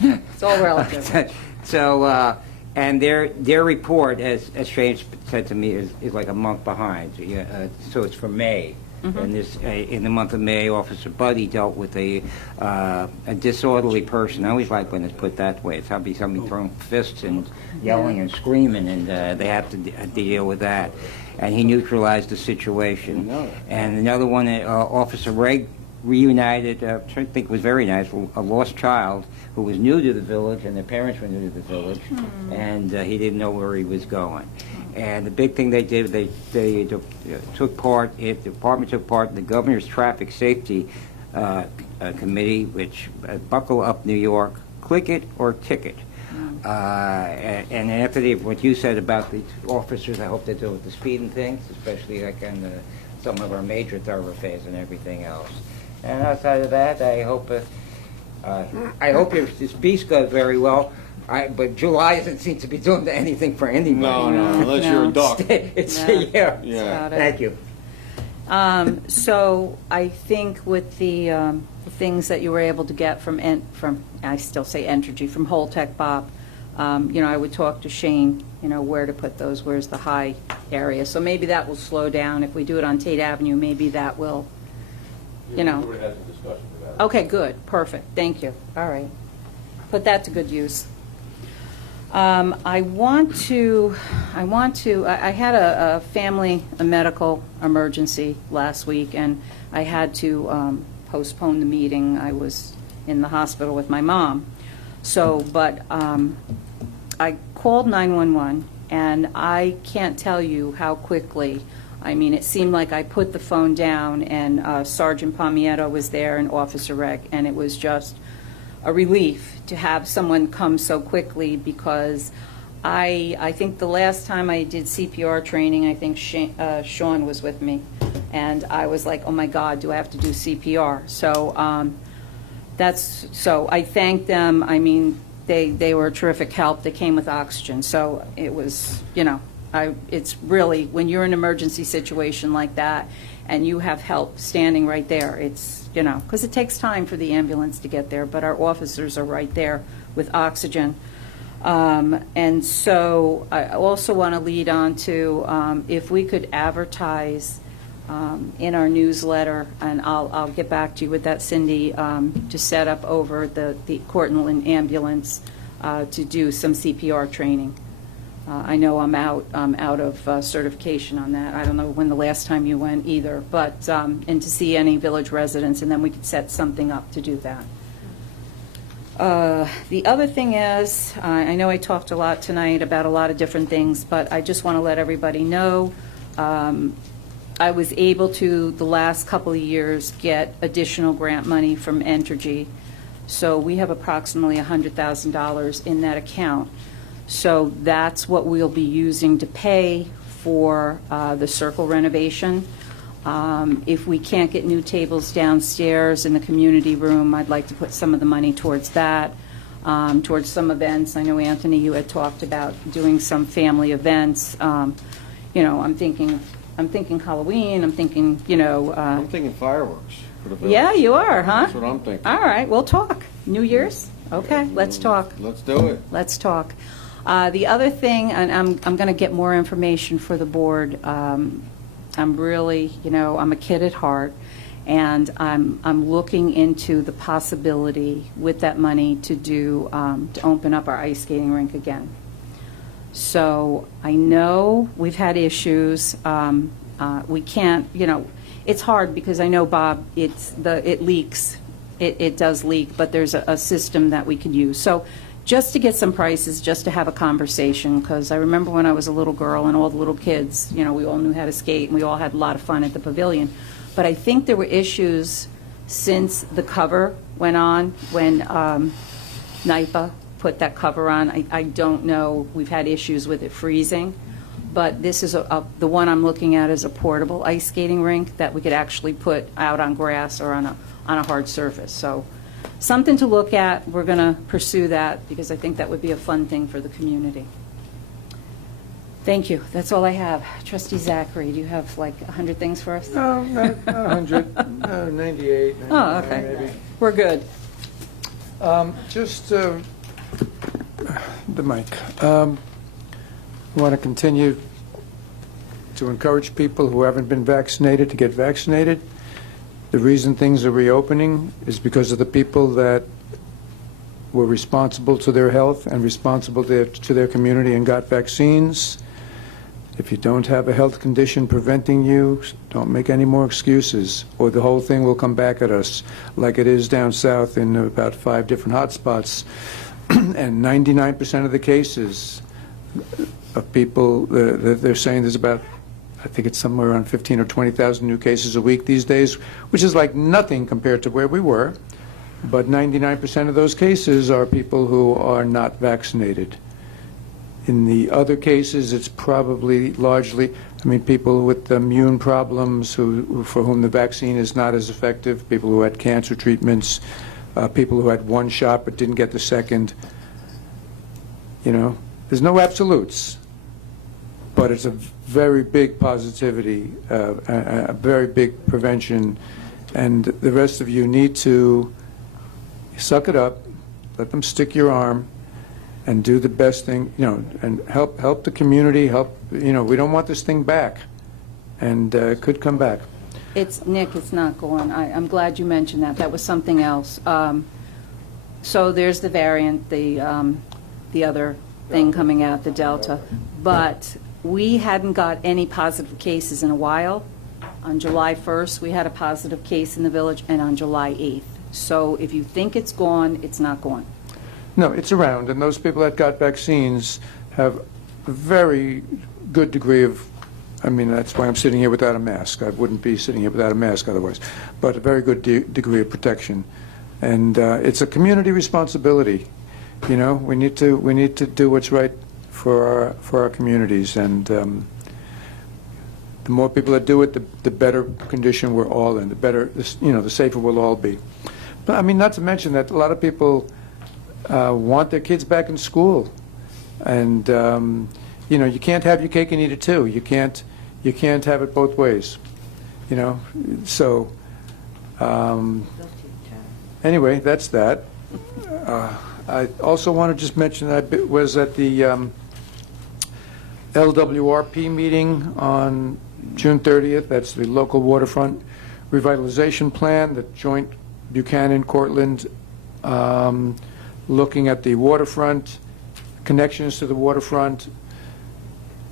it's all relative. So and their report, as Shane said to me, is like a month behind. So it's for May. And in the month of May, Officer Buddy dealt with a disorderly person. I always like when it's put that way. It's probably somebody throwing fists and yelling and screaming, and they have to deal with that. And he neutralized the situation. And another one, Officer Reg reunited, I think it was very nice, a lost child who was new to the village, and their parents were new to the village, and he didn't know where he was going. And the big thing they did, they took part, the department took part in the Governor's Traffic Safety Committee, which Buckle Up New York, click it or ticket. And Anthony, what you said about the officers, I hope they do with the speeding things, especially like on some of our major thoroughfares and everything else. And outside of that, I hope this feast goes very well. But July doesn't seem to be doing anything for anybody. No, unless you're a duck. It's No. yeah. Yeah. Thank you. So I think with the things that you were able to get from I still say Entergy, from Holtec Bob, I would talk to Shane, where to put those, where's the high area. So maybe that will slow down. If we do it on Tate Avenue, maybe that will, We already had some discussion about it. Okay, good, perfect, thank you. All right. Put that to good use. I had a medical emergency last week, and I had to postpone the meeting. I was in the hospital with my mom. But I called 911, and I can't tell you how quickly. I mean, it seemed like I put the phone down, and Sergeant Palmietto was there, and Officer Reg, and it was just a relief to have someone come so quickly, because I think the last time I did CPR training, I think Sean was with me, and I was like, oh my God, do I have to do CPR? So so I thank them. I mean, they were a terrific help. They came with oxygen, so it was, it's really, when you're in an emergency situation like that, and you have help standing right there. It's, you know, because it takes time for the ambulance to get there, but our officers are right there with oxygen. And so I also want to lead on to if we could advertise in our newsletter, and I'll get back to you with that, Cindy, to set up over the Cortland ambulance to do some CPR training. I know I'm out of certification on that. I don't know when the last time you went either, but and to see any village residents, and then we could set something up to do that. The other thing is, I know I talked a lot tonight about a lot of different things, but I just want to let everybody know I was able to, the last couple of years, get additional grant money from Entergy. So we have approximately $100,000 in that account. So that's what we'll be using to pay for the circle renovation. If we can't get new tables downstairs in the community room, I'd like to put some of the money towards that, towards some events. I know, Anthony, you had talked about doing some family events. You know, I'm thinking Halloween. I'm thinking, you know. I'm thinking fireworks for the village. Yeah, you are, huh? That's what I'm thinking. All right, we'll talk. New Year's? Okay, let's talk. Let's do it. Let's talk. The other thing, and I'm going to get more information for the board. I'm really, you know, I'm a kid at heart, and I'm looking into the possibility with that money to do to open up our ice skating rink again. So I know we've had issues. We can't, you know, it's hard because I know, Bob, it leaks. It does leak, but there's a system that we could use. So just to get some prices, just to have a conversation, because I remember when I was a little girl and all the little kids, you know, we all knew how to skate and we all had a lot of fun at the pavilion. But I think there were issues since the cover went on when NIPA put that cover on. I don't know, we've had issues with it freezing, but this is the one I'm looking at is a portable ice skating rink that we could actually put out on grass or on a hard surface. So something to look at. We're going to pursue that because I think that would be a fun thing for the community. Thank you. That's all I have. Trustee Zachary, do you have like 100 things for us? No, not 100, 98, Oh, okay. maybe. We're good. Just the mic. We want to continue to encourage people who haven't been vaccinated to get vaccinated. The reason things are reopening is because of the people that were responsible to their health and responsible to their community and got vaccines. If you don't have a health condition preventing you, don't make any more excuses, or the whole thing will come back at us like it is down south in about 5 different hotspots. And 99% of the cases of people, they're saying there's about, I think it's somewhere around 15 or 20,000 new cases a week these days, which is like nothing compared to where we were. But 99% of those cases are people who are not vaccinated. In the other cases, it's probably largely, I mean, people with immune problems for whom the vaccine is not as effective, people who had cancer treatments, people who had one shot but didn't get the second. You know, there's no absolutes, but it's a very big positivity, a very big prevention, and the rest of you need to suck it up, let them stick your arm, and do the best thing, you know, and help the community, help, you know, we don't want this thing back, and it could come back. Nick, it's not going. I'm glad you mentioned that. That was something else. So there's the variant, the other thing coming out, the Delta. But we hadn't got any positive cases in a while. On July 1st, we had a positive case in the village, and on July 8th. So if you think it's gone, it's not gone. No, it's around, and those people that got vaccines have a very good degree of, I mean, that's why I'm sitting here without a mask. I wouldn't be sitting here without a mask otherwise, but a very good degree of protection. And it's a community responsibility. You know, we need to do what's right for our communities, and the more people that do it, the better condition we're all in, the better, you know, the safer we'll all be. But I mean, not to mention that a lot of people want their kids back in school, and you know, you can't have your cake and eat it too. You can't have it both ways. you know, so, anyway, that's that. I also want to just mention that I was at the LWRP meeting on June 30th. That's the local waterfront revitalization plan, the joint Buchanan, Cortland, looking at the waterfront, connections to the waterfront.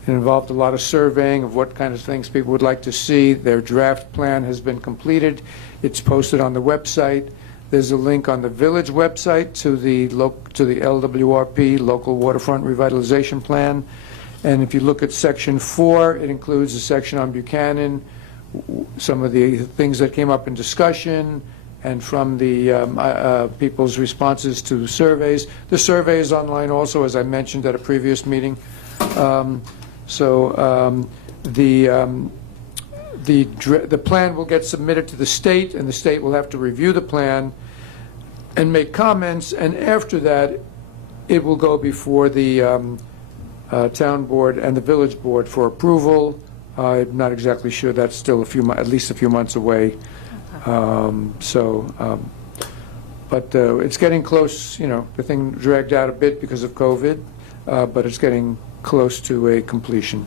It involved a lot of surveying of what kind of things people would like to see. Their draft plan has been completed. It's posted on the website. There's a link on the village website to the LWRP, Local Waterfront Revitalization Plan. And if you look at Section 4, it includes a section on Buchanan, some of the things that came up in discussion, and from the people's responses to surveys. The survey is online also, as I mentioned at a previous meeting. The plan will get submitted to the state, and the state will have to review the plan and make comments, and after that, it will go before the town board and the village board for approval. I'm not exactly sure. That's still at least a few months away. But it's getting close. You know, the thing dragged out a bit because of COVID, but it's getting close to a completion.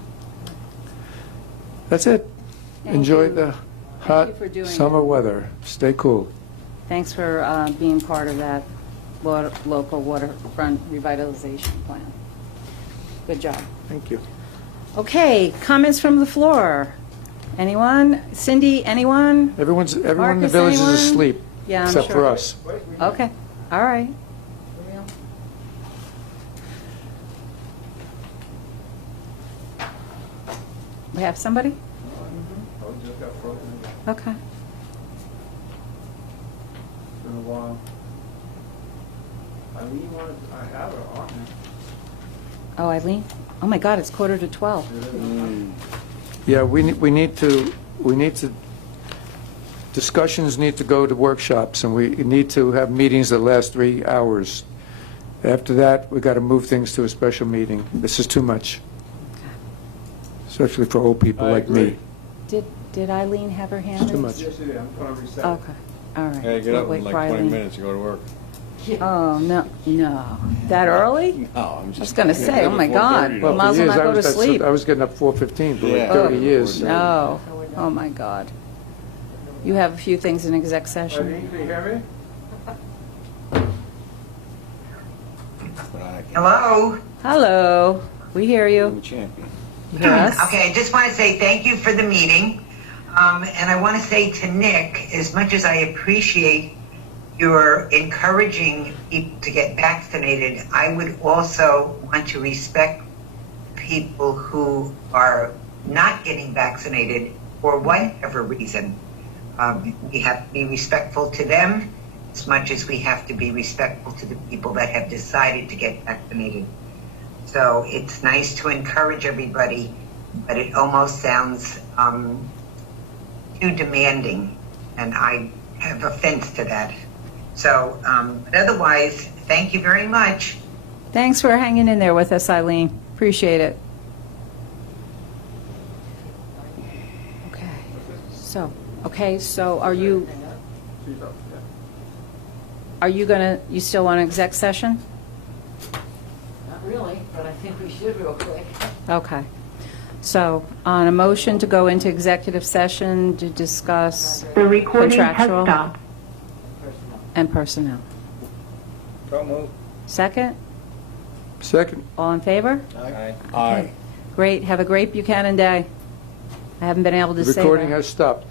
That's it. Enjoy the hot summer weather. Stay cool. Thanks for being part of that local waterfront revitalization plan. Good job. Thank you. Okay, comments from the floor. Anyone? Cindy, anyone? Everyone in the Marcus, village anyone? is asleep, Yeah, I'm except sure. for us. Okay, all right. We have somebody? Okay. Been a while. Eileen wanted, I have her on there. Oh, Eileen? Oh, my God, it's 11:45. Yeah, we need to, discussions need to go to workshops, and we need to have meetings that last 3 hours. After that, we got to move things to a special meeting. This is too much, especially for old people like me. Did Eileen have her hand Too raised? much. Yes, it is. I'm going to reset. Okay, all right. Hey, get We'll up wait in for like 20 Eileen. minutes to go to work. Oh, no. That early? No, I'm I was just. going to say, oh, my God. Well, Might as well For not go years, to sleep. I was getting up 4:15 for like Yeah. 30 years. No. Oh, my God. You have a few things in exec session. Eileen, can you hear me? Hello? Hello. We hear you. Champion. You hear us? Okay, I just want to say thank you for the meeting. And I want to say to Nick, as much as I appreciate your encouraging people to get vaccinated, I would also want to respect people who are not getting vaccinated for whatever reason. We have to be respectful to them as much as we have to be respectful to the people that have decided to get vaccinated. So it's nice to encourage everybody, but it almost sounds too demanding, and I have offense to that. So, but otherwise, thank you very much. Thanks for hanging in there with us, Eileen. Appreciate it. Okay, so are you you still want an exec session? Not really, but I think we should real quick. Okay. So, on a motion to go into executive session to discuss The recording has contractual stopped. and personnel. So move. Second? Second. All in favor? Aye. Great. Have a great Buchanan Day. I haven't been able to The say recording that. has stopped.